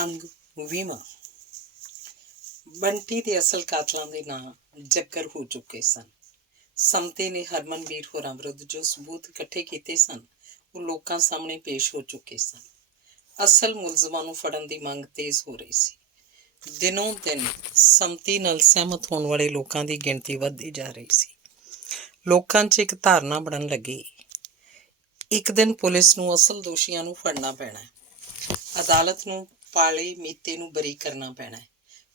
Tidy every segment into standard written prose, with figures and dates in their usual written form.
ਅੰਗ 20ਵਾਂ। ਬੰਟੀ ਦੇ ਅਸਲ ਕਾਤਲਾਂ ਦੇ ਨਾਂ ਜੱਗਰ ਹੋ ਚੁੱਕੇ ਸਨ। ਸਮਤੇ ਨੇ ਹਰਮਨਵੀਰ ਹੋਰਾਂ ਵਿਰੁੱਧ ਜੋ ਸਬੂਤ ਇਕੱਠੇ ਕੀਤੇ ਸਨ ਉਹ ਲੋਕਾਂ ਸਾਹਮਣੇ ਪੇਸ਼ ਹੋ ਚੁੱਕੇ ਸਨ। ਅਸਲ ਮੁਲਜ਼ਮਾਂ ਨੂੰ ਫੜਨ ਦੀ ਮੰਗ ਤੇਜ਼ ਹੋ ਰਹੀ ਸੀ। ਦਿਨੋਂ ਦਿਨ ਸਮਤੀ ਨਾਲ ਸਹਿਮਤ ਹੋਣ ਵਾਲੇ ਲੋਕਾਂ ਦੀ ਗਿਣਤੀ ਵੱਧਦੀ ਜਾ ਰਹੀ ਸੀ। ਲੋਕਾਂ 'ਚ ਇੱਕ ਧਾਰਨਾ ਬਣਨ ਲੱਗੀ, ਇੱਕ ਦਿਨ ਪੁਲਿਸ ਨੂੰ ਅਸਲ ਦੋਸ਼ੀਆਂ ਨੂੰ ਫੜਨਾ ਪੈਣਾ, ਅਦਾਲਤ ਨੂੰ ਪਾਲੇ ਮੀਤੇ ਨੂੰ ਬਰੀ ਕਰਨਾ ਪੈਣਾ।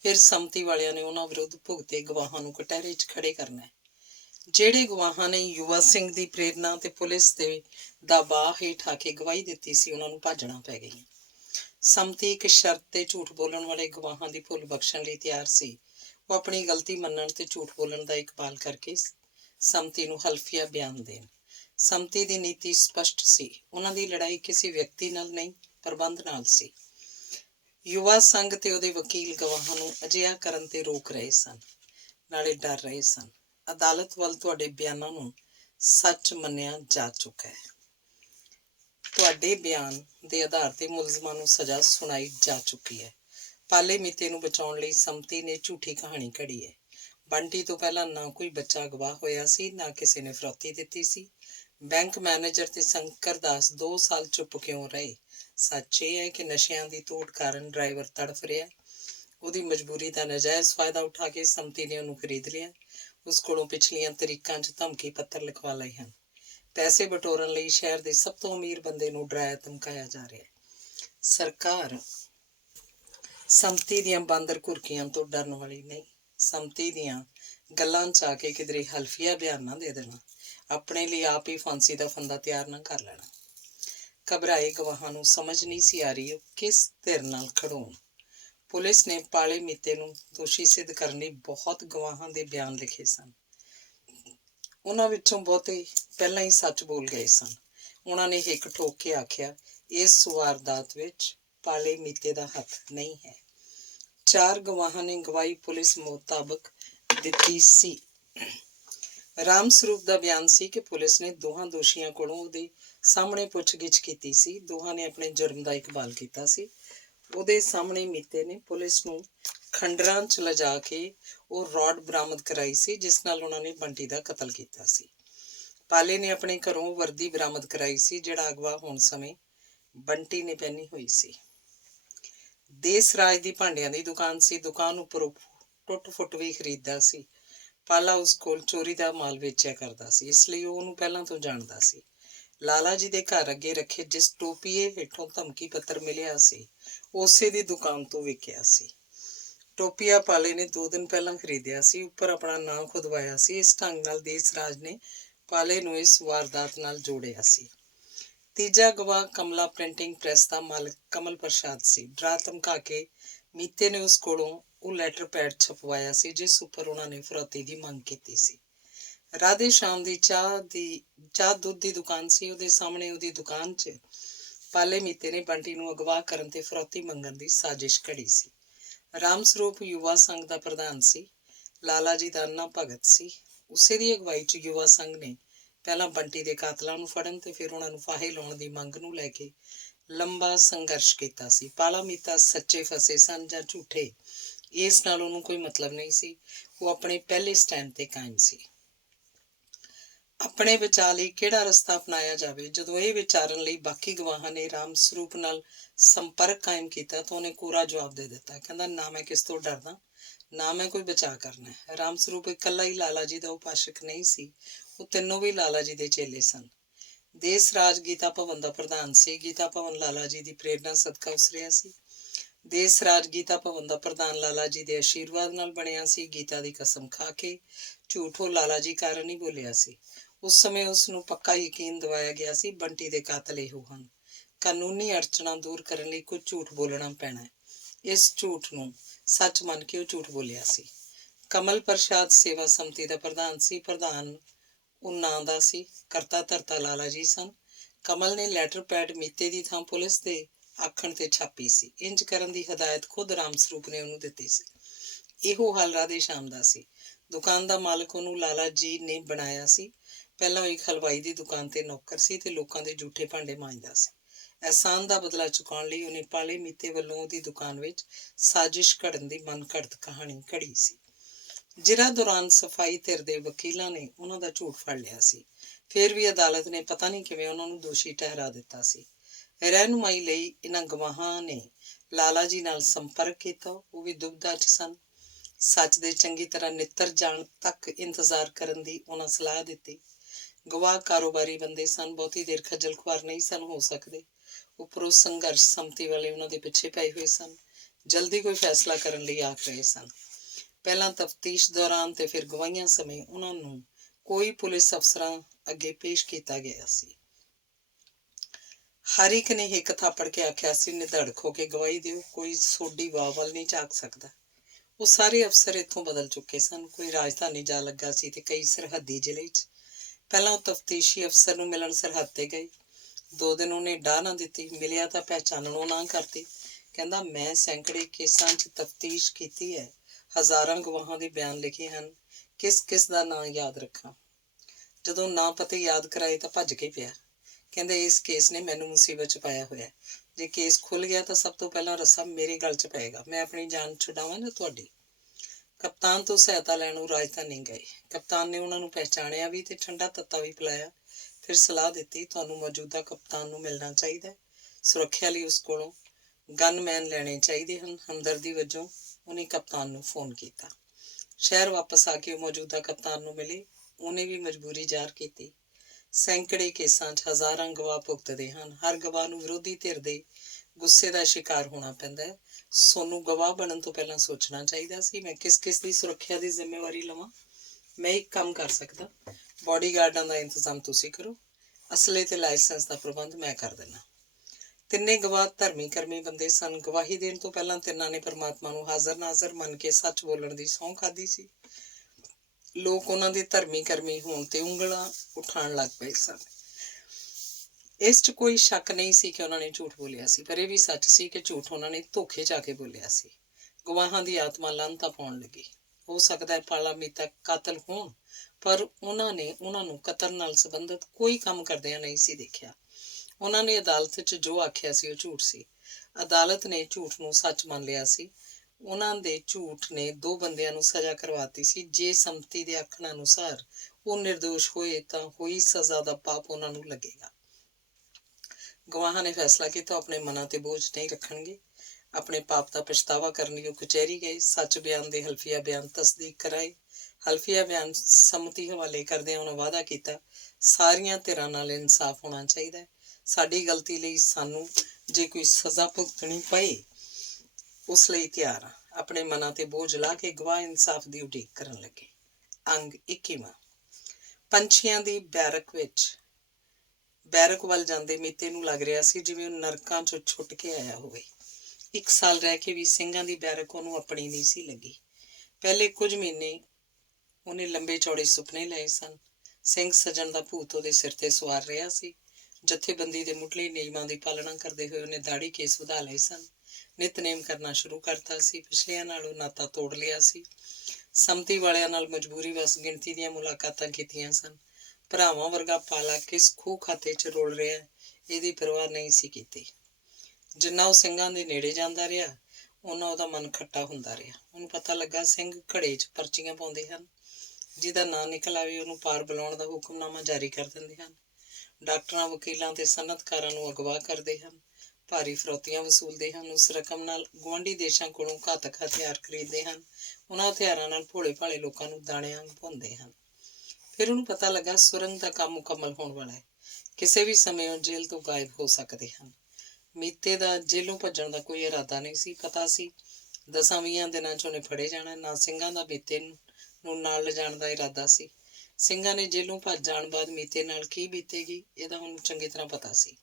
ਫਿਰ ਸਮਤੀ ਵਾਲਿਆਂ ਨੇ ਉਹਨਾਂ ਵਿਰੁੱਧ ਭੁਗਤੇ ਗਵਾਹਾਂ ਨੂੰ ਕਟਹਿਰੇ 'ਚ ਖੜੇ ਕਰਨਾ। ਜਿਹੜੇ ਗਵਾਹਾਂ ਨੇ ਯੁਵਾ ਸਿੰਘ ਦੀ ਪ੍ਰੇਰਨਾ ਤੇ ਪੁਲਿਸ ਦੇ ਦਬਾਅ ਹੇਠ ਆ ਕੇ ਗਵਾਹੀ ਦਿੱਤੀ ਸੀ, ਉਹਨਾਂ ਨੂੰ ਭਾਜਣਾ ਪੈ ਗਈਆਂ। ਸਮਤੀ ਇੱਕ ਸ਼ਰਤ ਤੇ ਝੂਠ ਬੋਲਣ ਵਾਲੇ ਗਵਾਹਾਂ ਦੀ ਭੁੱਲ ਬਖਸ਼ਣ ਲਈ ਤਿਆਰ ਸੀ। ਉਹ ਆਪਣੀ ਗਲਤੀ ਮੰਨਣ ਤੇ ਝੂਠ ਬੋਲਣ ਦਾ ਇਕਬਾਲ ਕਰਕੇ ਸਮਤੀ ਨੂੰ ਹਲਫੀਆ ਬਿਆਨ ਦੇਣ। ਸਮਤੀ ਦੀ ਨੀਤੀ ਸਪਸ਼ਟ ਸੀ। ਉਹਨਾਂ ਦੀ ਲੜਾਈ ਕਿਸੇ ਵਿਅਕਤੀ ਨਾਲ ਨਹੀਂ, ਪ੍ਰਬੰਧ ਨਾਲ ਸੀ। ਯੁਵਾ ਸੰਘ ਤੇ ਉਹਦੇ ਵਕੀਲ ਗਵਾਹਾਂ ਨੂੰ ਅਜਿਹਾ ਕਰਨ ਤੇ ਰੋਕ ਰਹੇ ਸਨ, ਨਾਲੇ ਡਰ ਰਹੇ ਸਨ। ਅਦਾਲਤ ਵੱਲ ਤੁਹਾਡੇ ਬਿਆਨਾਂ ਨੂੰ ਸੱਚ ਮੰਨਿਆ ਜਾ ਚੁੱਕਾ ਹੈ। ਤੁਹਾਡੇ ਬਿਆਨ ਦੇ ਆਧਾਰ ਤੇ ਮੁਲਜ਼ਮਾਂ ਨੂੰ ਸਜ਼ਾ ਸੁਣਾਈ ਜਾ ਚੁੱਕੀ ਹੈ। ਪਾਲੇ ਮੀਤੇ ਨੂੰ ਬਚਾਉਣ ਲਈ ਸਮਤੀ ਨੇ ਝੂਠੀ ਕਹਾਣੀ ਘੜੀ ਹੈ। ਬੰਟੀ ਤੋਂ ਪਹਿਲਾਂ ਨਾ ਕੋਈ ਬੱਚਾ ਅਗਵਾ ਹੋਇਆ ਸੀ, ਨਾ ਕਿਸੇ ਨੇ ਫਰੌਤੀ ਦਿੱਤੀ ਸੀ। ਬੈਂਕ ਮੈਨੇਜਰ ਤੇ ਸ਼ੰਕਰ ਦਾਸ 2 ਸਾਲ ਚੁੱਪ ਕਿਉਂ ਰਹੇ? ਸੱਚ ਇਹ ਹੈ ਕਿ ਨਸ਼ਿਆਂ ਦੀ ਤੋੜ ਕਾਰਨ ਡਰਾਈਵਰ ਤੜਫ ਰਿਹਾ। ਉਹਦੀ ਮਜਬੂਰੀ ਦਾ ਨਜਾਇਜ਼ ਫਾਇਦਾ ਉਠਾ ਕੇ ਸਮਤੀ ਨੇ ਉਹਨੂੰ ਖਰੀਦ ਲਿਆ। ਉਸ ਕੋਲੋਂ ਪਿਛਲੀਆਂ ਤਰੀਕਾਂ 'ਚ ਧਮਕੀ ਪੱਤਰ ਲਿਖਵਾ ਲਏ ਹਨ। ਪੈਸੇ ਬਟੋਰਨ ਲਈ ਸ਼ਹਿਰ ਦੇ ਸਭ ਤੋਂ ਅਮੀਰ ਬੰਦੇ ਨੂੰ ਡਰਾਇਆ ਧਮਕਾਇਆ ਜਾ ਰਿਹਾ ਹੈ। ਸਰਕਾਰ ਸਮਤੀ ਦੀਆਂ ਬਾਂਦਰ ਘੁਰਕੀਆਂ ਤੋਂ ਡਰਨ ਵਾਲੀ ਨਹੀਂ। ਸਮਤੀ ਦੀਆਂ ਗੱਲਾਂ 'ਚ ਆ ਕੇ ਕਿਧਰੇ ਹਲਫੀਆ ਬਿਆਨ ਨਾ ਦੇ ਦੇਣਾ, ਆਪਣੇ ਲਈ ਆਪ ਹੀ ਫਾਂਸੀ ਦਾ ਫੰਦਾ ਤਿਆਰ ਨਾ ਕਰ ਲੈਣਾ। ਘਬਰਾਏ ਗਵਾਹਾਂ ਨੂੰ ਸਮਝ ਨਹੀਂ ਸੀ ਆ ਰਹੀ ਉਹ ਕਿਸ ਧਿਰ ਨਾਲ ਖੜੋਣ। ਪੁਲਿਸ ਨੇ ਪਾਲੇ ਮੀਤੇ ਨੂੰ ਦੋਸ਼ੀ ਸਿੱਧ ਕਰਨ ਲਈ ਬਹੁਤ ਗਵਾਹਾਂ ਦੇ ਬਿਆਨ ਲਿਖੇ ਸਨ। ਉਹਨਾਂ ਵਿੱਚੋਂ ਬਹੁਤੇ ਪਹਿਲਾਂ ਹੀ ਸੱਚ ਬੋਲ ਗਏ ਸਨ। ਉਹਨਾਂ ਨੇ ਹਿੱਕ ਠੋਕ ਕੇ ਆਖਿਆ, ਇਸ ਵਾਰਦਾਤ ਵਿੱਚ ਪਾਲੇ ਮੀਤੇ ਦਾ ਹੱਥ ਨਹੀਂ ਹੈ। 4 ਗਵਾਹਾਂ ਨੇ ਗਵਾਹੀ ਪੁਲਿਸ ਮੁਤਾਬਕ ਦਿੱਤੀ ਸੀ। ਰਾਮ ਸਰੂਪ ਦਾ ਬਿਆਨ ਸੀ ਕਿ ਪੁਲਿਸ ਨੇ ਦੋਹਾਂ ਦੋਸ਼ੀਆਂ ਕੋਲੋਂ ਉਹਦੇ ਸਾਹਮਣੇ ਪੁੱਛਗਿੱਛ ਕੀਤੀ ਸੀ। ਦੋਹਾਂ ਨੇ ਆਪਣੇ ਜੁਰਮ ਦਾ ਇਕਬਾਲ ਕੀਤਾ ਸੀ। ਉਹਦੇ ਸਾਹਮਣੇ ਮੀਤੇ ਨੇ ਪੁਲਿਸ ਨੂੰ ਖੰਡਰਾਂ 'ਚ ਲਿਜਾ ਕੇ ਉਹ ਰੋਡ ਬਰਾਮਦ ਕਰਾਈ ਸੀ ਜਿਸ ਨਾਲ ਉਹਨਾਂ ਨੇ ਬੰਟੀ ਦਾ ਕਤਲ ਕੀਤਾ ਸੀ। ਪਾਲੇ ਨੇ ਆਪਣੇ ਘਰੋਂ ਵਰਦੀ ਬਰਾਮਦ ਕਰਾਈ ਸੀ ਜਿਹੜਾ ਅਗਵਾ ਹੋਣ ਸਮੇਂ ਬੰਟੀ ਨੇ ਪਹਿਨੀ ਹੋਈ ਸੀ। ਦੇਸ ਰਾਜ ਦੀ ਭਾਂਡਿਆਂ ਦੀ ਦੁਕਾਨ ਸੀ। ਦੁਕਾਨ ਉੱਪਰੋਂ ਟੁੱਟ ਫੁੱਟ ਵੀ ਖਰੀਦਦਾ ਸੀ। ਪਾਲਾ ਉਸ ਕੋਲ ਚੋਰੀ ਦਾ ਮਾਲ ਵੇਚਿਆ ਕਰਦਾ ਸੀ, ਇਸ ਲਈ ਉਹ ਉਹਨੂੰ ਪਹਿਲਾਂ ਤੋਂ ਜਾਣਦਾ ਸੀ। ਲਾਲਾ ਜੀ ਦੇ ਘਰ ਅੱਗੇ ਰੱਖੇ ਜਿਸ ਟੋਪੀਏ ਹੇਠੋਂ ਧਮਕੀ ਪੱਤਰ ਮਿਲਿਆ ਸੀ, ਉਸੇ ਦੀ ਦੁਕਾਨ ਤੋਂ ਵਿਕਿਆ ਸੀ। ਟੋਪੀਆ ਪਾਲੇ ਨੇ 2 ਦਿਨ ਪਹਿਲਾਂ ਖਰੀਦਿਆ ਸੀ, ਉੱਪਰ ਆਪਣਾ ਨਾਂ ਖੁਦਵਾਇਆ ਸੀ। ਇਸ ਢੰਗ ਨਾਲ ਦੇਸ ਰਾਜ ਨੇ ਪਾਲੇ ਨੂੰ ਇਸ ਵਾਰਦਾਤ ਨਾਲ ਜੋੜਿਆ ਸੀ। ਤੀਜਾ ਗਵਾਹ ਕਮਲਾ ਪ੍ਰਿੰਟਿੰਗ ਪ੍ਰੈਸ ਦਾ ਮਾਲਕ ਕਮਲ ਪ੍ਰਸਾਦ ਸੀ। ਡਰਾ ਧਮਕਾ ਕੇ ਮੀਤੇ ਨੇ ਉਸ ਕੋਲੋਂ ਉਹ ਲੈਟਰ ਪੈਡ ਛਪਵਾਇਆ ਸੀ ਜਿਸ ਉੱਪਰ ਉਹਨਾਂ ਨੇ ਫਰੌਤੀ ਦੀ ਮੰਗ ਕੀਤੀ ਸੀ। ਰਾਧੇ ਸ਼ਾਮ ਦੀ ਚਾਹ ਦੁੱਧ ਦੀ ਦੁਕਾਨ ਸੀ। ਉਹਦੇ ਸਾਹਮਣੇ ਉਹਦੀ ਦੁਕਾਨ 'ਚ ਪਾਲੇ ਮੀਤੇ ਨੇ ਬੰਟੀ ਨੂੰ ਅਗਵਾ ਕਰਨ ਤੇ ਫਰੌਤੀ ਮੰਗਣ ਦੀ ਸਾਜ਼ਿਸ਼ ਘੜੀ ਸੀ। ਰਾਮ ਸਰੂਪ ਯੁਵਾ ਸੰਘ ਦਾ ਪ੍ਰਧਾਨ ਸੀ। ਲਾਲਾ ਜੀ ਦਾ ਅੰਨਾ ਭਗਤ ਸੀ। ਉਸੇ ਦੀ ਅਗਵਾਈ 'ਚ ਯੁਵਾ ਸੰਘ ਨੇ ਪਹਿਲਾਂ ਬੰਟੀ ਦੇ ਕਾਤਲਾਂ ਨੂੰ ਫੜਨ ਤੇ ਫਿਰ ਉਹਨਾਂ ਨੂੰ ਫਾਹੇ ਲਾਉਣ ਦੀ ਮੰਗ ਨੂੰ ਲੈ ਕੇ ਲੰਬਾ ਸੰਘਰਸ਼ ਕੀਤਾ ਸੀ। ਪਾਲਾ ਮੀਤਾ ਸੱਚੇ ਫਸੇ ਸਨ ਜਾਂ ਝੂਠੇ, ਇਸ ਨਾਲ ਉਹਨੂੰ ਕੋਈ ਮਤਲਬ ਨਹੀਂ ਸੀ। ਉਹ ਆਪਣੇ ਪਹਿਲੇ ਸਟੈਂਡ ਤੇ ਕਾਇਮ ਸੀ। ਆਪਣੇ ਬਚਾਅ ਲਈ ਕਿਹੜਾ ਰਸਤਾ ਅਪਣਾਇਆ ਜਾਵੇ? ਜਦੋਂ ਇਹ ਵਿਚਾਰਨ ਲਈ ਬਾਕੀ ਗਵਾਹਾਂ ਨੇ ਰਾਮ ਸਰੂਪ ਨਾਲ ਸੰਪਰਕ ਕਾਇਮ ਕੀਤਾ ਤਾਂ ਉਹਨੇ ਕੋਰਾ ਜਵਾਬ ਦੇ ਦਿੱਤਾ। ਕਹਿੰਦਾ, ਨਾ ਮੈਂ ਕਿਸ ਤੋਂ ਡਰਦਾ, ਨਾ ਮੈਂ ਕੋਈ ਬਚਾਅ ਕਰਨਾ ਹੈ। ਰਾਮ ਸਰੂਪ ਇਕੱਲਾ ਹੀ ਲਾਲਾ ਜੀ ਦਾ ਉਪਾਸ਼ਕ ਨਹੀਂ ਸੀ, ਉਹ ਤਿੰਨੋਂ ਵੀ ਲਾਲਾ ਜੀ ਦੇ ਚੇਲੇ ਸਨ। ਦੇਸ ਰਾਜ ਗੀਤਾ ਭਵਨ ਦਾ ਪ੍ਰਧਾਨ ਸੀ। ਗੀਤਾ ਭਵਨ ਲਾਲਾ ਜੀ ਦੀ ਪ੍ਰੇਰਨਾ ਸਦਕਾ ਉਸਰਿਆ ਸੀ। ਦੇਸ ਰਾਜ ਗੀਤਾ ਭਵਨ ਦਾ ਪ੍ਰਧਾਨ ਲਾਲਾ ਜੀ ਦੇ ਆਸ਼ੀਰਵਾਦ ਨਾਲ ਬਣਿਆ ਸੀ। ਗੀਤਾ ਦੀ ਕਸਮ ਖਾ ਕੇ ਝੂਠ ਉਹ ਲਾਲਾ ਜੀ ਕਾਰਨ ਹੀ ਬੋਲਿਆ ਸੀ। ਉਸ ਸਮੇਂ ਉਸ ਨੂੰ ਪੱਕਾ ਯਕੀਨ ਦਿਵਾਇਆ ਗਿਆ ਸੀ ਬੰਟੀ ਦੇ ਕਾਤਲ ਇਹੋ ਹਨ। ਕਾਨੂੰਨੀ ਅੜਚਣਾਂ ਦੂਰ ਕਰਨ ਲਈ ਕੁਝ ਝੂਠ ਬੋਲਣਾ ਪੈਣਾ ਹੈ। ਇਸ ਝੂਠ ਨੂੰ ਸੱਚ ਮੰਨ ਕੇ ਉਹ ਝੂਠ ਬੋਲਿਆ ਸੀ। ਕਮਲ ਪ੍ਰਸਾਦ ਸੇਵਾ ਸਮਤੀ ਦਾ ਪ੍ਰਧਾਨ ਸੀ। ਪ੍ਰਧਾਨ ਉਹ ਨਾਂ ਦਾ ਸੀ, ਕਰਤਾ ਧਰਤਾ ਲਾਲਾ ਜੀ ਸਨ। ਕਮਲ ਨੇ ਲੈਟਰ ਪੈਡ ਮੀਤੇ ਦੀ ਥਾਂ ਪੁਲਿਸ ਦੇ ਆਖਣ ਤੇ ਛਾਪੀ ਸੀ। ਇੰਜ ਕਰਨ ਦੀ ਹਦਾਇਤ ਖੁਦ ਰਾਮ ਸਰੂਪ ਨੇ ਉਹਨੂੰ ਦਿੱਤੀ ਸੀ। ਇਹੋ ਹਾਲ ਰਾਧੇ ਸ਼ਾਮ ਦਾ ਸੀ। ਦੁਕਾਨ ਦਾ ਮਾਲਕ ਉਹਨੂੰ ਲਾਲਾ ਜੀ ਨੇ ਬਣਾਇਆ ਸੀ। ਪਹਿਲਾਂ ਉਹ ਇੱਕ ਹਲਵਾਈ ਦੀ ਦੁਕਾਨ ਤੇ ਨੌਕਰ ਸੀ ਤੇ ਲੋਕਾਂ ਦੇ ਜੂਠੇ ਭਾਂਡੇ ਮਾਂਜਦਾ ਸੀ। ਅਹਿਸਾਨ ਦਾ ਬਦਲਾ ਚੁਕਾਉਣ ਲਈ ਉਹਨੇ ਪਾਲੇ ਮੀਤੇ ਵੱਲੋਂ ਉਹਦੀ ਦੁਕਾਨ ਵਿੱਚ ਸਾਜ਼ਿਸ਼ ਘੜਨ ਦੀ ਮਨਘੜਤ ਕਹਾਣੀ ਘੜੀ ਸੀ। ਜਿਰਾ ਦੌਰਾਨ ਸਫਾਈ ਧਿਰ ਦੇ ਵਕੀਲਾਂ ਨੇ ਉਹਨਾਂ ਦਾ ਝੂਠ ਫੜ ਲਿਆ ਸੀ। ਫਿਰ ਵੀ ਅਦਾਲਤ ਨੇ ਪਤਾ ਨਹੀਂ ਕਿਵੇਂ ਉਹਨਾਂ ਨੂੰ ਦੋਸ਼ੀ ਠਹਿਰਾ ਦਿੱਤਾ ਸੀ। ਰਹਿਨੁਮਾਈ ਲਈ ਇਹਨਾਂ ਗਵਾਹਾਂ ਨੇ ਲਾਲਾ ਜੀ ਨਾਲ ਸੰਪਰਕ ਕੀਤਾ। ਉਹ ਵੀ ਦੁਬਿਧਾ 'ਚ ਸਨ। ਸੱਚ ਦੇ ਚੰਗੀ ਤਰ੍ਹਾਂ ਨਿੱਤਰ ਜਾਣ ਤੱਕ ਇੰਤਜ਼ਾਰ ਕਰਨ ਦੀ ਉਹਨਾਂ ਸਲਾਹ ਦਿੱਤੀ। ਗਵਾਹ ਕਾਰੋਬਾਰੀ ਬੰਦੇ ਸਨ, ਬਹੁਤੀ ਦੇਰ ਖੱਜਲ ਖੁਆਰ ਨਹੀਂ ਸਨ ਹੋ ਸਕਦੇ। ਉੱਪਰੋਂ ਸੰਘਰਸ਼ ਸੰਮਤੀ ਵਾਲੇ ਉਹਨਾਂ ਦੇ ਪਿੱਛੇ ਪਏ ਹੋਏ ਸਨ, ਜਲਦੀ ਕੋਈ ਫੈਸਲਾ ਕਰਨ ਲਈ ਆਖ ਰਹੇ ਸਨ। ਪਹਿਲਾਂ ਤਫਤੀਸ਼ ਦੌਰਾਨ ਤੇ ਫਿਰ ਗਵਾਹੀਆਂ ਸਮੇਂ ਉਹਨਾਂ ਨੂੰ ਕੋਈ ਪੁਲਿਸ ਅਫਸਰਾਂ ਅੱਗੇ ਪੇਸ਼ ਕੀਤਾ ਗਿਆ ਸੀ। ਹਰ ਇੱਕ ਨੇ ਹਿੱਕ ਥਾਪੜ ਕੇ ਆਖਿਆ ਸੀ, ਨਿਧੜਕ ਹੋ ਕੇ ਗਵਾਹੀ ਦਿਓ, ਕੋਈ ਸੋਡੀ ਵਾਹ ਵੱਲ ਨਹੀਂ ਝਾਕ ਸਕਦਾ। ਉਹ ਸਾਰੇ ਅਫਸਰ ਇੱਥੋਂ ਬਦਲ ਚੁੱਕੇ ਸਨ। ਕੋਈ ਰਾਜਧਾਨੀ ਜਾ ਲੱਗਾ ਸੀ ਤੇ ਕਈ ਸਰਹੱਦੀ ਜ਼ਿਲ੍ਹੇ 'ਚ। ਪਹਿਲਾਂ ਉਹ ਤਫਤੀਸ਼ੀ ਅਫਸਰ ਨੂੰ ਮਿਲਣ ਸਰਹੱਦ ਤੇ ਗਏ। 2 ਦਿਨ ਉਹਨੇ ਡਾਹ ਨਾ ਦਿੱਤੀ। ਮਿਲਿਆ ਤਾਂ ਪਹਿਚਾਨਣੋਂ ਨਾ ਕਰਤੀ। ਕਹਿੰਦਾ, ਮੈਂ ਸੈਂਕੜੇ ਕੇਸਾਂ 'ਚ ਤਫਤੀਸ਼ ਕੀਤੀ ਹੈ, ਹਜ਼ਾਰਾਂ ਗਵਾਹਾਂ ਦੇ ਬਿਆਨ ਲਿਖੇ ਹਨ, ਕਿਸ ਕਿਸ ਦਾ ਨਾਂ ਯਾਦ ਰੱਖਾਂ। ਜਦੋਂ ਨਾਂ ਪਤੇ ਯਾਦ ਕਰਾਏ ਤਾਂ ਭੱਜ ਕੇ ਪਿਆ। ਕਹਿੰਦੇ, ਇਸ ਕੇਸ ਨੇ ਮੈਨੂੰ ਮੁਸੀਬਤ 'ਚ ਪਾਇਆ ਹੋਇਆ। ਜੇ ਕੇਸ ਖੁੱਲ੍ਹ ਗਿਆ ਤਾਂ ਸਭ ਤੋਂ ਪਹਿਲਾਂ ਰੱਸਾ ਮੇਰੇ ਗਲ 'ਚ ਪਏਗਾ। ਮੈਂ ਆਪਣੀ ਜਾਨ ਛੁਡਾਵਾਂ ਜਾਂ ਤੁਹਾਡੀ। ਕਪਤਾਨ ਤੋਂ ਸਹਾਇਤਾ ਲੈਣ ਉਹ ਰਾਜਧਾਨੀ ਗਏ। ਕਪਤਾਨ ਨੇ ਉਹਨਾਂ ਨੂੰ ਪਹਿਚਾਣਿਆ ਵੀ ਤੇ ਠੰਡਾ ਤੱਤਾ ਵੀ ਪਿਲਾਇਆ। ਫਿਰ ਸਲਾਹ ਦਿੱਤੀ, ਤੁਹਾਨੂੰ ਮੌਜੂਦਾ ਕਪਤਾਨ ਨੂੰ ਮਿਲਣਾ ਚਾਹੀਦਾ। ਸੁਰੱਖਿਆ ਲਈ ਉਸ ਕੋਲੋਂ ਗਨਮੈਨ ਲੈਣੇ ਚਾਹੀਦੇ ਹਨ। ਹਮਦਰਦੀ ਵਜੋਂ ਉਹਨੇ ਕਪਤਾਨ ਨੂੰ ਫੋਨ ਕੀਤਾ। ਸ਼ਹਿਰ ਵਾਪਸ ਆ ਕੇ ਉਹ ਮੌਜੂਦਾ ਕਪਤਾਨ ਨੂੰ ਮਿਲੇ। ਉਹਨੇ ਵੀ ਮਜਬੂਰੀ ਜ਼ਾਹਰ ਕੀਤੀ। ਸੈਂਕੜੇ ਕੇਸਾਂ 'ਚ ਹਜ਼ਾਰਾਂ ਗਵਾਹ ਭੁਗਤਦੇ ਹਨ। ਹਰ ਗਵਾਹ ਨੂੰ ਵਿਰੋਧੀ ਧਿਰ ਦੇ ਗੁੱਸੇ ਦਾ ਸ਼ਿਕਾਰ ਹੋਣਾ ਪੈਂਦਾ ਹੈ। ਸੋਨੂੰ ਗਵਾਹ ਬਣਨ ਤੋਂ ਪਹਿਲਾਂ ਸੋਚਣਾ ਚਾਹੀਦਾ ਸੀ, ਮੈਂ ਕਿਸ ਕਿਸ ਦੀ ਸੁਰੱਖਿਆ ਦੀ ਜ਼ਿੰਮੇਵਾਰੀ ਲਵਾਂ। ਮੈਂ ਇੱਕ ਕੰਮ ਕਰ ਸਕਦਾ, ਬਾਡੀਗਾਰਡਾਂ ਦਾ ਇੰਤਜ਼ਾਮ ਤੁਸੀਂ ਕਰੋ, ਅਸਲੇ ਤੇ ਲਾਇਸੈਂਸ ਦਾ ਪ੍ਰਬੰਧ ਮੈਂ ਕਰ ਦਿੰਦਾ। ਤਿੰਨੇ ਗਵਾਹ ਧਰਮੀ ਕਰਮੀ ਬੰਦੇ ਸਨ। ਗਵਾਹੀ ਦੇਣ ਤੋਂ ਪਹਿਲਾਂ ਤਿੰਨਾਂ ਨੇ ਪਰਮਾਤਮਾ ਨੂੰ ਹਾਜ਼ਰ ਨਾਜ਼ਰ ਮੰਨ ਕੇ ਸੱਚ ਬੋਲਣ ਦੀ ਸਹੁੰ ਖਾਧੀ ਸੀ। ਲੋਕ ਉਹਨਾਂ ਦੇ ਧਰਮੀ ਕਰਮੀ ਹੋਣ ਤੇ ਉਂਗਲਾਂ ਉਠਾਉਣ ਲੱਗ ਪਏ ਸਨ। ਇਸ 'ਚ ਕੋਈ ਸ਼ੱਕ ਨਹੀਂ ਸੀ ਕਿ ਉਹਨਾਂ ਨੇ ਝੂਠ ਬੋਲਿਆ ਸੀ, ਪਰ ਇਹ ਵੀ ਸੱਚ ਸੀ ਕਿ ਝੂਠ ਉਹਨਾਂ ਨੇ ਧੋਖੇ 'ਚ ਆ ਕੇ ਬੋਲਿਆ ਸੀ। ਗਵਾਹਾਂ ਦੀ ਆਤਮਾ ਲਾਹਨਤਾਂ ਪਾਉਣ ਲੱਗੀ। ਹੋ ਸਕਦਾ ਹੈ ਪਾਲਾ ਮੀਤਾ ਕਾਤਲ ਹੋਣ, ਪਰ ਉਹਨਾਂ ਨੇ ਉਹਨਾਂ ਨੂੰ ਕਤਲ ਨਾਲ ਸੰਬੰਧਿਤ ਕੋਈ ਕੰਮ ਕਰਦਿਆਂ ਨਹੀਂ ਸੀ ਦੇਖਿਆ। ਉਹਨਾਂ ਨੇ ਅਦਾਲਤ 'ਚ ਜੋ ਆਖਿਆ ਸੀ ਉਹ ਝੂਠ ਸੀ। ਅਦਾਲਤ ਨੇ ਝੂਠ ਨੂੰ ਸੱਚ ਮੰਨ ਲਿਆ ਸੀ। ਉਹਨਾਂ ਦੇ ਝੂਠ ਨੇ 2 ਬੰਦਿਆਂ ਨੂੰ ਸਜ਼ਾ ਕਰਵਾਤੀ ਸੀ। ਜੇ ਸੰਮਤੀ ਦੇ ਆਖਣ ਅਨੁਸਾਰ ਉਹ ਨਿਰਦੋਸ਼ ਹੋਏ ਤਾਂ ਹੋਈ ਸਜ਼ਾ ਦਾ ਪਾਪ ਉਹਨਾਂ ਨੂੰ ਲੱਗੇਗਾ। ਗਵਾਹਾਂ ਨੇ ਫੈਸਲਾ ਕੀਤਾ, ਆਪਣੇ ਮਨਾਂ ਤੇ ਬੋਝ ਨਹੀਂ ਰੱਖਣਗੇ। ਆਪਣੇ ਪਾਪ ਦਾ ਪਛਤਾਵਾ ਕਰਨ ਲਈ ਉਹ ਕਚਹਿਰੀ ਗਏ। ਸੱਚ ਬਿਆਨ ਦੇ ਹਲਫੀਆ ਬਿਆਨ ਤਸਦੀਕ ਕਰਾਏ। ਹਲਫੀਆ ਬਿਆਨ ਸੰਮਤੀ ਹਵਾਲੇ ਕਰਦਿਆਂ ਉਹਨਾਂ ਵਾਅਦਾ ਕੀਤਾ, ਸਾਰੀਆਂ ਧਿਰਾਂ ਨਾਲ ਇਨਸਾਫ ਹੋਣਾ ਚਾਹੀਦਾ ਹੈ। ਸਾਡੀ ਗਲਤੀ ਲਈ ਸਾਨੂੰ ਜੇ ਕੋਈ ਸਜ਼ਾ ਭੁਗਤਣੀ ਪਏ, ਉਸ ਲਈ ਤਿਆਰ ਹਾਂ। ਆਪਣੇ ਮਨਾਂ ਤੇ ਬੋਝ ਲਾ ਕੇ ਗਵਾਹ ਇਨਸਾਫ ਦੀ ਉਡੀਕ ਕਰਨ ਲੱਗੇ। ਅੰਗ 21ਵਾਂ। ਪੰਛੀਆਂ ਦੀ ਬੈਰਕ ਵਿੱਚ। ਬੈਰਕ ਵੱਲ ਜਾਂਦੇ ਮੀਤੇ ਨੂੰ ਲੱਗ ਰਿਹਾ ਸੀ ਜਿਵੇਂ ਉਹ ਨਰਕਾਂ 'ਚੋਂ ਛੁੱਟ ਕੇ ਆਇਆ ਹੋਵੇ। 1 ਸਾਲ ਰਹਿ ਕੇ ਵੀ ਸਿੰਘਾਂ ਦੀ ਬੈਰਕ ਉਹਨੂੰ ਆਪਣੀ ਨਹੀਂ ਸੀ ਲੱਗੀ। ਪਹਿਲੇ ਕੁਝ ਮਹੀਨੇ ਉਹਨੇ ਲੰਬੇ ਚੌੜੇ ਸੁਪਨੇ ਲਏ ਸਨ। ਸਿੰਘ ਸੱਜਣ ਦਾ ਭੂਤ ਉਹਦੇ ਸਿਰ ਤੇ ਸਵਾਰ ਰਿਹਾ ਸੀ। ਜਥੇਬੰਦੀ ਦੇ ਮੁੱਢਲੇ ਨਿਯਮਾਂ ਦੀ ਪਾਲਣਾ ਕਰਦੇ ਹੋਏ ਉਹਨੇ ਦਾੜੀ ਕੇਸ ਵਧਾ ਲਏ ਸਨ। ਨਿਤਨੇਮ ਕਰਨਾ ਸ਼ੁਰੂ ਕਰਤਾ ਸੀ। ਪਿਛਲਿਆਂ ਨਾਲ ਉਹ ਨਾਤਾ ਤੋੜ ਲਿਆ ਸੀ। ਸੰਮਤੀ ਵਾਲਿਆਂ ਨਾਲ ਮਜਬੂਰੀ ਵਸ ਗਿਣਤੀ ਦੀਆਂ ਮੁਲਾਕਾਤਾਂ ਕੀਤੀਆਂ ਸਨ। ਭਰਾਵਾਂ ਵਰਗਾ ਪਾਲਾ ਕਿਸ ਖੂਹ ਖਾਤੇ 'ਚ ਰੋਲ ਰਿਹਾ, ਇਹਦੀ ਪਰਵਾਹ ਨਹੀਂ ਸੀ ਕੀਤੀ। ਜਿੰਨਾ ਉਹ ਸਿੰਘਾਂ ਦੇ ਨੇੜੇ ਜਾਂਦਾ ਰਿਹਾ, ਓਨਾ ਉਹਦਾ ਮਨ ਖੱਟਾ ਹੁੰਦਾ ਰਿਹਾ। ਉਹਨੂੰ ਪਤਾ ਲੱਗਾ ਸਿੰਘ ਘੜੇ 'ਚ ਪਰਚੀਆਂ ਪਾਉਂਦੇ ਹਨ। ਜਿਹਦਾ ਨਾਂ ਨਿਕਲ ਆਵੇ ਉਹਨੂੰ ਪਾਰ ਬੁਲਾਉਣ ਦਾ ਹੁਕਮਨਾਮਾ ਜਾਰੀ ਕਰ ਦਿੰਦੇ ਹਨ। ਡਾਕਟਰਾਂ, ਵਕੀਲਾਂ ਤੇ ਸਨਅਤਕਾਰਾਂ ਨੂੰ ਅਗਵਾ ਕਰਦੇ ਹਨ। ਭਾਰੀ ਫਰੌਤੀਆਂ ਵਸੂਲਦੇ ਹਨ। ਉਸ ਰਕਮ ਨਾਲ ਗੁਆਂਢੀ ਦੇਸ਼ਾਂ ਕੋਲੋਂ ਘਾਤਕ ਹਥਿਆਰ ਖਰੀਦਦੇ ਹਨ। ਉਹਨਾਂ ਹਥਿਆਰਾਂ ਨਾਲ ਭੋਲੇ ਭਾਲੇ ਲੋਕਾਂ ਨੂੰ ਦਾਣਿਆਂ ਵਾਂਗ ਭੁੰਨਦੇ ਹਨ। ਫਿਰ ਉਹਨੂੰ ਪਤਾ ਲੱਗਾ ਸੁਰੰਗ ਦਾ ਕੰਮ ਮੁਕੰਮਲ ਹੋਣ ਵਾਲਾ ਹੈ। ਕਿਸੇ ਵੀ ਸਮੇਂ ਉਹ ਜੇਲ੍ਹ ਤੋਂ ਗਾਇਬ ਹੋ ਸਕਦੇ ਹਨ। ਮੀਤੇ ਦਾ ਜੇਲ੍ਹੋਂ ਭੱਜਣ ਦਾ ਕੋਈ ਇਰਾਦਾ ਨਹੀਂ ਸੀ। ਪਤਾ ਸੀ 10-20 ਦਿਨਾਂ 'ਚ ਉਹਨੇ ਫੜੇ ਜਾਣਾ। ਨਾ ਸਿੰਘਾਂ ਦਾ ਮੀਤੇ ਨੂੰ ਨਾਲ ਲਿਜਾਣ ਦਾ ਇਰਾਦਾ ਸੀ। ਸਿੰਘਾਂ ਨੇ ਜੇਲ੍ਹੋਂ ਭੱਜ ਜਾਣ ਬਾਅਦ ਮੀਤੇ ਨਾਲ ਕੀ ਬੀਤੇਗੀ, ਇਹਦਾ ਉਹਨੂੰ ਚੰਗੀ ਤਰ੍ਹਾਂ ਪਤਾ ਸੀ।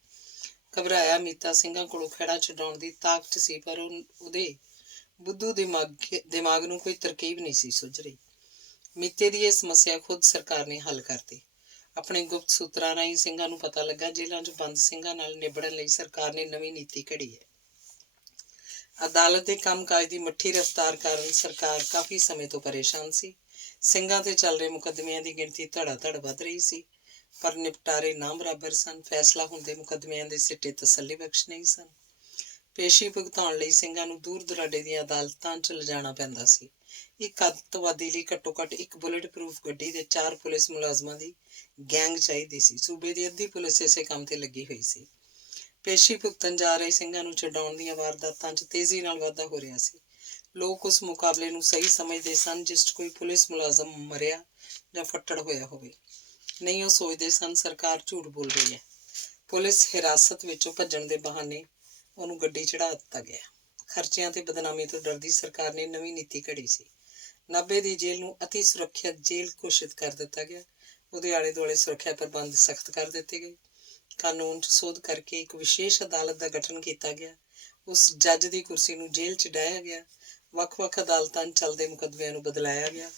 ਘਬਰਾਇਆ ਮੀਤਾ ਸਿੰਘਾਂ ਕੋਲੋਂ ਖਹਿੜਾ ਛੁਡਾਉਣ ਦੀ ਤਾਕ 'ਚ ਸੀ, ਪਰ ਉਹਦੇ ਬੁੱਧੂ ਦਿਮਾਗ ਨੂੰ ਕੋਈ ਤਰਕੀਬ ਨਹੀਂ ਸੀ ਸੁੱਝ ਰਹੀ। ਮੀਤੇ ਦੀ ਇਹ ਸਮੱਸਿਆ ਖੁਦ ਸਰਕਾਰ ਨੇ ਹੱਲ ਕਰਤੀ। ਆਪਣੇ ਗੁਪਤ ਸੂਤਰਾਂ ਰਾਹੀਂ ਸਿੰਘਾਂ ਨੂੰ ਪਤਾ ਲੱਗਾ ਜੇਲ੍ਹਾਂ 'ਚ ਬੰਦ ਸਿੰਘਾਂ ਨਾਲ ਨਿਬੜਨ ਲਈ ਸਰਕਾਰ ਨੇ ਨਵੀਂ ਨੀਤੀ ਘੜੀ ਹੈ। ਅਦਾਲਤ ਦੇ ਕੰਮਕਾਜ ਦੀ ਮੱਠੀ ਰਫ਼ਤਾਰ ਕਾਰਨ ਸਰਕਾਰ ਕਾਫੀ ਸਮੇਂ ਤੋਂ ਪਰੇਸ਼ਾਨ ਸੀ। ਸਿੰਘਾਂ ਤੇ ਚੱਲ ਰਹੇ ਮੁਕੱਦਮਿਆਂ ਦੀ ਗਿਣਤੀ ਧੜਾ ਧੜ ਵੱਧ ਰਹੀ ਸੀ। ਪਰ ਨਿਪਟਾਰੇ ਨਾ ਬਰਾਬਰ ਸਨ। ਫੈਸਲਾ ਹੁੰਦੇ ਮੁਕੱਦਮਿਆਂ ਦੇ ਸਿੱਟੇ ਤਸੱਲੀ ਬਖਸ਼ ਨਹੀਂ ਸਨ। ਪੇਸ਼ੀ ਭੁਗਤਾਉਣ ਲਈ ਸਿੰਘਾਂ ਨੂੰ ਦੂਰ ਦੁਰਾਡੇ ਦੀਆਂ ਅਦਾਲਤਾਂ 'ਚ ਲਿਜਾਣਾ ਪੈਂਦਾ ਸੀ। ਇੱਕ ਅੱਤਵਾਦੀ ਲਈ ਘੱਟੋ ਘੱਟ ਇੱਕ ਬੁਲੇਟ ਪ੍ਰੂਫ ਗੱਡੀ ਤੇ 4 ਪੁਲਿਸ ਮੁਲਾਜ਼ਮਾਂ ਦੀ ਗੈਂਗ ਚਾਹੀਦੀ ਸੀ। ਸੂਬੇ ਦੀ ਅੱਧੀ ਪੁਲਿਸ ਇਸੇ ਕੰਮ ਤੇ ਲੱਗੀ ਹੋਈ ਸੀ। ਪੇਸ਼ੀ ਭੁਗਤਣ ਜਾ ਰਹੇ ਸਿੰਘਾਂ ਨੂੰ ਛਡਾਉਣ ਦੀਆਂ ਵਾਰਦਾਤਾਂ 'ਚ ਤੇਜ਼ੀ ਨਾਲ ਵਾਧਾ ਹੋ ਰਿਹਾ ਸੀ। ਲੋਕ ਉਸ ਮੁਕਾਬਲੇ ਨੂੰ ਸਹੀ ਸਮਝਦੇ ਸਨ ਜਿਸ 'ਚ ਕੋਈ ਪੁਲਿਸ ਮੁਲਾਜ਼ਮ ਮਰਿਆ ਜਾਂ ਫੱਟੜ ਹੋਇਆ ਹੋਵੇ। ਨਹੀਂ, ਉਹ ਸੋਚਦੇ ਸਨ ਸਰਕਾਰ ਝੂਠ ਬੋਲ ਰਹੀ ਹੈ। ਪੁਲਿਸ ਹਿਰਾਸਤ ਵਿੱਚੋਂ ਭੱਜਣ ਦੇ ਬਹਾਨੇ ਉਹਨੂੰ ਗੱਡੀ ਚੜ੍ਹਾ ਦਿੱਤਾ ਗਿਆ। ਖਰਚਿਆਂ ਤੇ ਬਦਨਾਮੀ ਤੋਂ ਡਰਦੀ ਸਰਕਾਰ ਨੇ ਨਵੀਂ ਨੀਤੀ ਘੜੀ ਸੀ। ਨਾਭੇ ਦੀ ਜੇਲ੍ਹ ਨੂੰ ਅਤੀ ਸੁਰੱਖਿਅਤ ਜੇਲ੍ਹ ਘੋਸ਼ਿਤ ਕਰ ਦਿੱਤਾ ਗਿਆ। ਉਹਦੇ ਆਲੇ ਦੁਆਲੇ ਸੁਰੱਖਿਆ ਪ੍ਰਬੰਧ ਸਖਤ ਕਰ ਦਿੱਤੇ ਗਏ। ਕਾਨੂੰਨ 'ਚ ਸੋਧ ਕਰਕੇ ਇੱਕ ਵਿਸ਼ੇਸ਼ ਅਦਾਲਤ ਦਾ ਗਠਨ ਕੀਤਾ ਗਿਆ। ਉਸ ਜੱਜ ਦੀ ਕੁਰਸੀ ਨੂੰ ਜੇਲ੍ਹ 'ਚ ਡਾਹਿਆ ਗਿਆ। ਵੱਖ-ਵੱਖ ਅਦਾਲਤਾਂ 'ਚ ਚੱਲਦੇ ਮੁਕੱਦਮਿਆਂ ਨੂੰ ਬਦਲਾਇਆ ਗਿਆ।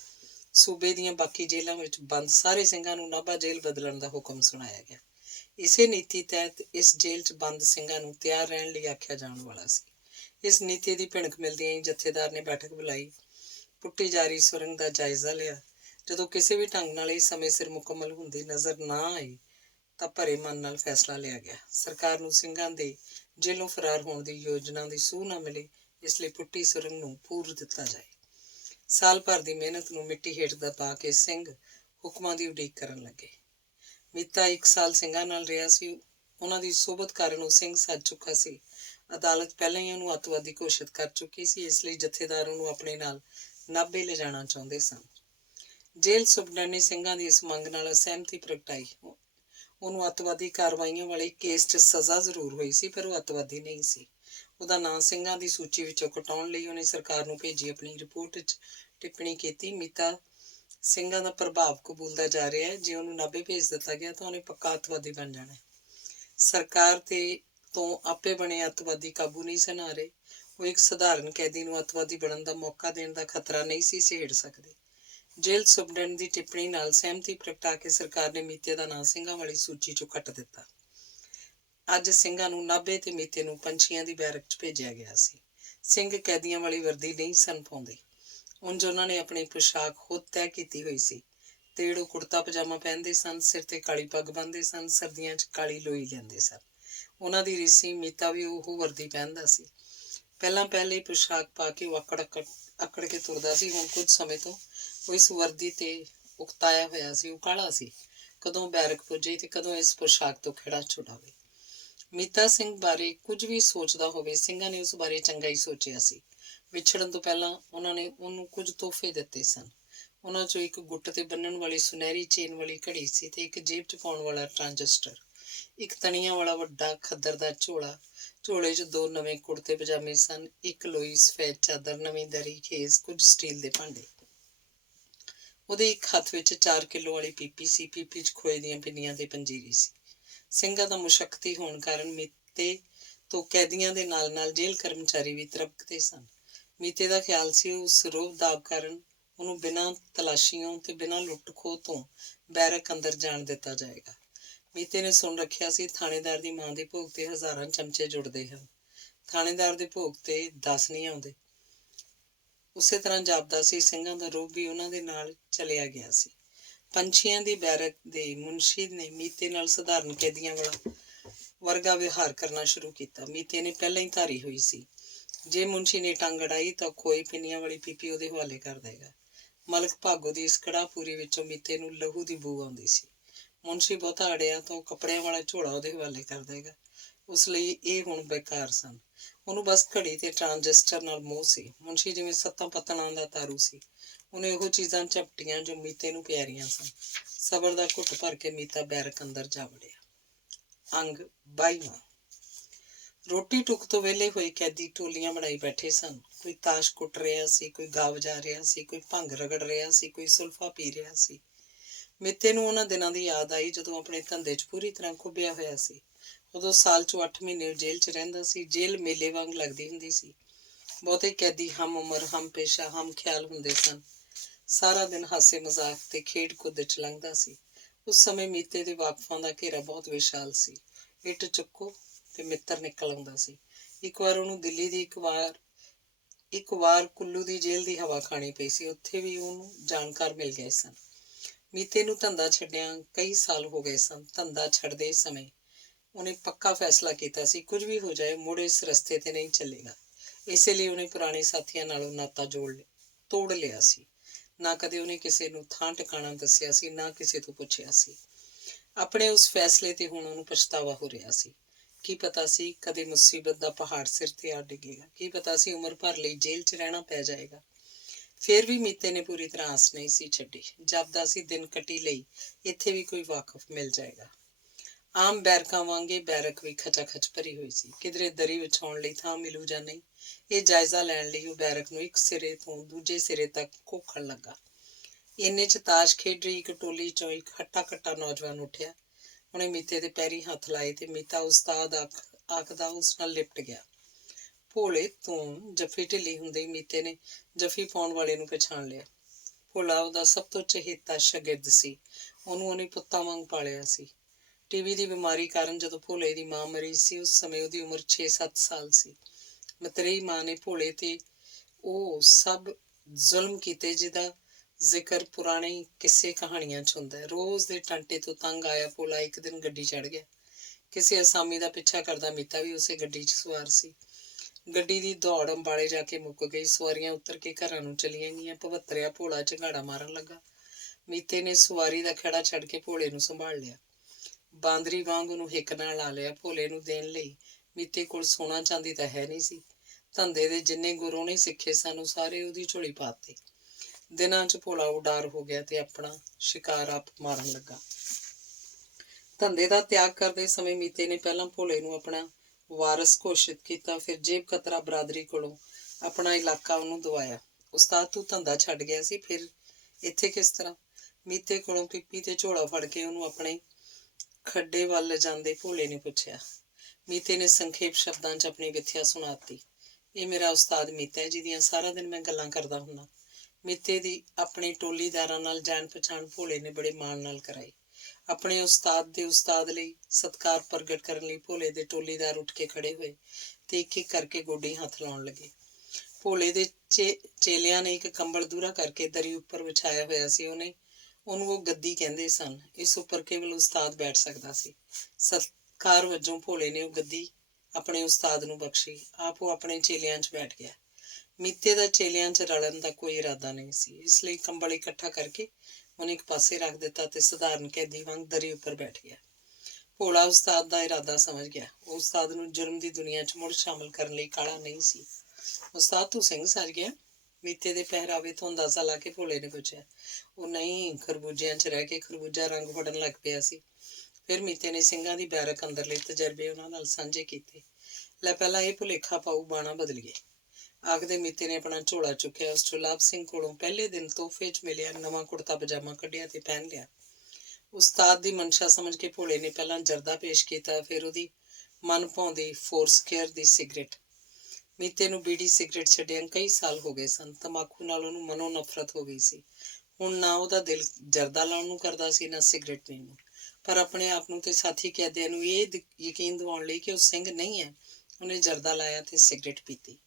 ਸੂਬੇ ਦੀਆਂ ਬਾਕੀ ਜੇਲ੍ਹਾਂ ਵਿੱਚ ਬੰਦ ਸਾਰੇ ਸਿੰਘਾਂ ਨੂੰ ਨਾਭਾ ਜੇਲ੍ਹ ਬਦਲਣ ਦਾ ਹੁਕਮ ਸੁਣਾਇਆ ਗਿਆ। ਇਸੇ ਨੀਤੀ ਤਹਿਤ ਇਸ ਜੇਲ੍ਹ 'ਚ ਬੰਦ ਸਿੰਘਾਂ ਨੂੰ ਤਿਆਰ ਰਹਿਣ ਲਈ ਆਖਿਆ ਜਾਣ ਵਾਲਾ ਸੀ। ਇਸ ਨੀਤੀ ਦੀ ਭਿਣਕ ਮਿਲਦੀਆਂ ਹੀ ਜਥੇਦਾਰ ਨੇ ਬੈਠਕ ਬੁਲਾਈ। ਪੁੱਟੀ ਜਾ ਰਹੀ ਸੁਰੰਗ ਦਾ ਜਾਇਜ਼ਾ ਲਿਆ। ਜਦੋਂ ਕਿਸੇ ਵੀ ਢੰਗ ਨਾਲ ਇਹ ਸਮੇਂ ਸਿਰ ਮੁਕੰਮਲ ਹੁੰਦੀ ਨਜ਼ਰ ਨਾ ਆਈ ਤਾਂ ਭਰੇ ਮਨ ਨਾਲ ਫੈਸਲਾ ਲਿਆ ਗਿਆ। ਸਰਕਾਰ ਨੂੰ ਸਿੰਘਾਂ ਦੇ ਜੇਲੋਂ ਫਰਾਰ ਹੋਣ ਦੀ ਯੋਜਨਾ ਦੀ ਸੂਹ ਨਾ ਮਿਲੇ, ਇਸ ਲਈ ਪੁੱਟੀ ਸੁਰੰਗ ਨੂੰ ਪੂਰ ਦਿੱਤਾ ਜਾਏ। ਸਾਲ ਭਰ ਦੀ ਮਿਹਨਤ ਨੂੰ ਮਿੱਟੀ ਹੇਠ ਦਬਾ ਕੇ ਸਿੰਘ ਹੁਕਮਾਂ ਦੀ ਉਡੀਕ ਕਰਨ ਲੱਗੇ। ਮੀਤਾ 1 ਸਾਲ ਸਿੰਘਾਂ ਨਾਲ ਰਿਹਾ ਸੀ। ਉਹਨਾਂ ਦੀ ਸੋਬਤ ਕਾਰਨ ਉਹ ਸਿੰਘ ਸੱਜ ਚੁੱਕਾ ਸੀ। ਅਦਾਲਤ ਪਹਿਲਾਂ ਹੀ ਉਹਨੂੰ ਅੱਤਵਾਦੀ ਘੋਸ਼ਿਤ ਕਰ ਚੁੱਕੀ ਸੀ, ਇਸ ਲਈ ਜਥੇਦਾਰ ਉਹਨੂੰ ਆਪਣੇ ਨਾਲ ਨਾਭੇ ਲਿਜਾਣਾ ਚਾਹੁੰਦੇ ਸਨ। ਜੇਲ੍ਹ ਸੁਪਰਡੈਂਟ ਨੇ ਸਿੰਘਾਂ ਦੀ ਇਸ ਮੰਗ ਨਾਲ ਅਸਹਿਮਤੀ ਪ੍ਰਗਟਾਈ। ਉਹਨੂੰ ਅੱਤਵਾਦੀ ਕਾਰਵਾਈਆਂ ਵਾਲੇ ਕੇਸ 'ਚ ਸਜ਼ਾ ਜ਼ਰੂਰ ਹੋਈ ਸੀ, ਪਰ ਉਹ ਅੱਤਵਾਦੀ ਨਹੀਂ ਸੀ। ਉਹਦਾ ਨਾਂ ਸਿੰਘਾਂ ਦੀ ਸੂਚੀ ਵਿੱਚੋਂ ਕਟਾਉਣ ਲਈ ਉਹਨੇ ਸਰਕਾਰ ਨੂੰ ਭੇਜੀ ਆਪਣੀ ਰਿਪੋਰਟ 'ਚ ਟਿੱਪਣੀ ਕੀਤੀ, ਮੀਤਾ ਸਿੰਘਾਂ ਦਾ ਪ੍ਰਭਾਵ ਕਬੂਲਦਾ ਜਾ ਰਿਹਾ ਹੈ। ਜੇ ਉਹਨੂੰ ਨਾਭੇ ਭੇਜ ਦਿੱਤਾ ਗਿਆ ਤਾਂ ਉਹਨੇ ਪੱਕਾ ਅੱਤਵਾਦੀ ਬਣ ਜਾਣਾ। ਸਰਕਾਰ ਤੋਂ ਆਪੇ ਬਣੇ ਅੱਤਵਾਦੀ ਕਾਬੂ ਨਹੀਂ ਸਨ ਆ ਰਹੇ। ਉਹ ਇੱਕ ਸਧਾਰਨ ਕੈਦੀ ਨੂੰ ਅੱਤਵਾਦੀ ਬਣਨ ਦਾ ਮੌਕਾ ਦੇਣ ਦਾ ਖਤਰਾ ਨਹੀਂ ਸੀ ਸਹੇੜ ਸਕਦੇ। ਜੇਲ੍ਹ ਸੁਪਰਡੈਂਟ ਦੀ ਟਿੱਪਣੀ ਨਾਲ ਸਹਿਮਤੀ ਪ੍ਰਗਟਾ ਕੇ ਸਰਕਾਰ ਨੇ ਮੀਤੇ ਦਾ ਨਾਂ ਸਿੰਘਾਂ ਵਾਲੀ ਸੂਚੀ 'ਚੋਂ ਕੱਟ ਦਿੱਤਾ। ਅੱਜ ਸਿੰਘਾਂ ਨੂੰ ਨਾਭੇ ਤੇ ਮੀਤੇ ਨੂੰ ਪੰਛੀਆਂ ਦੀ ਬੈਰਕ 'ਚ ਭੇਜਿਆ ਗਿਆ ਸੀ। ਸਿੰਘ ਕੈਦੀਆਂ ਵਾਲੀ ਵਰਦੀ ਨਹੀਂ ਸਨ ਪਾਉਂਦੇ। ਉਂਝ ਉਹਨਾਂ ਨੇ ਆਪਣੀ ਪੁਸ਼ਾਕ ਖੁਦ ਤੈਅ ਕੀਤੀ ਹੋਈ ਸੀ। ਤੇੜੋਂ ਕੁੜਤਾ ਪਜਾਮਾ ਪਹਿਨਦੇ ਸਨ, ਸਿਰ ਤੇ ਕਾਲੀ ਪੱਗ ਬੰਨ੍ਹਦੇ ਸਨ, ਸਰਦੀਆਂ 'ਚ ਕਾਲੀ ਲੋਈ ਲੈਂਦੇ ਸਨ। ਉਹਨਾਂ ਦੀ ਰੀਸੀ ਮੀਤਾ ਵੀ ਉਹ ਵਰਦੀ ਪਹਿਨਦਾ ਸੀ। ਪਹਿਲੇ ਪੁਸ਼ਾਕ ਪਾ ਕੇ ਉਹ ਆਕੜ ਕੇ ਤੁਰਦਾ ਸੀ। ਹੁਣ ਕੁਝ ਸਮੇਂ ਤੋਂ ਉਹ ਇਸ ਵਰਦੀ ਤੇ ਉਕਤਾਇਆ ਹੋਇਆ ਸੀ। ਉਹ ਕਾਹਲਾ ਸੀ ਕਦੋਂ ਬੈਰਕ ਪੁੱਜੇ ਤੇ ਕਦੋਂ ਇਸ ਪੁਸ਼ਾਕ ਤੋਂ ਖਹਿੜਾ ਛੁਡਾਵੇ। ਮੀਤਾ ਸਿੰਘ ਬਾਰੇ ਕੁਝ ਵੀ ਸੋਚਦਾ ਹੋਵੇ, ਸਿੰਘਾਂ ਨੇ ਉਸ ਬਾਰੇ ਚੰਗਾ ਹੀ ਸੋਚਿਆ ਸੀ। ਵਿਛੜਨ ਤੋਂ ਪਹਿਲਾਂ ਉਹਨਾਂ ਨੇ ਉਹਨੂੰ ਕੁਝ ਤੋਹਫੇ ਦਿੱਤੇ ਸਨ। ਉਹਨਾਂ 'ਚੋਂ ਇੱਕ ਗੁੱਟ ਤੇ ਬੰਨਣ ਵਾਲੀ ਸੁਨਹਿਰੀ ਚੇਨ ਵਾਲੀ ਘੜੀ ਸੀ ਤੇ ਇੱਕ ਜੇਬ 'ਚ ਪਾਉਣ ਵਾਲਾ ਟਰਾਂਜਿਸਟਰ, ਇੱਕ ਤਣੀਆਂ ਵਾਲਾ ਵੱਡਾ ਖੱਦਰ ਦਾ ਝੋਲਾ। ਝੋਲੇ 'ਚ 2 ਨਵੇਂ ਕੁੜਤੇ ਪਜਾਮੇ ਸਨ, ਇੱਕ ਲੋਈ ਸਫੈਦ ਚਾਦਰ, ਨਵੀਂ ਦਰੀ, ਖੇਸ, ਕੁਝ ਸਟੀਲ ਦੇ ਭਾਂਡੇ। ਉਹਦੇ ਇੱਕ ਹੱਥ ਵਿੱਚ 4 ਕਿਲੋ ਵਾਲੀ ਪੀਪੀ ਸੀ। ਪੀਪੀ 'ਚ ਖੋਏ ਦੀਆਂ ਪਿੰਨੀਆਂ ਤੇ ਪੰਜੀਰੀ ਸੀ। ਸਿੰਘਾਂ ਦਾ ਮੁਸ਼ੱਕਤੀ ਹੋਣ ਕਾਰਨ ਮੀਤੇ ਤੋਂ ਕੈਦੀਆਂ ਦੇ ਨਾਲ ਨਾਲ ਜੇਲ੍ਹ ਕਰਮਚਾਰੀ ਵੀ ਤ੍ਰਭਕਦੇ ਸਨ। ਮੀਤੇ ਦਾ ਖਿਆਲ ਸੀ ਉਸ ਰੋਹਬ-ਦਾਬ ਕਾਰਨ ਉਹਨੂੰ ਬਿਨਾਂ ਤਲਾਸ਼ੀਓਂ ਤੇ ਬਿਨਾਂ ਲੁੱਟ-ਖੋਹ ਤੋਂ ਬੈਰਕ ਅੰਦਰ ਜਾਣ ਦਿੱਤਾ ਜਾਏਗਾ। ਮੀਤੇ ਨੇ ਸੁਣ ਰੱਖਿਆ ਸੀ ਥਾਣੇਦਾਰ ਦੀ ਮਾਂ ਦੇ ਭੋਗ ਤੇ ਹਜ਼ਾਰਾਂ ਚਮਚੇ ਜੁੜਦੇ ਹਨ। ਥਾਣੇਦਾਰ ਦੇ ਭੋਗ ਤੇ 10 ਨਹੀਂ ਆਉਂਦੇ। ਉਸੇ ਤਰ੍ਹਾਂ ਜਾਪਦਾ ਸੀ ਸਿੰਘਾਂ ਦਾ ਰੋਹਬ ਵੀ ਉਹਨਾਂ ਦੇ ਨਾਲ ਚਲਿਆ ਗਿਆ ਸੀ। ਪੰਛੀਆਂ ਦੀ ਬੈਰਕ ਦੇ ਮੁਨਸ਼ੀ ਨੇ ਮੀਤੇ ਨਾਲ ਸਧਾਰਨ ਕੈਦੀਆਂ ਵਰਗਾ ਵਿਵਹਾਰ ਕਰਨਾ ਸ਼ੁਰੂ ਕੀਤਾ। ਮੀਤੇ ਨੇ ਪਹਿਲਾਂ ਹੀ ਧਾਰੀ ਹੋਈ ਸੀ, ਜੇ ਮੁਨਸ਼ੀ ਨੇ ਟੰਗ ਅੜਾਈ ਤਾਂ ਖੋਏ ਪਿੰਨੀਆਂ ਵਾਲੀ ਪੀਪੀ ਉਹਦੇ ਹਵਾਲੇ ਕਰ ਦੇਗਾ। ਮਲਕ ਭਾਗੋ ਦੀ ਇਸ ਕੜਾਹ ਪੂਰੀ ਵਿੱਚੋਂ ਮੀਤੇ ਨੂੰ ਲਹੂ ਦੀ ਬੂ ਆਉਂਦੀ ਸੀ। ਮੁਨਸ਼ੀ ਬਹੁਤਾ ਅੜਿਆ ਤਾਂ ਉਹ ਕੱਪੜਿਆਂ ਵਾਲਾ ਝੋਲਾ ਉਹਦੇ ਹਵਾਲੇ ਕਰ ਦੇਗਾ। ਉਸ ਲਈ ਇਹ ਹੁਣ ਬੇਕਾਰ ਸਨ। ਉਹਨੂੰ ਬਸ ਘੜੀ ਤੇ ਟਰਾਂਜਿਸਟਰ ਨਾਲ ਮੋਹ ਸੀ। ਮੁਨਸ਼ੀ ਜਿਵੇਂ 7 ਪਤਨਾਂ ਦਾ ਤਾਰੂ ਸੀ। ਉਹਨੇ ਉਹ ਚੀਜ਼ਾਂ ਝਪਟੀਆਂ ਜੋ ਮੀਤੇ ਨੂੰ ਪਿਆਰੀਆਂ ਸਨ। ਸਬਰ ਦਾ ਘੁੱਟ ਭਰ ਕੇ ਮੀਤਾ ਬੈਰਕ ਅੰਦਰ ਜਾ ਵੜਿਆ। ਅੰਗ 22ਵਾਂ। ਰੋਟੀ ਟੁੱਕ ਤੋਂ ਵਿਹਲੇ ਹੋਏ ਕੈਦੀ ਟੋਲੀਆਂ ਬਣਾਈ ਬੈਠੇ ਸਨ। ਕੋਈ ਤਾਸ਼ ਕੁੱਟ ਰਿਹਾ ਸੀ, ਕੋਈ ਗਾ ਵਜਾ ਰਿਹਾ ਸੀ, ਕੋਈ ਭੰਗ ਰਗੜ ਰਿਹਾ ਸੀ, ਕੋਈ ਸੁਲਫਾ ਪੀ ਰਿਹਾ ਸੀ। ਮੀਤੇ ਨੂੰ ਉਹਨਾਂ ਦਿਨਾਂ ਦੀ ਯਾਦ ਆਈ ਜਦੋਂ ਆਪਣੇ ਧੰਦੇ 'ਚ ਪੂਰੀ ਤਰ੍ਹਾਂ ਖੁੱਭਿਆ ਹੋਇਆ ਸੀ। ਉਦੋਂ ਸਾਲ 'ਚੋਂ 8 ਮਹੀਨੇ ਉਹ ਜੇਲ੍ਹ 'ਚ ਰਹਿੰਦਾ ਸੀ। ਜੇਲ੍ਹ ਮੇਲੇ ਵਾਂਗ ਲੱਗਦੀ ਹੁੰਦੀ ਸੀ। ਬਹੁਤੇ ਕੈਦੀ ਹਮ ਉਮਰ, ਹਮ ਪੇਸ਼ਾ, ਹਮ ਖਿਆਲ ਹੁੰਦੇ ਸਨ। ਸਾਰਾ ਦਿਨ ਹਾਸੇ ਮਜ਼ਾਕ ਤੇ ਖੇਡ ਕੁੱਦ 'ਚ ਲੰਘਦਾ ਸੀ। ਉਸ ਸਮੇਂ ਮੀਤੇ ਦੇ ਵਾਕਫਾਂ ਦਾ ਘੇਰਾ ਬਹੁਤ ਵਿਸ਼ਾਲ ਸੀ। ਇੱਟ ਚੁੱਕੋ ਤੇ ਮਿੱਤਰ ਨਿਕਲ ਆਉਂਦਾ ਸੀ। ਇੱਕ ਵਾਰ ਉਹਨੂੰ ਦਿੱਲੀ ਦੀ ਇੱਕ ਵਾਰ ਕੁੱਲੂ ਦੀ ਜੇਲ੍ਹ ਦੀ ਹਵਾ ਖਾਣੀ ਪਈ ਸੀ। ਉੱਥੇ ਵੀ ਉਹਨੂੰ ਜਾਣਕਾਰ ਮਿਲ ਗਏ ਸਨ। ਮੀਤੇ ਨੂੰ ਧੰਦਾ ਛੱਡਿਆਂ ਕਈ ਸਾਲ ਹੋ ਗਏ ਸਨ। ਧੰਦਾ ਛੱਡਦੇ ਸਮੇਂ ਉਹਨੇ ਪੱਕਾ ਫੈਸਲਾ ਕੀਤਾ ਸੀ, ਕੁਝ ਵੀ ਹੋ ਜਾਏ ਮੁੜ ਇਸ ਰਸਤੇ ਤੇ ਨਹੀਂ ਚੱਲੇਗਾ। ਇਸੇ ਲਈ ਉਹਨੇ ਪੁਰਾਣੇ ਸਾਥੀਆਂ ਨਾਲੋਂ ਨਾਤਾ ਤੋੜ ਲਿਆ ਸੀ। ਨਾ ਕਦੇ ਉਹਨੇ ਕਿਸੇ ਨੂੰ ਥਾਂ ਟਿਕਾਣਾ ਦੱਸਿਆ ਸੀ, ਨਾ ਕਿਸੇ ਤੋਂ ਪੁੱਛਿਆ ਸੀ। ਆਪਣੇ ਉਸ ਫੈਸਲੇ ਤੇ ਹੁਣ ਉਹਨੂੰ ਪਛਤਾਵਾ ਹੋ ਰਿਹਾ ਸੀ। ਕੀ ਪਤਾ ਸੀ ਕਦੇ ਮੁਸੀਬਤ ਦਾ ਪਹਾੜ ਸਿਰ ਤੇ ਆ ਡਿੱਗੇਗਾ, ਕੀ ਪਤਾ ਸੀ ਉਮਰ ਭਰ ਲਈ ਜੇਲ੍ਹ 'ਚ ਰਹਿਣਾ ਪੈ ਜਾਏਗਾ। ਫਿਰ ਵੀ ਮੀਤੇ ਨੇ ਪੂਰੀ ਤਰ੍ਹਾਂ ਆਸ ਨਹੀਂ ਸੀ ਛੱਡੀ। ਜਾਪਦਾ ਸੀ ਦਿਨ ਕੱਟੀ ਲਈ ਇੱਥੇ ਵੀ ਕੋਈ ਵਾਕਫ ਮਿਲ ਜਾਏਗਾ। ਆਮ ਬੈਰਕਾਂ ਵਾਂਗੇ ਬੈਰਕ ਵੀ ਖਚਾਖਚ ਭਰੀ ਹੋਈ ਸੀ। ਕਿਧਰੇ ਦਰੀ ਵਿਛਾਉਣ ਲਈ ਥਾਂ ਮਿਲੂ ਜਾਂ ਨਹੀਂ, ਇਹ ਜਾਇਜ਼ਾ ਲੈਣ ਲਈ ਉਹ ਬੈਰਕ ਨੂੰ ਇੱਕ ਸਿਰੇ ਤੋਂ ਦੂਜੇ ਸਿਰੇ ਤੱਕ ਘੋਖਣ ਲੱਗਾ। ਇੰਨੇ 'ਚ ਤਾਸ਼ ਖੇਡ ਰਹੀ ਇੱਕ ਟੋਲੀ 'ਚੋਂ ਇੱਕ ਹੱਟਾ ਕੱਟਾ ਨੌਜਵਾਨ ਉੱਠਿਆ। ਉਹਨੇ ਮੀਤੇ ਦੇ ਪੈਰੀਂ ਹੱਥ ਲਾਏ ਤੇ ਮੀਤਾ ਉਸਤਾਦ ਆਖਦਾ ਉਸ ਨਾਲ ਲਿਪਟ ਗਿਆ। ਭੋਲੇ ਤੋਂ ਜੱਫੀ ਢਿੱਲੀ ਹੁੰਦੀ ਮੀਤੇ ਨੇ ਜੱਫੀ ਪਾਉਣ ਵਾਲੇ ਨੂੰ ਪਛਾਣ ਲਿਆ। ਭੋਲਾ ਉਹਦਾ ਸਭ ਤੋਂ ਚਹੇਤਾ ਸ਼ਾਗਿਰਦ ਸੀ। ਉਹਨੇ ਪੁੱਤਾਂ ਵਾਂਗ ਪਾਲਿਆ ਸੀ। ਟੀਵੀ ਦੀ ਬਿਮਾਰੀ ਕਾਰਨ ਜਦੋਂ ਭੋਲੇ ਦੀ ਮਾਂ ਮਰੀ ਸੀ, ਉਸ ਸਮੇਂ ਉਹਦੀ ਉਮਰ 6-7 ਸਾਲ ਸੀ। ਮਤਰੇਈ ਮਾਂ ਨੇ ਭੋਲੇ ਤੇ ਉਹ ਸਭ ਜ਼ੁਲਮ ਕੀਤੇ ਜਿਹਦਾ ਜ਼ਿਕਰ ਪੁਰਾਣੇ ਕਿੱਸੇ ਕਹਾਣੀਆਂ 'ਚ ਹੁੰਦਾ ਹੈ। ਰੋਜ਼ ਦੇ ਟਾਂਟੇ ਤੋਂ ਤੰਗ ਆਇਆ ਭੋਲਾ ਇੱਕ ਦਿਨ ਗੱਡੀ ਚੜ੍ਹ ਗਿਆ। ਕਿਸੇ ਅਸਾਮੀ ਦਾ ਪਿੱਛਾ ਕਰਦਾ ਮੀਤਾ ਵੀ ਉਸੇ ਗੱਡੀ 'ਚ ਸਵਾਰ ਸੀ। ਗੱਡੀ ਦੀ ਦੌੜ ਅੰਬਾਲੇ ਜਾ ਕੇ ਮੁੱਕ ਗਈ। ਸਵਾਰੀਆਂ ਉੱਤਰ ਕੇ ਘਰਾਂ ਨੂੰ ਚਲੀਆਂ ਗਈਆਂ। ਭਵੱਤਰਿਆ ਭੋਲਾ ਝੰਗਾੜਾ ਮਾਰਨ ਲੱਗਾ। ਮੀਤੇ ਨੇ ਸਵਾਰੀ ਦਾ ਖਹਿੜਾ ਛੱਡ ਕੇ ਭੋਲੇ ਨੂੰ ਸੰਭਾਲ ਲਿਆ। ਬਾਂਦਰੀ ਵਾਂਗ ਉਹਨੂੰ ਹਿੱਕ ਨਾਲ ਲਾ ਲਿਆ। ਭੋਲੇ ਨੂੰ ਦੇਣ ਲਈ ਮੀਤੇ ਕੋਲ ਸੋਨਾ ਚਾਂਦੀ ਤਾਂ ਹੈ ਨਹੀਂ ਸੀ। ਧੰਦੇ ਦੇ ਜਿੰਨੇ ਗੁਰ ਉਹਨੇ ਸਿੱਖੇ ਸਨ ਉਹ ਸਾਰੇ ਉਹਦੀ ਝੋਲੀ ਪਾਤੇ। ਦਿਨਾਂ 'ਚ ਭੋਲਾ ਉਡਾਰ ਹੋ ਗਿਆ ਤੇ ਆਪਣਾ ਸ਼ਿਕਾਰ ਆਪ ਮਾਰਨ ਲੱਗਾ। ਧੰਦੇ ਦਾ ਤਿਆਗ ਕਰਦੇ ਸਮੇਂ ਮੀਤੇ ਨੇ ਪਹਿਲਾਂ ਭੋਲੇ ਨੂੰ ਆਪਣਾ ਵਾਰਸ ਘੋਸ਼ਿਤ ਕੀਤਾ, ਫਿਰ ਜੇਬ ਕਤਰਾ ਬਰਾਦਰੀ ਕੋਲੋਂ ਆਪਣਾ ਇਲਾਕਾ ਉਹਨੂੰ ਦਵਾਇਆ। ਉਸਤਾਦ ਤੂੰ ਧੰਦਾ ਛੱਡ ਗਿਆ ਸੀ, ਫਿਰ ਇੱਥੇ ਕਿਸ ਤਰ੍ਹਾਂ? ਮੀਤੇ ਕੋਲੋਂ ਪਿੱਪੀ ਤੇ ਝੋਲਾ ਫੜ ਕੇ ਉਹਨੂੰ ਆਪਣੇ ਖੱਡੇ ਵੱਲ ਲਿਜਾਂਦੇ ਭੋਲੇ ਨੇ ਪੁੱਛਿਆ। ਮੀਤੇ ਨੇ ਸੰਖੇਪ ਸ਼ਬਦਾਂ 'ਚ ਆਪਣੀ ਵਿਥਿਆ ਸੁਣਾਤੀ। ਇਹ ਮੇਰਾ ਉਸਤਾਦ ਮੀਤਾ ਹੈ, ਜਿਹਦੀਆਂ ਸਾਰਾ ਦਿਨ ਮੈਂ ਗੱਲਾਂ ਕਰਦਾ ਹੁੰਦਾ। ਮੀਤੇ ਦੀ ਆਪਣੇ ਟੋਲੀਦਾਰਾਂ ਨਾਲ ਜਾਣ ਪਛਾਣ ਭੋਲੇ ਨੇ ਬੜੇ ਮਾਣ ਨਾਲ ਕਰਾਈ। ਆਪਣੇ ਉਸਤਾਦ ਦੇ ਉਸਤਾਦ ਲਈ ਸਤਿਕਾਰ ਪ੍ਰਗਟ ਕਰਨ ਲਈ ਭੋਲੇ ਦੇ ਟੋਲੀਦਾਰ ਉੱਠ ਕੇ ਖੜੇ ਹੋਏ ਤੇ ਇੱਕ ਇੱਕ ਕਰਕੇ ਗੋਡੀ ਹੱਥ ਲਾਉਣ ਲੱਗੇ। ਭੋਲੇ ਦੇ ਚੇਲਿਆਂ ਨੇ ਇੱਕ ਕੰਬਲ ਦੂਰਾ ਕਰਕੇ ਦਰੀ ਉੱਪਰ ਵਿਛਾਇਆ ਹੋਇਆ ਸੀ। ਉਹਨੂੰ ਉਹ ਗੱਦੀ ਕਹਿੰਦੇ ਸਨ। ਇਸ ਉੱਪਰ ਕੇਵਲ ਉਸਤਾਦ ਬੈਠ ਸਕਦਾ ਸੀ। ਸਤਿਕਾਰ ਵਜੋਂ ਭੋਲੇ ਨੇ ਉਹ ਗੱਦੀ ਆਪਣੇ ਉਸਤਾਦ ਨੂੰ ਬਖਸ਼ੀ। ਆਪ ਉਹ ਆਪਣੇ ਚੇਲਿਆਂ 'ਚ ਬੈਠ ਗਿਆ। ਮੀਤੇ ਦਾ ਚੇਲਿਆਂ 'ਚ ਰਲਣ ਦਾ ਕੋਈ ਇਰਾਦਾ ਨਹੀਂ ਸੀ, ਇਸ ਲਈ ਕੰਬਲ ਇਕੱਠਾ ਕਰਕੇ ਉਹਨੇ ਇੱਕ ਪਾਸੇ ਰੱਖ ਦਿੱਤਾ ਤੇ ਸਧਾਰਨ ਕੈਦੀ ਵਾਂਗ ਦਰੀ ਉੱਪਰ ਬੈਠ ਗਿਆ। ਭੋਲਾ ਉਸਤਾਦ ਦਾ ਇਰਾਦਾ ਸਮਝ ਗਿਆ। ਉਹ ਉਸਤਾਦ ਨੂੰ ਜੁਰਮ ਦੀ ਦੁਨੀਆ 'ਚ ਮੁੜ ਸ਼ਾਮਲ ਕਰਨ ਲਈ ਕਾਹਲਾ ਨਹੀਂ ਸੀ। ਉਸਤਾਦ ਤੂੰ ਸਿੰਘ ਸੱਜ ਗਿਆ? ਮੀਤੇ ਦੇ ਪਹਿਰਾਵੇ ਤੋਂ ਅੰਦਾਜ਼ਾ ਲਾ ਕੇ ਭੋਲੇ ਨੇ ਪੁੱਛਿਆ। ਉਹ ਨਹੀਂ, ਖਰਬੂਜਿਆਂ 'ਚ ਰਹਿ ਕੇ ਖਰਬੂਜਾ ਰੰਗ ਫੜਨ ਲੱਗ ਪਿਆ ਸੀ। ਫਿਰ ਮੀਤੇ ਨੇ ਸਿੰਘਾਂ ਦੀ ਬੈਰਕ ਅੰਦਰਲੇ ਤਜਰਬੇ ਉਹਨਾਂ ਨਾਲ ਸਾਂਝੇ ਕੀਤੇ। ਲੈ ਪਹਿਲਾਂ ਇਹ ਭੁਲੇਖਾ ਪਾਊ ਬਾਣਾ ਬਦਲੀਏ। ਆਖਦੇ ਮੀਤੇ ਨੇ ਆਪਣਾ ਝੋਲਾ ਚੁੱਕਿਆ। ਉਸ 'ਚੋਂ ਲਾਭ ਸਿੰਘ ਕੋਲੋਂ ਪਹਿਲੇ ਦਿਨ ਤੋਹਫੇ 'ਚ ਮਿਲਿਆ ਨਵਾਂ ਕੁੜਤਾ ਪਜਾਮਾ ਕੱਢਿਆ ਤੇ ਪਹਿਨ ਲਿਆ। ਉਸਤਾਦ ਦੀ ਮਨਸ਼ਾ ਸਮਝ ਕੇ ਭੋਲੇ ਨੇ ਪਹਿਲਾਂ ਜਰਦਾ ਪੇਸ਼ ਕੀਤਾ, ਫਿਰ ਉਹਦੀ ਮਨ ਭਾਉਂਦੀ ਫੋਰਸਕੇਅਰ ਦੀ ਸਿਗਰਟ। ਮੀਤੇ ਨੂੰ ਬੀੜੀ ਸਿਗਰਟ ਛੱਡਿਆਂ ਕਈ ਸਾਲ ਹੋ ਗਏ ਸਨ। ਤੰਬਾਕੂ ਨਾਲ ਉਹਨੂੰ ਮਨੋਂ ਨਫ਼ਰਤ ਹੋ ਗਈ ਸੀ। ਹੁਣ ਨਾ ਉਹਦਾ ਦਿਲ ਜਰਦਾ ਲਾਉਣ ਨੂੰ ਕਰਦਾ ਸੀ, ਨਾ ਸਿਗਰਟ ਪੀਣ ਨੂੰ। ਪਰ ਆਪਣੇ ਆਪ ਨੂੰ ਤੇ ਸਾਥੀ ਕੈਦੀਆਂ ਨੂੰ ਇਹ ਯਕੀਨ ਦਿਵਾਉਣ ਲਈ ਕਿ ਉਹ ਸਿੰਘ ਨਹੀਂ ਹੈ, ਉਹਨੇ ਜਰਦਾ ਲਾਇਆ ਤੇ ਸਿਗਰਟ ਪੀਤੀ।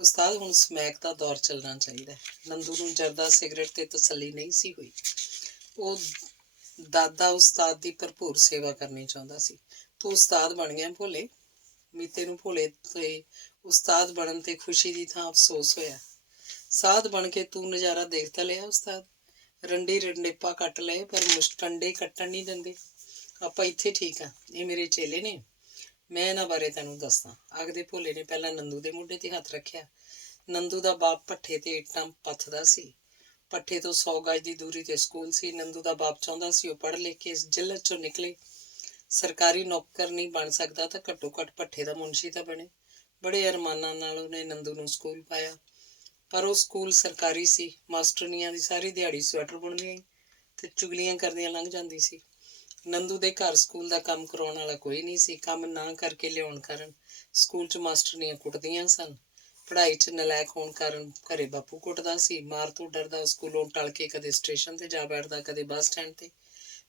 ਉਸਤਾਦ ਹੁਣ ਸਮੈਕ ਦਾ ਦੌਰ ਚੱਲਣਾ ਚਾਹੀਦਾ। ਨੰਦੂ ਨੂੰ ਜਰਦਾ ਸਿਗਰਟ ਤੇ ਤਸੱਲੀ ਨਹੀਂ ਸੀ ਹੋਈ। ਉਹ ਦਾਦਾ ਉਸਤਾਦ ਦੀ ਭਰਪੂਰ ਸੇਵਾ ਕਰਨੀ ਚਾਹੁੰਦਾ ਸੀ। ਤੂੰ ਉਸਤਾਦ ਬਣ ਗਿਆ ਭੋਲੇ? ਮੀਤੇ ਨੂੰ ਭੋਲੇ ਤੇ ਉਸਤਾਦ ਬਣਨ ਤੇ ਖੁਸ਼ੀ ਦੀ ਥਾਂ ਅਫਸੋਸ ਹੋਇਆ। ਸਾਧ ਬਣ ਕੇ ਤੂੰ ਨਜ਼ਾਰਾ ਦੇਖ ਤਾਂ ਲਿਆ ਉਸਤਾਦ। ਰੰਡੀ ਰੰਡੇਪਾ ਕੱਟ ਲਏ ਪਰ ਮੁਸ਼ਟੰਡੇ ਕੱਟਣ ਨਹੀਂ ਦਿੰਦੇ। ਆਪਾਂ ਇੱਥੇ ਠੀਕ ਆ, ਇਹ ਮੇਰੇ ਚੇਲੇ ਨੇ, ਮੈਂ ਇਹਨਾਂ ਬਾਰੇ ਤੈਨੂੰ ਦੱਸਦਾ। ਆਖਦੇ ਭੋਲੇ ਨੇ ਪਹਿਲਾਂ ਨੰਦੂ ਦੇ ਮੋਢੇ ਤੇ ਹੱਥ ਰੱਖਿਆ। ਨੰਦੂ ਦਾ ਬਾਪ ਭੱਠੇ ਤੇ ਇੱਟਾਂ ਪੱਥਦਾ ਸੀ। ਭੱਠੇ ਤੋਂ 100 ਗਜ ਦੀ ਦੂਰੀ ਤੇ ਸਕੂਲ ਸੀ। ਨੰਦੂ ਦਾ ਬਾਪ ਚਾਹੁੰਦਾ ਸੀ ਉਹ ਪੜ੍ਹ ਲਿਖ ਕੇ ਇਸ ਜਿਲਤ 'ਚੋਂ ਨਿਕਲੇ। ਸਰਕਾਰੀ ਨੌਕਰ ਨਹੀਂ ਬਣ ਸਕਦਾ ਤਾਂ ਘੱਟੋ ਘੱਟ ਭੱਠੇ ਦਾ ਮੁਨਸ਼ੀ ਤਾਂ ਬਣੇ। ਬੜੇ ਅਰਮਾਨਾਂ ਨਾਲ ਉਹਨੇ ਨੰਦੂ ਨੂੰ ਸਕੂਲ ਪਾਇਆ। ਪਰ ਉਹ ਸਕੂਲ ਸਰਕਾਰੀ ਸੀ। ਮਾਸਟਰਨੀਆਂ ਦੀ ਸਾਰੀ ਦਿਹਾੜੀ ਸਵੈਟਰ ਬੁਣਦੀਆਂ ਤੇ ਚੁਗਲੀਆਂ ਕਰਦੀਆਂ ਲੰਘ ਜਾਂਦੀ ਸੀ। ਨੰਦੂ ਦੇ ਘਰ ਸਕੂਲ ਦਾ ਕੰਮ ਕਰਾਉਣ ਵਾਲਾ ਕੋਈ ਨਹੀਂ ਸੀ। ਕੰਮ ਨਾ ਕਰਕੇ ਲਿਆਉਣ ਕਾਰਨ ਸਕੂਲ 'ਚ ਮਾਸਟਰਨੀਆਂ ਕੁੱਟਦੀਆਂ ਸਨ। ਪੜ੍ਹਾਈ 'ਚ ਨਲਾਇਕ ਹੋਣ ਕਾਰਨ ਘਰੇ ਬਾਪੂ ਕੁੱਟਦਾ ਸੀ। ਮਾਰ ਤੋਂ ਡਰਦਾ ਸਕੂਲੋਂ ਟਲ ਕੇ ਕਦੇ ਸਟੇਸ਼ਨ ਤੇ ਜਾ ਬੈਠਦਾ, ਕਦੇ ਬੱਸ ਸਟੈਂਡ ਤੇ।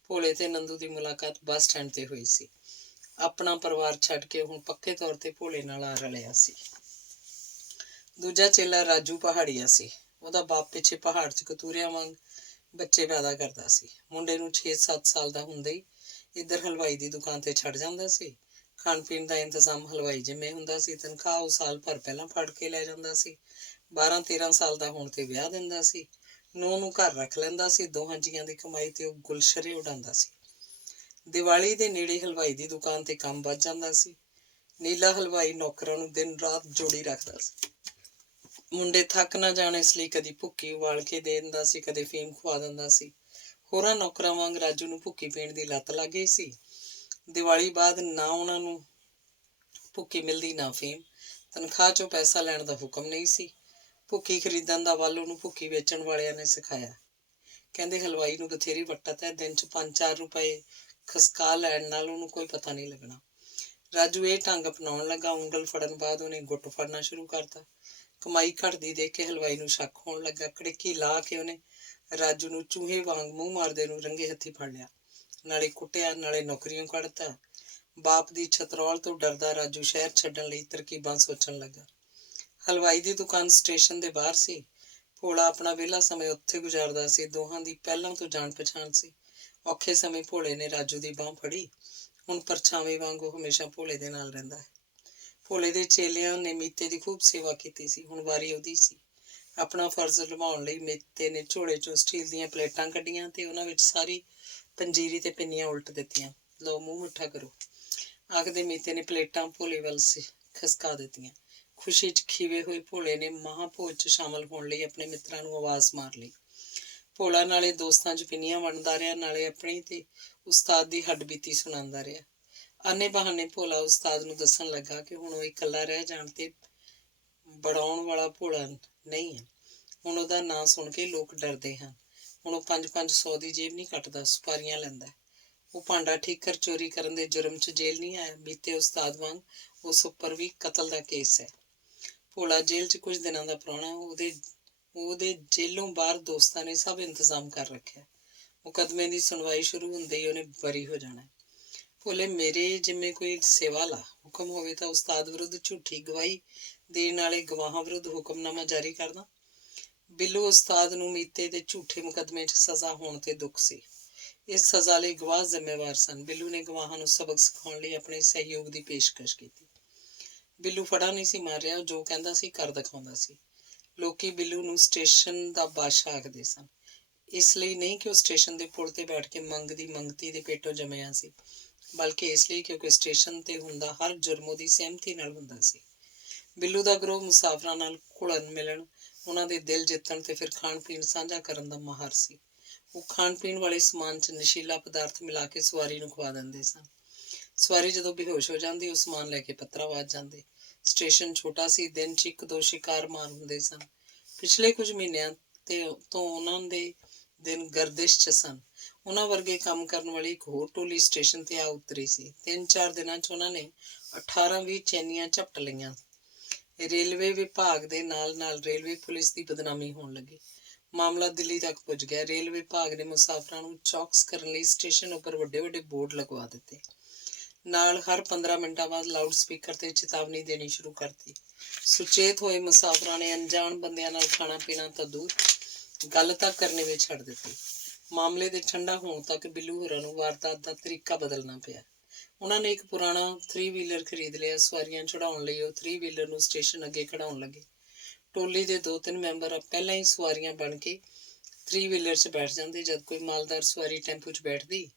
ਭੋਲੇ ਤੇ ਨੰਦੂ ਦੀ ਮੁਲਾਕਾਤ ਬੱਸ ਸਟੈਂਡ ਤੇ ਹੋਈ ਸੀ। ਆਪਣਾ ਪਰਿਵਾਰ ਛੱਡ ਕੇ ਹੁਣ ਪੱਕੇ ਤੌਰ ਤੇ ਭੋਲੇ ਨਾਲ ਆ ਰਲਿਆ ਸੀ। ਦੂਜਾ ਚੇਲਾ ਰਾਜੂ ਪਹਾੜੀਆ ਸੀ। ਉਹਦਾ ਬਾਪ ਪਿੱਛੇ ਪਹਾੜ 'ਚ ਕਤੂਰਿਆਂ ਵਾਂਗ ਬੱਚੇ ਪੈਦਾ ਕਰਦਾ ਸੀ। ਮੁੰਡੇ ਨੂੰ 6-7 ਸਾਲ ਦਾ ਹੁੰਦੇ ਹੀ ਇੱਧਰ ਹਲਵਾਈ ਦੀ ਦੁਕਾਨ ਤੇ ਛੱਡ ਜਾਂਦਾ ਸੀ। ਖਾਣ ਪੀਣ ਦਾ ਇੰਤਜ਼ਾਮ ਹਲਵਾਈ ਜਿੰਮੇ ਹੁੰਦਾ ਸੀ। ਤਨਖਾਹ ਉਹ ਸਾਲ ਭਰ ਪਹਿਲਾਂ ਫੜ ਕੇ ਲੈ ਜਾਂਦਾ ਸੀ। 12-13 ਸਾਲ ਦਾ ਹੋਣ ਤੇ ਵਿਆਹ ਦਿੰਦਾ ਸੀ। ਨੂੰਹ ਨੂੰ ਘਰ ਰੱਖ ਲੈਂਦਾ ਸੀ। ਦੋਹਾਂ ਜੀਆਂ ਦੀ ਕਮਾਈ ਤੇ ਉਹ ਗੁਲਸ਼ਰੇ ਉਡਾਉਂਦਾ ਸੀ। ਦੀਵਾਲੀ ਦੇ ਨੇੜੇ ਹਲਵਾਈ ਦੀ ਦੁਕਾਨ ਤੇ ਕੰਮ ਵੱਧ ਜਾਂਦਾ ਸੀ। ਨੀਲਾ ਹਲਵਾਈ ਨੌਕਰਾਂ ਨੂੰ ਦਿਨ ਰਾਤ ਜੋੜੀ ਰੱਖਦਾ ਸੀ। ਮੁੰਡੇ ਥੱਕ ਨਾ ਜਾਣ ਇਸ ਲਈ ਕਦੀ ਭੁੱਕੀ ਉਬਾਲ ਕੇ ਦੇ ਦਿੰਦਾ ਸੀ, ਕਦੇ ਫੀਮ ਖਵਾ ਦਿੰਦਾ ਸੀ। ਹੋਰਾਂ ਨੌਕਰਾਂ ਵਾਂਗ ਰਾਜੂ ਨੂੰ ਭੁੱਕੀ ਪੀਣ ਦੀ ਲੱਤ ਲੱਗ ਗਈ ਸੀ। ਦੀਵਾਲੀ ਬਾਅਦ ਨਾ ਉਹਨਾਂ ਨੂੰ ਭੁੱਕੀ ਮਿਲਦੀ ਨਾ ਫੀਮ। ਤਨਖਾਹ ਚੋਂ ਪੈਸਾ ਲੈਣ ਦਾ ਹੁਕਮ ਨਹੀਂ ਸੀ। ਭੁੱਕੀ ਖਰੀਦਣ ਦਾ ਵੱਲ ਉਹਨੂੰ ਭੁੱਕੀ ਵੇਚਣ ਵਾਲਿਆਂ ਨੇ ਸਿਖਾਇਆ। ਕਹਿੰਦੇ ਹਲਵਾਈ ਨੂੰ ਬਥੇਰੀ ਵੱਟਤ ਹੈ, ਦਿਨ 'ਚ 5-4 ਰੁਪਏ ਖਸਕਾ ਲੈਣ ਨਾਲ ਉਹਨੂੰ ਕੋਈ ਪਤਾ ਨਹੀਂ ਲੱਗਣਾ। ਰਾਜੂ ਇਹ ਢੰਗ ਅਪਣਾਉਣ ਲੱਗਾ। ਉਂਗਲ ਫੜਨ ਬਾਅਦ ਉਹਨੇ ਗੁੱਟ ਫੜਨਾ ਸ਼ੁਰੂ ਕਰਤਾ। ਕਮਾਈ ਘਟਦੀ ਦੇਖ ਕੇ ਹਲਵਾਈ ਨੂੰ ਸ਼ੱਕ ਹੋਣ ਲੱਗਾ। ਕੜਿੱਕੀ ਲਾ ਕੇ ਉਹਨੇ ਰਾਜੂ ਨੂੰ ਚੂਹੇ ਵਾਂਗ ਮੂੰਹ ਮਾਰਦੇ ਨੂੰ ਰੰਗੇ ਹੱਥੀਂ ਫੜ ਲਿਆ। ਨਾਲੇ ਕੁੱਟਿਆ, ਨਾਲੇ ਨੌਕਰੀਆਂ ਕੱਢਤਾ। ਬਾਪ ਦੀ ਛਤਰੌਲ ਤੋਂ ਡਰਦਾ ਰਾਜੂ ਸ਼ਹਿਰ ਛੱਡਣ ਲਈ ਤਰਕੀਬਾਂ ਸੋਚਣ ਲੱਗਾ। ਹਲਵਾਈ ਦੀ ਦੁਕਾਨ ਸਟੇਸ਼ਨ ਦੇ ਬਾਹਰ ਸੀ। ਭੋਲਾ ਆਪਣਾ ਵਿਹਲਾ ਸਮੇਂ ਉੱਥੇ ਗੁਜ਼ਾਰਦਾ ਸੀ। ਦੋਹਾਂ ਦੀ ਪਹਿਲਾਂ ਤੋਂ ਜਾਣ ਪਛਾਣ ਸੀ। ਔਖੇ ਸਮੇਂ ਭੋਲੇ ਨੇ ਰਾਜੂ ਦੀ ਬਾਂਹ ਫੜੀ। ਹੁਣ ਪਰਛਾਵੇਂ ਵਾਂਗ ਉਹ ਹਮੇਸ਼ਾ ਭੋਲੇ ਦੇ ਨਾਲ ਰਹਿੰਦਾ ਹੈ। ਭੋਲੇ ਦੇ ਚੇਲਿਆਂ ਨੇ ਮੀਤੇ ਦੀ ਖੂਬ ਸੇਵਾ ਕੀਤੀ ਸੀ। ਹੁਣ ਵਾਰੀ ਉਹਦੀ ਸੀ। ਆਪਣਾ ਫਰਜ਼ ਨਿਭਾਉਣ ਲਈ ਮੀਤੇ ਨੇ ਝੋਲੇ ਚੋਂ ਸਟੀਲ ਦੀਆਂ ਪਲੇਟਾਂ ਕੱਢੀਆਂ ਤੇ ਉਹਨਾਂ ਵਿੱਚ ਸਾਰੀ ਪੰਜੀਰੀ ਤੇ ਪਿੰਨੀਆਂ ਉਲਟ ਦਿੱਤੀਆਂ। ਲਓ ਮੂੰਹ ਮਿੱਠਾ ਕਰੋ, ਆਖਦੇ ਮੀਤੇ ਨੇ ਪਲੇਟਾਂ ਭੋਲੇ ਵੱਲ ਖਸਕਾ ਦਿੱਤੀਆਂ। ਖੁਸ਼ੀ 'ਚ ਖੀਵੇ ਹੋਏ ਭੋਲੇ ਨੇ ਮਹਾਂਭੋਜ 'ਚ ਸ਼ਾਮਲ ਹੋਣ ਲਈ ਆਪਣੇ ਮਿੱਤਰਾਂ ਨੂੰ ਆਵਾਜ਼ ਮਾਰ ਲਈ। ਭੋਲਾ ਨਾਲੇ ਦੋਸਤਾਂ 'ਚ ਪਿੰਨੀਆਂ ਵੰਡਦਾ ਰਿਹਾ, ਨਾਲੇ ਆਪਣੀ ਤੇ ਉਸਤਾਦ ਦੀ ਹੱਡਬੀਤੀ ਸੁਣਾਉਂਦਾ ਰਿਹਾ। ਆਨੇ ਬਹਾਨੇ ਭੋਲਾ ਉਸਤਾਦ ਨੂੰ ਦੱਸਣ ਲੱਗਾ ਕਿ ਹੁਣ ਉਹ ਇਕੱਲਾ ਰਹਿ ਜਾਣ ਤੇ ਬੜਾਉਣ ਵਾਲਾ ਭੋਲਾ ਨਹੀਂ ਹੈ। ਹੁਣ ਉਹਦਾ ਨਾਂ ਸੁਣ ਕੇ ਲੋਕ ਡਰਦੇ ਹਨ। ਹੁਣ ਉਹ 5-500 ਦੀ ਜੇਬ ਨਹੀਂ ਕੱਟਦਾ, ਸੁਪਾਰੀਆਂ ਲੈਂਦਾ। ਉਹ ਭਾਂਡਾ ਠੀਕਰ ਚੋਰੀ ਕਰਨ ਦੇ ਜੁਰਮ 'ਚ ਜੇਲ੍ਹ ਨਹੀਂ ਆਇਆ। ਬੀਤੇ ਉਸਤਾਦ ਵਾਂਗ ਉਸ ਉੱਪਰ ਵੀ ਕਤਲ ਦਾ ਕੇਸ ਹੈ। ਭੋਲਾ ਜੇਲ੍ਹ 'ਚ ਕੁਝ ਦਿਨਾਂ ਦਾ ਪ੍ਰਾਹੁਣਾ। ਉਹਦੇ ਜੇਲੋਂ ਬਾਹਰ ਦੋਸਤਾਂ ਨੇ ਸਭ ਇੰਤਜ਼ਾਮ ਕਰ ਰੱਖਿਆ। ਮੁਕੱਦਮੇ ਦੀ ਸੁਣਵਾਈ ਸ਼ੁਰੂ ਹੁੰਦੇ ਹੀ ਉਹਨੇ ਬਰੀ ਹੋ ਜਾਣਾ। ਭੋਲੇ ਮੇਰੇ ਜਿੰਮੇ ਕੋਈ ਸੇਵਾ ਲਾ। ਹੁਕਮ ਹੋਵੇ ਤਾਂ ਉਸਤਾਦ ਵਿਰੁੱਧ ਝੂਠੀ ਗਵਾਹੀ ਦੇਣ ਵਾਲੇ ਗਵਾਹਾਂ ਵਿਰੁੱਧ ਹੁਕਮਨਾਮਾ ਜਾਰੀ ਕਰਦਾ। ਬਿੱਲੂ ਉਸਤਾਦ ਨੂੰ ਮੀਤੇ ਦੇ ਝੂਠੇ ਮੁਕੱਦਮੇ 'ਚ ਸਜ਼ਾ ਹੋਣ ਤੇ ਦੁੱਖ ਸੀ। ਇਸ ਸਜ਼ਾ ਲਈ ਗਵਾਹ ਜ਼ਿੰਮੇਵਾਰ ਸਨ। ਬਿੱਲੂ ਨੇ ਗਵਾਹਾਂ ਨੂੰ ਸਬਕ ਸਿਖਾਉਣ ਲਈ ਆਪਣੇ ਸਹਿਯੋਗ ਦੀ ਪੇਸ਼ਕਸ਼ ਕੀਤੀ। ਬਿੱਲੂ ਫੜਾ ਨਹੀਂ ਸੀ ਮਾਰ ਰਿਹਾ, ਉਹ ਜੋ ਕਹਿੰਦਾ ਸੀ ਕਰ ਦਿਖਾਉਂਦਾ ਸੀ। ਲੋਕੀ ਬਿੱਲੂ ਨੂੰ ਸਟੇਸ਼ਨ ਦਾ ਬਾਦਸ਼ਾਹ ਆਖਦੇ ਸਨ। ਇਸ ਲਈ ਨਹੀਂ ਕਿ ਉਹ ਸਟੇਸ਼ਨ ਦੇ ਪੁਲ ਤੇ ਬੈਠ ਕੇ ਮੰਗਤੀ ਦੇ ਪੇਟੋਂ ਜੰਮਿਆ ਸੀ, ਬਲਕਿ ਇਸ ਲਈ ਕਿਉਂਕਿ ਸਟੇਸ਼ਨ ਤੇ ਹੁੰਦਾ ਹਰ ਜੁਰਮ ਉਹਦੀ ਸਹਿਮਤੀ ਨਾਲ ਹੁੰਦਾ ਸੀ। ਬਿੱਲੂ ਦਾ ਗਰੋਹ ਮੁਸਾਫਰਾਂ ਨਾਲ ਘੁਲਣ ਮਿਲਣ, ਉਹਨਾਂ ਦੇ ਦਿਲ ਜਿੱਤਣ ਤੇ ਫਿਰ ਖਾਣ ਪੀਣ ਸਾਂਝਾ ਕਰਨ ਦਾ ਮਾਹਰ ਸੀ। ਉਹ ਖਾਣ ਪੀਣ ਵਾਲੇ ਸਮਾਨ 'ਚ ਨਸ਼ੀਲਾ ਪਦਾਰਥ ਮਿਲਾ ਕੇ ਸਵਾਰੀ ਨੂੰ ਖਵਾ ਦਿੰਦੇ ਸਨ। ਸਵਾਰੀ ਜਦੋਂ ਬੇਹੋਸ਼ ਹੋ ਜਾਂਦੀ, ਉਹ ਸਮਾਨ ਲੈ ਕੇ ਪੱਤਰਾਬਾਦ ਜਾਂਦੇ। ਸਟੇਸ਼ਨ ਛੋਟਾ ਸੀ। ਦਿਨ 'ਚ 1-2 ਸ਼ਿਕਾਰ ਮਾਰ ਹੁੰਦੇ ਸਨ। ਪਿਛਲੇ ਕੁਝ ਮਹੀਨਿਆਂ ਤੋਂ ਉਹਨਾਂ ਦੇ ਦਿਨ ਗਰਦਿਸ਼ 'ਚ ਸਨ। ਉਹਨਾਂ ਵਰਗੇ ਕੰਮ ਕਰਨ ਵਾਲੀ ਇੱਕ ਹੋਰ ਟੋਲੀ ਸਟੇਸ਼ਨ ਤੇ ਆ ਉਤਰੀ ਸੀ। 3-4 ਦਿਨਾਂ 'ਚ ਉਹਨਾਂ ਨੇ 18-20 ਚੈਨੀਆਂ ਝਪਟ ਲਈਆਂ। ਰੇਲਵੇ ਵਿਭਾਗ ਦੇ ਨਾਲ ਰੇਲਵੇ ਪੁਲਿਸ ਦੀ ਬਦਨਾਮੀ ਹੋਣ ਲੱਗੀ। ਮਾਮਲਾ ਦਿੱਲੀ ਤੱਕ ਪੁੱਜ ਗਿਆ। ਰੇਲਵੇ ਵਿਭਾਗ ਨੇ ਮੁਸਾਫਰਾਂ ਨੂੰ ਚੌਕਸ ਕਰਨ ਲਈ ਸਟੇਸ਼ਨ ਉੱਪਰ ਵੱਡੇ ਬੋਰਡ ਲਗਵਾ ਦਿੱਤੇ। ਨਾਲ ਹਰ 15 ਮਿੰਟਾਂ ਬਾਅਦ ਲਾਊਡ ਸਪੀਕਰ ਤੇ ਚੇਤਾਵਨੀ ਦੇਣੀ ਸ਼ੁਰੂ ਕਰਤੀ। ਸੁਚੇਤ ਹੋਏ ਮੁਸਾਫਰਾਂ ਨੇ ਅਣਜਾਣ ਬੰਦਿਆਂ ਨਾਲ ਖਾਣਾ ਪੀਣਾ ਤਾਂ ਦੂਰ, ਗੱਲ ਤੱਕ ਕਰਨੀ ਵੀ ਛੱਡ ਦਿੱਤੀ। ਮਾਮਲੇ ਦੇ ਠੰਡਾ ਹੋਣ ਤੱਕ ਬਿੱਲੂ ਹੋਰਾਂ ਨੂੰ ਵਾਰਦਾਤ ਦਾ ਤਰੀਕਾ ਬਦਲਣਾ ਪਿਆ। ਉਹਨਾਂ ਨੇ ਇੱਕ ਪੁਰਾਣਾ 3 ਵੀਲਰ ਖਰੀਦ ਲਿਆ। ਸਵਾਰੀਆਂ ਚੜਾਉਣ ਲਈ ਉਹ 3 ਵੀਲਰ ਨੂੰ ਸਟੇਸ਼ਨ ਅੱਗੇ ਖੜਾਉਣ ਲੱਗੇ। ਟੋਲੀ ਦੇ 2-3 ਮੈਂਬਰ ਪਹਿਲਾਂ ਹੀ ਸਵਾਰੀਆਂ ਬਣ ਕੇ 3 ਵੀਲਰ 'ਚ ਬੈਠ ਜਾਂਦੇ। ਜਦ ਕੋਈ ਮਾਲਦਾਰ ਸਵਾਰੀ ਟੈਂਪੂ 'ਚ ਬੈਠਦੀ,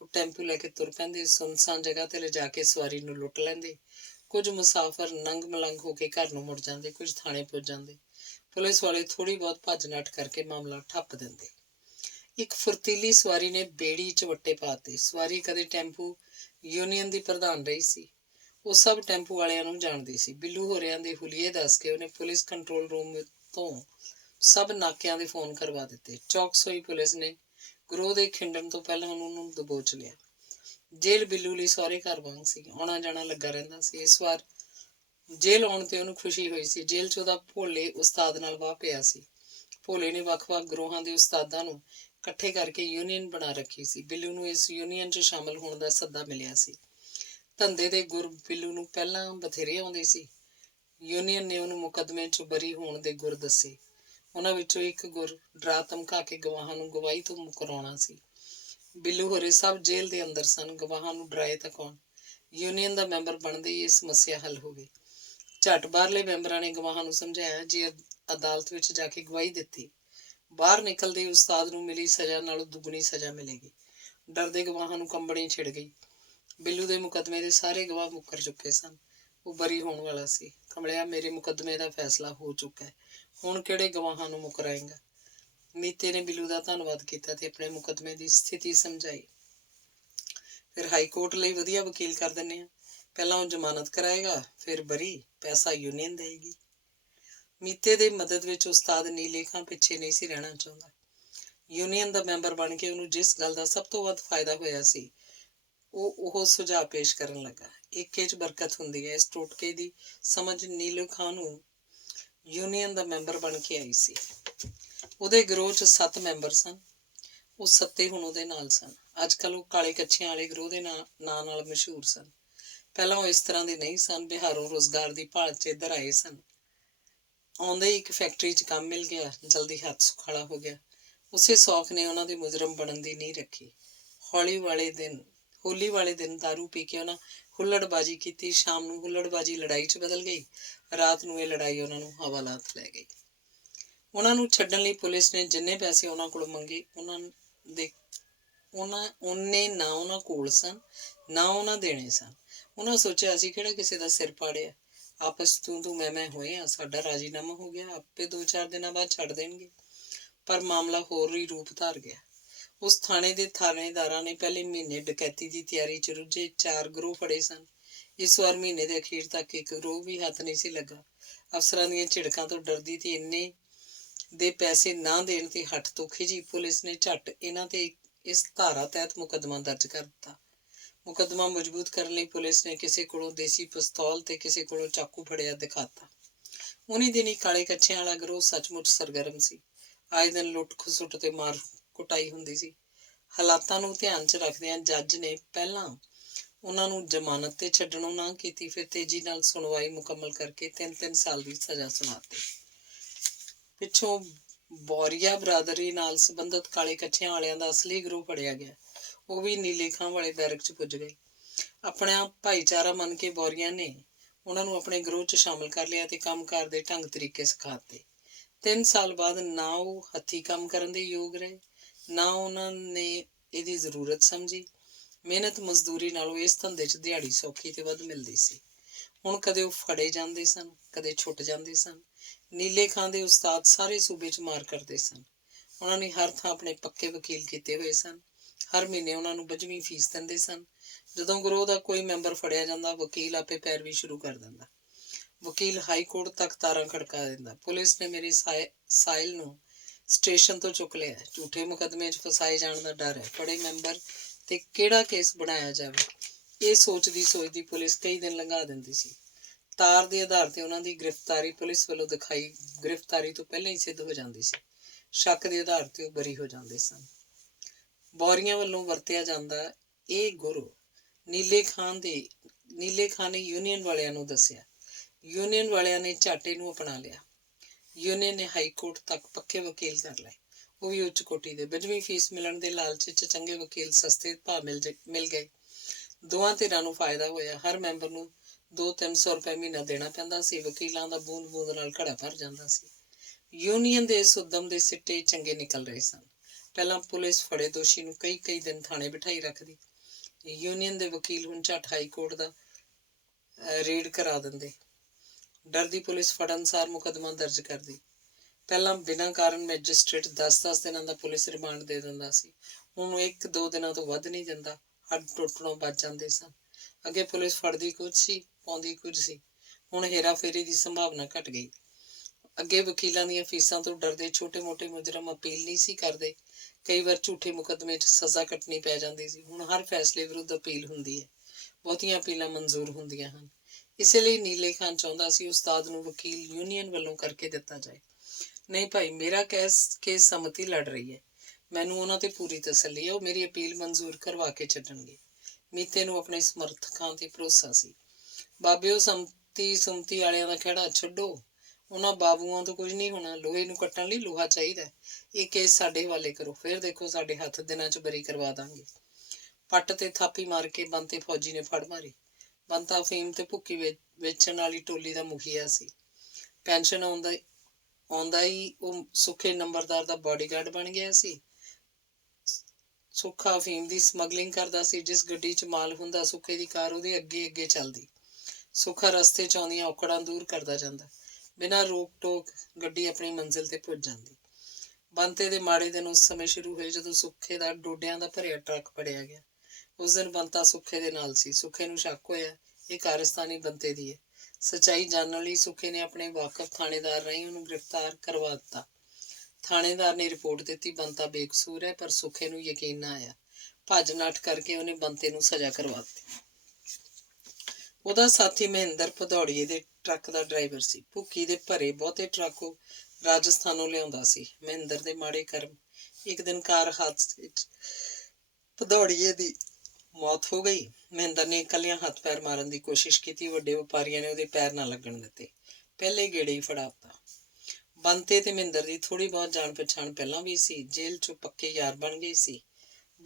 ਉਹ ਟੈਂਪੂ ਲੈ ਕੇ ਤੁਰ ਪੈਂਦੇ। ਸੁੰਨਸਾਨ ਜਗ੍ਹਾ ਤੇ ਲਿਜਾ ਕੇ ਸਵਾਰੀ ਨੂੰ ਲੁੱਟ ਲੈਂਦੇ। ਕੁਝ ਮੁਸਾਫਰ ਨੰਗ ਮਲੰਗ ਹੋ ਕੇ ਘਰ ਨੂੰ ਮੁੜ ਜਾਂਦੇ, ਕੁਝ ਥਾਣੇ ਪੁੱਜ ਜਾਂਦੇ। ਪੁਲਿਸ ਵਾਲੇ ਥੋੜ੍ਹੀ ਬਹੁਤ ਭੱਜ ਨੱਠ ਕਰਕੇ ਮਾਮਲਾ ਠੱਪ ਦਿੰਦੇ। ਇੱਕ ਫੁਰਤੀਲੀ ਸਵਾਰੀ ਨੇ ਬੇੜੀ 'ਚ ਵੱਟੇ ਪਾਤੇ। ਸਵਾਰੀ ਕਦੇ ਟੈਂਪੂ ਯੂਨੀਅਨ ਦੀ ਪ੍ਰਧਾਨ ਰਹੀ ਸੀ। ਉਹ ਸਭ ਟੈਂਪੂ ਵਾਲਿਆਂ ਨੂੰ ਜਾਣਦੀ ਸੀ। ਬਿੱਲੂ ਹੋਰਿਆਂ ਦੇ ਹੁਲੀਏ ਦੱਸ ਕੇ ਉਹਨੇ ਪੁਲਿਸ ਕੰਟਰੋਲ ਰੂਮ ਤੋਂ ਸਭ ਨਾਕਿਆਂ ਦੇ ਫੋਨ ਕਰਵਾ ਦਿੱਤੇ। ਚੌਕਸ ਹੋਈ ਪੁਲਿਸ ਨੇ ਗਰੋਹ ਦੇ ਖਿੰਡਣ ਤੋਂ ਪਹਿਲਾਂ ਉਹਨੂੰ ਦਬੋਚ ਲਿਆ। ਜੇਲ੍ਹ ਬਿੱਲੂ ਲਈ ਸਹੁਰੇ ਘਰ ਵਾਂਗ ਸੀ। ਆਉਣਾ ਜਾਣਾ ਲੱਗਾ ਰਹਿੰਦਾ ਸੀ। ਇਸ ਵਾਰ ਜੇਲ੍ਹ ਆਉਣ ਤੇ ਉਹਨੂੰ ਖੁਸ਼ੀ ਹੋਈ ਸੀ। ਜੇਲ੍ਹ 'ਚ ਉਹਦਾ ਭੋਲੇ ਉਸਤਾਦ ਨਾਲ ਵਾਹ ਪਿਆ ਸੀ। ਭੋਲੇ ਨੇ ਵੱਖ-ਵੱਖ ਗਰੋਹਾਂ ਦੇ ਉਸਤਾਦਾਂ ਨੂੰ ਇਕੱਠੇ ਕਰਕੇ ਯੂਨੀਅਨ ਬਣਾ ਰੱਖੀ ਸੀ। ਬਿੱਲੂ ਨੂੰ ਇਸ ਯੂਨੀਅਨ 'ਚ ਸ਼ਾਮਲ ਹੋਣ ਦਾ ਸੱਦਾ ਮਿਲਿਆ ਸੀ। ਧੰਦੇ ਦੇ ਗੁਰ ਬਿੱਲੂ ਨੂੰ ਪਹਿਲਾਂ ਬਥੇਰੇ ਆਉਂਦੇ ਸੀ। ਯੂਨੀਅਨ ਨੇ ਉਹਨੂੰ ਮੁਕੱਦਮੇ 'ਚ ਬਰੀ ਹੋਣ ਦੇ ਗੁਰ ਦੱਸੇ। ਉਹਨਾਂ ਵਿੱਚੋਂ ਇੱਕ ਗੁਰ ਡਰਾ ਧਮਕਾ ਕੇ ਗਵਾਹਾਂ ਨੂੰ ਗਵਾਹੀ ਤੋਂ ਮੁਕਰਾਉਣਾ ਸੀ। ਬਿੱਲੂ ਹੋਰੇ ਸਭ ਜੇਲ੍ਹ ਦੇ ਅੰਦਰ ਸਨ। ਗਵਾਹਾਂ ਨੂੰ ਡਰਾਏ ਤਾਂ ਕੌਣ? ਯੂਨੀਅਨ ਦਾ ਮੈਂਬਰ ਬਣਦੇ ਹੀ ਇਹ ਸਮੱਸਿਆ ਹੱਲ ਹੋ ਗਈ। ਝੱਟ ਬਾਹਰਲੇ ਮੈਂਬਰਾਂ ਨੇ ਗਵਾਹਾਂ ਨੂੰ ਸਮਝਾਇਆ, ਜੇ ਅਦਾਲਤ ਵਿੱਚ ਜਾ ਕੇ ਗਵਾਹੀ ਦਿੱਤੀ, ਬਾਹਰ ਨਿਕਲਦੇ ਹੀ ਉਸਤਾਦ ਨੂੰ ਮਿਲੀ ਸਜ਼ਾ ਨਾਲੋਂ ਦੁੱਗਣੀ ਸਜ਼ਾ ਮਿਲੇਗੀ। ਡਰਦੇ ਗਵਾਹਾਂ ਨੂੰ ਕੰਬਣੀ ਛਿੜ ਗਈ। ਬਿੱਲੂ ਦੇ ਮੁਕੱਦਮੇ ਦੇ ਸਾਰੇ ਗਵਾਹ ਮੁੱਕਰ ਚੁੱਕੇ ਸਨ। ਉਹ ਬਰੀ ਹੋਣ ਵਾਲਾ ਸੀ। ਕਮਲਿਆ, ਮੇਰੇ ਮੁਕੱਦਮੇ ਦਾ ਫੈਸਲਾ ਹੋ ਚੁੱਕਾ ਹੈ, ਹੁਣ ਕਿਹੜੇ ਗਵਾਹਾਂ ਨੂੰ ਮੁਕਰਾਏਂਗਾ? ਮੀਤੇ ਨੇ ਬਿੱਲੂ ਦਾ ਧੰਨਵਾਦ ਕੀਤਾ ਤੇ ਆਪਣੇ ਮੁਕੱਦਮੇ ਦੀ ਸਥਿਤੀ ਸਮਝਾਈ। ਫਿਰ ਹਾਈ ਕੋਰਟ ਲਈ ਵਧੀਆ ਵਕੀਲ ਕਰ ਦਿੰਦੇ ਹਾਂ। ਪਹਿਲਾਂ ਉਹ ਜ਼ਮਾਨਤ ਕਰਾਏਗਾ, ਫਿਰ ਬਰੀ, ਪੈਸਾ ਯੂਨੀਅਨ ਦੇਏਗੀ। ਮੀਤੇ ਦੇ ਮਦਦ ਵਿੱਚ ਉਸਤਾਦ ਨੀਲੇ ਖਾਂ ਪਿੱਛੇ ਨਹੀਂ ਸੀ ਰਹਿਣਾ ਚਾਹੁੰਦਾ। ਯੂਨੀਅਨ ਦਾ ਮੈਂਬਰ ਬਣ ਕੇ ਉਹਨੂੰ ਜਿਸ ਗੱਲ ਦਾ ਸਭ ਤੋਂ ਵੱਧ ਫਾਇਦਾ ਹੋਇਆ ਸੀ, ਉਹ ਸੁਝਾਅ ਪੇਸ਼ ਕਰਨ ਲੱਗਾ। ਏਕੇ 'ਚ ਬਰਕਤ ਹੁੰਦੀ ਹੈ। ਇਸ ਟੋਟਕੇ ਦੀ ਸਮਝ ਨੀਲੇ ਖਾਂ ਨੂੰ ਯੂਨੀਅਨ ਦਾ ਮੈਂਬਰ ਬਣ ਕੇ ਆਈ ਸੀ। ਉਹਦੇ ਗਰੋਹ 'ਚ 7 ਮੈਂਬਰ ਸਨ। ਉਹ ਸੱਤੇ ਹੁਣ ਉਹਦੇ ਨਾਲ ਸਨ। ਅੱਜ ਕੱਲ੍ਹ ਉਹ ਕਾਲੇ ਕੱਛਿਆਂ ਵਾਲੇ ਗਰੋਹ ਦੇ ਨਾਂ ਨਾਲ ਮਸ਼ਹੂਰ ਸਨ। ਪਹਿਲਾਂ ਉਹ ਇਸ ਤਰ੍ਹਾਂ ਦੇ ਨਹੀਂ ਸਨ। ਬਿਹਾਰੋਂ ਰੁਜ਼ਗਾਰ ਦੀ ਭਾਲ 'ਚ ਇੱਧਰ ਆਏ ਸਨ। ਆਉਂਦੇ ਇੱਕ ਫੈਕਟਰੀ 'ਚ ਕੰਮ ਮਿਲ ਗਿਆ, ਜਲਦੀ ਹੱਥ ਸੁਖਾਲਾ ਹੋ ਗਿਆ। ਉਸੇ ਸੌਖ ਨੇ ਉਹਨਾਂ ਦੇ ਮੁਜਰਮ ਬਣਨ ਦੀ ਨੀਂਹ ਰੱਖੀ। ਹੋਲੀ ਵਾਲੇ ਦਿਨ ਦਾਰੂ ਪੀ ਕੇ ਉਹਨਾਂ ਹੁੱਲੜਬਾਜੀ ਕੀਤੀ। ਸ਼ਾਮ ਨੂੰ ਹੁੱਲੜਬਾਜੀ ਲੜਾਈ 'ਚ ਬਦਲ ਗਈ। ਰਾਤ ਨੂੰ ਇਹ ਲੜਾਈ ਉਹਨਾਂ ਨੂੰ ਹਵਾਲਾਤ ਲੈ ਗਈ। ਉਹਨਾਂ ਨੂੰ ਛੱਡਣ ਲਈ ਪੁਲਿਸ ਨੇ ਜਿੰਨੇ ਪੈਸੇ ਉਹਨਾਂ ਕੋਲੋਂ ਮੰਗੇ, ਉਹਨੇ ਨਾ ਉਹਨਾਂ ਕੋਲ ਸਨ, ਨਾ ਉਹਨਾਂ ਦੇਣੇ ਸਨ। ਉਹਨਾਂ ਸੋਚਿਆ, ਅਸੀਂ ਕਿਹੜਾ ਕਿਸੇ ਦਾ ਸਿਰ ਪਾੜਿਆ, ਆਪਸ ਤੂੰ ਮੈਂ ਹੋਏ ਆ, ਸਾਡਾ ਰਾਜੀਨਾਮਾ ਹੋ ਗਿਆ, ਆਪੇ 2-4 ਦਿਨਾਂ ਬਾਅਦ ਛੱਡ ਦੇਣਗੇ। ਪਰ ਮਾਮਲਾ ਹੋਰ ਹੀ ਰੂਪ ਧਾਰ ਗਿਆ। ਉਸ ਥਾਣੇ ਦੇ ਥਾਣੇਦਾਰਾਂ ਨੇ ਪਹਿਲੇ ਮਹੀਨੇ ਡਕੈਤੀ ਦੀ ਤਿਆਰੀ 'ਚ ਰੁੱਝੇ 4 ਗਰੋਹ ਫੜੇ ਸਨ। ਇਸ ਵਾਰ ਮਹੀਨੇ ਦੇ ਅਖੀਰ ਤੱਕ ਇੱਕ ਗਰੋਹ ਵੀ ਹੱਥ ਨਹੀਂ ਸੀ ਲੱਗਾ। ਅਫਸਰਾਂ ਦੀਆਂ ਝਿੜਕਾਂ ਤੋਂ ਡਰਦੀ ਤੇ ਇੰਨੇ ਦੇ ਪੈਸੇ ਨਾ ਦੇਣ ਤੇ ਹੱਠ ਤੋਂ ਖਿਝੀ ਪੁਲਿਸ ਨੇ ਝੱਟ ਇਹਨਾਂ ਤੇ ਇਸ ਧਾਰਾ ਤਹਿਤ ਮੁਕੱਦਮਾ ਦਰਜ ਕਰ ਦਿੱਤਾ। ਮੁਕੱਦਮਾ ਮਜ਼ਬੂਤ ਕਰਨ ਲਈ ਪੁਲਿਸ ਨੇ ਕਿਸੇ ਕੋਲੋਂ ਦੇਸੀ ਪਿਸਤੌਲ ਤੇ ਕਿਸੇ ਕੋਲੋਂ ਚਾਕੂ ਫੜਿਆ ਦਿਖਾਤਾ। ਉਨੀ ਦਿਨੀ ਕਾਲੇ ਕੱਛਿਆਂ ਵਾਲਾ ਗਰੋਹ ਸੱਚਮੁੱਚ ਸਰਗਰਮ ਸੀ। ਆਏ ਦਿਨ ਲੁੱਟ ਖਸੁੱਟ ਤੇ ਮਾਰ ਕੁਟਾਈ ਹੁੰਦੀ ਸੀ। ਹਾਲਾਤਾਂ ਨੂੰ ਧਿਆਨ 'ਚ ਰੱਖਦਿਆਂ ਜੱਜ ਨੇ ਪਹਿਲਾਂ ਉਹਨਾਂ ਨੂੰ ਜ਼ਮਾਨਤ ਤੇ ਛੱਡਣੋਂ ਨਾ ਕੀਤੀ, ਫਿਰ ਤੇਜ਼ੀ ਨਾਲ ਸੁਣਵਾਈ ਮੁਕੰਮਲ ਕਰਕੇ 3-3 ਸਾਲ ਦੀ ਸਜ਼ਾ ਸੁਣਾਤੀ। ਪਿੱਛੋਂ ਬੌਰੀਆ ਬਰਾਦਰੀ ਨਾਲ ਸੰਬੰਧਿਤ ਕਾਲੇ ਕੱਛਿਆਂ ਵਾਲਿਆਂ ਦਾ ਅਸਲੀ ਗਰੋਹ ਫੜਿਆ ਗਿਆ। ਉਹ ਵੀ ਨੀਲੇ ਖਾਂ ਵਾਲੇ ਬੈਰਕ 'ਚ ਪੁੱਜ ਗਏ। ਆਪਣਾ ਭਾਈਚਾਰਾ ਮੰਨ ਕੇ ਬੌਰੀਆ ਨੇ ਉਹਨਾਂ ਨੂੰ ਆਪਣੇ ਗਰੋਹ 'ਚ ਸ਼ਾਮਲ ਕਰ ਲਿਆ ਤੇ ਕੰਮਕਾਰ ਦੇ ਢੰਗ ਤਰੀਕੇ ਸਿਖਾਤੇ। 3 ਸਾਲ ਬਾਅਦ ਨਾ ਉਹ ਹੱਥੀਂ ਕੰਮ ਕਰਨ ਦੇ ਯੋਗ ਰਹੇ, ਨਾ ਉਹਨਾਂ ਨੇ ਇਹਦੀ ਜ਼ਰੂਰਤ ਸਮਝੀ। ਮਿਹਨਤ ਮਜ਼ਦੂਰੀ ਨਾਲੋਂ ਇਸ ਧੰਦੇ 'ਚ ਦਿਹਾੜੀ ਸੌਖੀ ਤੇ ਵੱਧ ਮਿਲਦੀ ਸੀ। ਹੁਣ ਕਦੇ ਉਹ ਫੜੇ ਜਾਂਦੇ ਸਨ, ਕਦੇ ਛੁੱਟ ਜਾਂਦੇ ਸਨ। ਨੀਲੇ ਖਾਂ ਦੇ ਉਸਤਾਦ ਸਾਰੇ ਸੂਬੇ 'ਚ ਮਾਰ ਕਰਦੇ ਸਨ। ਉਹਨਾਂ ਨੇ ਹਰ ਥਾਂ ਆਪਣੇ ਪੱਕੇ ਵਕੀਲ ਕੀਤੇ ਹੋਏ ਸਨ। ਹਰ ਮਹੀਨੇ ਉਹਨਾਂ ਨੂੰ ਬੱਝਵੀਂ ਫੀਸ ਦਿੰਦੇ ਸਨ। ਜਦੋਂ ਗਰੋਹ ਦਾ ਕੋਈ ਮੈਂਬਰ ਫੜਿਆ ਜਾਂਦਾ, ਵਕੀਲ ਆਪੇ ਪੈਰਵੀ ਸ਼ੁਰੂ ਕਰ ਦਿੰਦਾ। ਵਕੀਲ ਹਾਈ ਕੋਰਟ ਤੱਕ ਤਾਰਾਂ ਖੜਕਾ ਦਿੰਦਾ। ਪੁਲਿਸ ਨੇ ਮੇਰੀ ਸਾਹਿਲ ਨੂੰ ਸਟੇਸ਼ਨ ਤੋਂ ਚੁੱਕ ਲਿਆ। ਝੂਠੇ ਮੁਕੱਦਮੇ 'ਚ ਫਸਾਏ ਜਾਣ ਦਾ ਡਰ ਹੈ। ਫੜੇ ਮੈਂਬਰ ਤੇ ਕਿਹੜਾ ਕੇਸ ਬਣਾਇਆ ਜਾਵੇ, ਇਹ ਸੋਚਦੀ ਪੁਲਿਸ ਕਈ ਦਿਨ ਲੰਘਾ ਦਿੰਦੀ ਸੀ। ਤਾਰ ਦੇ ਆਧਾਰ ਤੇ ਉਹਨਾਂ ਦੀ ਗ੍ਰਿਫਤਾਰੀ ਪੁਲਿਸ ਵੱਲੋਂ ਦਿਖਾਈ ਗ੍ਰਿਫਤਾਰੀ ਤੋਂ ਪਹਿਲਾਂ ਹੀ ਸਿੱਧ ਹੋ ਜਾਂਦੀ ਸੀ। ਸ਼ੱਕ ਦੇ ਆਧਾਰ ਤੇ ਉਹ ਬਰੀ ਹੋ ਜਾਂਦੇ ਸਨ। ਬੌਰੀਆਂ ਵੱਲੋਂ ਵਰਤਿਆ ਜਾਂਦਾ ਇਹ ਗੁਰ ਨੀਲੇ ਖਾਂ ਨੇ ਯੂਨੀਅਨ ਵਾਲਿਆਂ ਨੂੰ ਦੱਸਿਆ। ਯੂਨੀਅਨ ਵਾਲਿਆਂ ਨੇ ਝਾਟੇ ਨੂੰ ਅਪਣਾ ਲਿਆ। ਯੂਨੀਅਨ ਨੇ ਹਾਈ ਕੋਰਟ ਤੱਕ ਪੱਕੇ ਵਕੀਲ ਕਰ ਲਏ, ਉਹ ਵੀ ਉੱਚ ਕੋਟੀ ਦੇ। ਬੱਝਵੀਂ ਫੀਸ ਮਿਲਣ ਦੇ ਲਾਲਚ 'ਚ ਚੰਗੇ ਵਕੀਲ ਸਸਤੇ ਭਾਅ ਮਿਲ ਗਏ। ਦੋਵਾਂ ਧਿਰਾਂ ਨੂੰ ਫਾਇਦਾ ਹੋਇਆ। ਹਰ ਮੈਂਬਰ ਨੂੰ 200-300 ਰੁਪਏ ਮਹੀਨਾ ਦੇਣਾ ਪੈਂਦਾ ਸੀ। ਵਕੀਲਾਂ ਦਾ ਬੂੰਦ ਨਾਲ ਘੜਾ ਭਰ ਜਾਂਦਾ ਸੀ। ਯੂਨੀਅਨ ਦੇ ਇਸ ਉੱਦਮ ਦੇ ਸਿੱਟੇ ਚੰਗੇ ਨਿਕਲ ਰਹੇ ਸਨ। ਪਹਿਲਾਂ ਪੁਲਿਸ ਫੜੇ ਦੋਸ਼ੀ ਨੂੰ ਕਈ ਦਿਨ ਥਾਣੇ ਬਿਠਾਈ ਰੱਖਦੀ। ਯੂਨੀਅਨ ਦੇ ਵਕੀਲ ਹੁਣ ਝੱਟ ਹਾਈ ਕੋਰਟ ਦਾ ਰੇਡ ਕਰਾ ਦਿੰਦੇ। ਡਰਦੀ ਪੁਲਿਸ ਫੜਨ ਸਾਰ ਮੁਕੱਦਮਾ ਦਰਜ ਕਰਦੀ। ਪਹਿਲਾਂ ਬਿਨਾਂ ਕਾਰਨ ਮੈਜਿਸਟ੍ਰੇਟ 10-10 ਦਿਨਾਂ ਦਾ ਪੁਲਿਸ ਰਿਮਾਂਡ ਦੇ ਦਿੰਦਾ ਸੀ। ਹੁਣ 1-2 ਦਿਨਾਂ ਤੋਂ ਵੱਧ ਨਹੀਂ ਦਿੰਦਾ। ਹੱਡ ਟੁੱਟਣੋਂ ਬਚ ਜਾਂਦੇ ਸਨ। ਅੱਗੇ ਪੁਲਿਸ ਫੜਦੀ ਕੁਝ ਸੀ, ਪਾਉਂਦੀ ਕੁਝ ਸੀ। ਹੁਣ ਹੇਰਾਫੇਰੀ ਦੀ ਸੰਭਾਵਨਾ ਘਟ ਗਈ। ਅੱਗੇ ਵਕੀਲਾਂ ਦੀਆਂ ਫੀਸਾਂ ਤੋਂ ਡਰਦੇ ਛੋਟੇ-ਮੋਟੇ ਮੁਜਰਮ ਅਪੀਲ ਨਹੀਂ ਸੀ ਕਰਦੇ। ਕਈ ਵਾਰ ਝੂਠੇ ਮੁਕੱਦਮੇ 'ਚ ਸਜ਼ਾ ਕੱਟਣੀ ਪੈ ਜਾਂਦੀ ਸੀ। ਹੁਣ ਹਰ ਫੈਸਲੇ ਵਿਰੁੱਧ ਅਪੀਲ ਹੁੰਦੀ ਹੈ। ਬਹੁਤੀਆਂ ਅਪੀਲਾਂ ਮਨਜ਼ੂਰ ਹੁੰਦੀਆਂ ਹਨ। ਇਸੇ ਲਈ ਨੀਲੇ ਖਾਂ ਚਾਹੁੰਦਾ ਸੀ ਉਸਤਾਦ ਨੂੰ ਵਕੀਲ ਯੂਨੀਅਨ ਵੱਲੋਂ ਕਰਕੇ ਦਿੱਤਾ ਜਾਏ। ਨਹੀਂ ਭਾਈ, ਮੇਰਾ ਕੇਸ ਸੰਮਤੀ ਲੜ ਰਹੀ ਹੈ। ਮੈਨੂੰ ਉਹਨਾਂ ਤੇ ਪੂਰੀ ਤਸੱਲੀ ਹੈ। ਉਹ ਮੇਰੀ ਅਪੀਲ ਮਨਜ਼ੂਰ ਕਰਵਾ ਕੇ ਛੱਡਣਗੇ। ਮੀਤੇ ਨੂੰ ਆਪਣੇ ਸਮਰਥਕਾਂ ਤੇ ਭਰੋਸਾ ਸੀ। ਬਾਬਿਓ, ਸੰਮਤੀ ਵਾਲਿਆਂ ਦਾ ਖਹਿੜਾ ਛੱਡੋ। ਉਹਨਾਂ ਬਾਬੂਆਂ ਤੋਂ ਕੁਝ ਨਹੀਂ ਹੋਣਾ, ਲੋਹੇ ਨੂੰ ਕੱਟਣ ਲਈ ਲੋਹਾ ਚਾਹੀਦਾ ਹੈ। ਇਹ ਕੇਸ ਸਾਡੇ ਹਵਾਲੇ ਕਰੋ, ਫਿਰ ਦੇਖੋ ਸਾਡੇ ਹੱਥ ਦਿਨਾਂ 'ਚ ਬਰੀ ਕਰਵਾ ਦਾਂਗੇ। ਪੱਟ ਤੇ ਥਾਪੀ ਮਾਰ ਕੇ ਬੰਤੇ ਫੌਜੀ ਨੇ ਫੜ ਮਾਰੀ। ਬੰਤਾ ਅਫੀਮ ਤੇ ਭੁੱਕੀ ਵੇਚਣ ਵਾਲੀ ਟੋਲੀ ਦਾ ਮੁਖੀਆ ਸੀ। ਪੈਨਸ਼ਨ ਆਉਂਦਾ ਹੀ ਉਹ ਸੁੱਖੇ ਨੰਬਰਦਾਰ ਦਾ ਬਾਡੀਗਾਰਡ ਬਣ ਗਿਆ ਸੀ। ਸੁੱਖਾ ਅਫੀਮ ਦੀ ਸਮਗਲਿੰਗ ਕਰਦਾ ਸੀ। ਜਿਸ ਗੱਡੀ 'ਚ ਮਾਲ ਹੁੰਦਾ, ਸੁੱਖੇ ਦੀ ਕਾਰ ਉਹਦੇ ਅੱਗੇ ਅੱਗੇ ਚੱਲਦੀ। ਸੁੱਖਾ ਰਸਤੇ 'ਚ ਆਉਂਦੀਆਂ ਔਕੜਾਂ ਦੂਰ ਕਰਦਾ ਜਾਂਦਾ। ਬਿਨਾਂ ਰੋਕ ਟੋਕ ਗੱਡੀ ਆਪਣੀ ਮੰਜ਼ਿਲ ਤੇ ਪੁੱਜ ਜਾਂਦੀ। ਬੰਤੇ ਦੇ ਮਾੜੇ ਦਿਨ ਉਸ ਸਮੇਂ ਸ਼ੁਰੂ ਹੋਏ ਜਦੋਂ ਸੁੱਖੇ ਦਾ ਡੋਡਿਆਂ ਦਾ ਭਰਿਆ ਟਰੱਕ ਫੜਿਆ ਗਿਆ। ਉਸ ਦਿਨ ਬੰਤਾ ਸੁੱਖੇ ਦੇ ਨਾਲ ਸੀ। ਸੁੱਖੇ ਨੂੰ ਸ਼ੱਕ ਹੋਇਆ ਇਹ ਕਾਰਸਤਾਨੀ ਬੰਤੇ ਦੀ ਹੈ। ਸੱਚਾਈ ਜਾਣਨ ਲਈ ਸੁੱਖੇ ਨੇ ਆਪਣੇ ਵਾਕਫ ਥਾਣੇਦਾਰ ਰਾਹੀਂ ਉਹਨੂੰ ਗ੍ਰਿਫਤਾਰ ਕਰਵਾ ਦਿੱਤਾ। ਥਾਣੇਦਾਰ ਨੇ ਰਿਪੋਰਟ ਦਿੱਤੀ ਬੰਤਾ ਬੇਕਸੂਰ ਹੈ, ਪਰ ਸੁੱਖੇ ਨੂੰ ਯਕੀਨ ਨਾ ਆਇਆ। ਭੱਜ ਨੱਠ ਕਰਕੇ ਉਹਨੇ ਬੰਤੇ ਨੂੰ ਸਜ਼ਾ ਕਰਵਾ ਦਿੱਤੀ। ਉਹਦਾ ਸਾਥੀ ਮਹਿੰਦਰ ਭਦੌੜੀਏ ਦੇ ਟਰੱਕ ਦਾ ਡਰਾਈਵਰ ਸੀ। ਭੁੱਕੀ ਦੇ ਭਰੇ ਬਹੁਤੇ ਟਰੱਕ ਉਹ ਰਾਜਸਥਾਨੋਂ ਲਿਆਉਂਦਾ ਸੀ। ਮਹਿੰਦਰ ਦੇ ਮਾੜੇ ਕਰਮ, ਇੱਕ ਦਿਨ ਕਾਰ ਹਾਦਸੇ 'ਚ ਭਦੌੜੀਏ ਦੀ ਮੌਤ ਹੋ ਗਈ। ਮਹਿੰਦਰ ਨੇ ਇਕੱਲਿਆਂ ਹੱਥ ਪੈਰ ਮਾਰਨ ਦੀ ਕੋਸ਼ਿਸ਼ ਕੀਤੀ। ਵੱਡੇ ਵਪਾਰੀਆਂ ਨੇ ਉਹਦੇ ਪੈਰ ਨਾ ਲੱਗਣ ਦਿੱਤੇ। ਪਹਿਲੇ ਗੇੜੇ ਹੀ ਫੜਾਤਾ। ਬੰਤੇ ਤੇ ਮਹਿੰਦਰ ਦੀ ਥੋੜ੍ਹੀ ਬਹੁਤ ਜਾਣ ਪਛਾਣ ਪਹਿਲਾਂ ਵੀ ਸੀ। ਜੇਲ੍ਹ 'ਚੋਂ ਪੱਕੇ ਯਾਰ ਬਣ ਗਏ ਸੀ।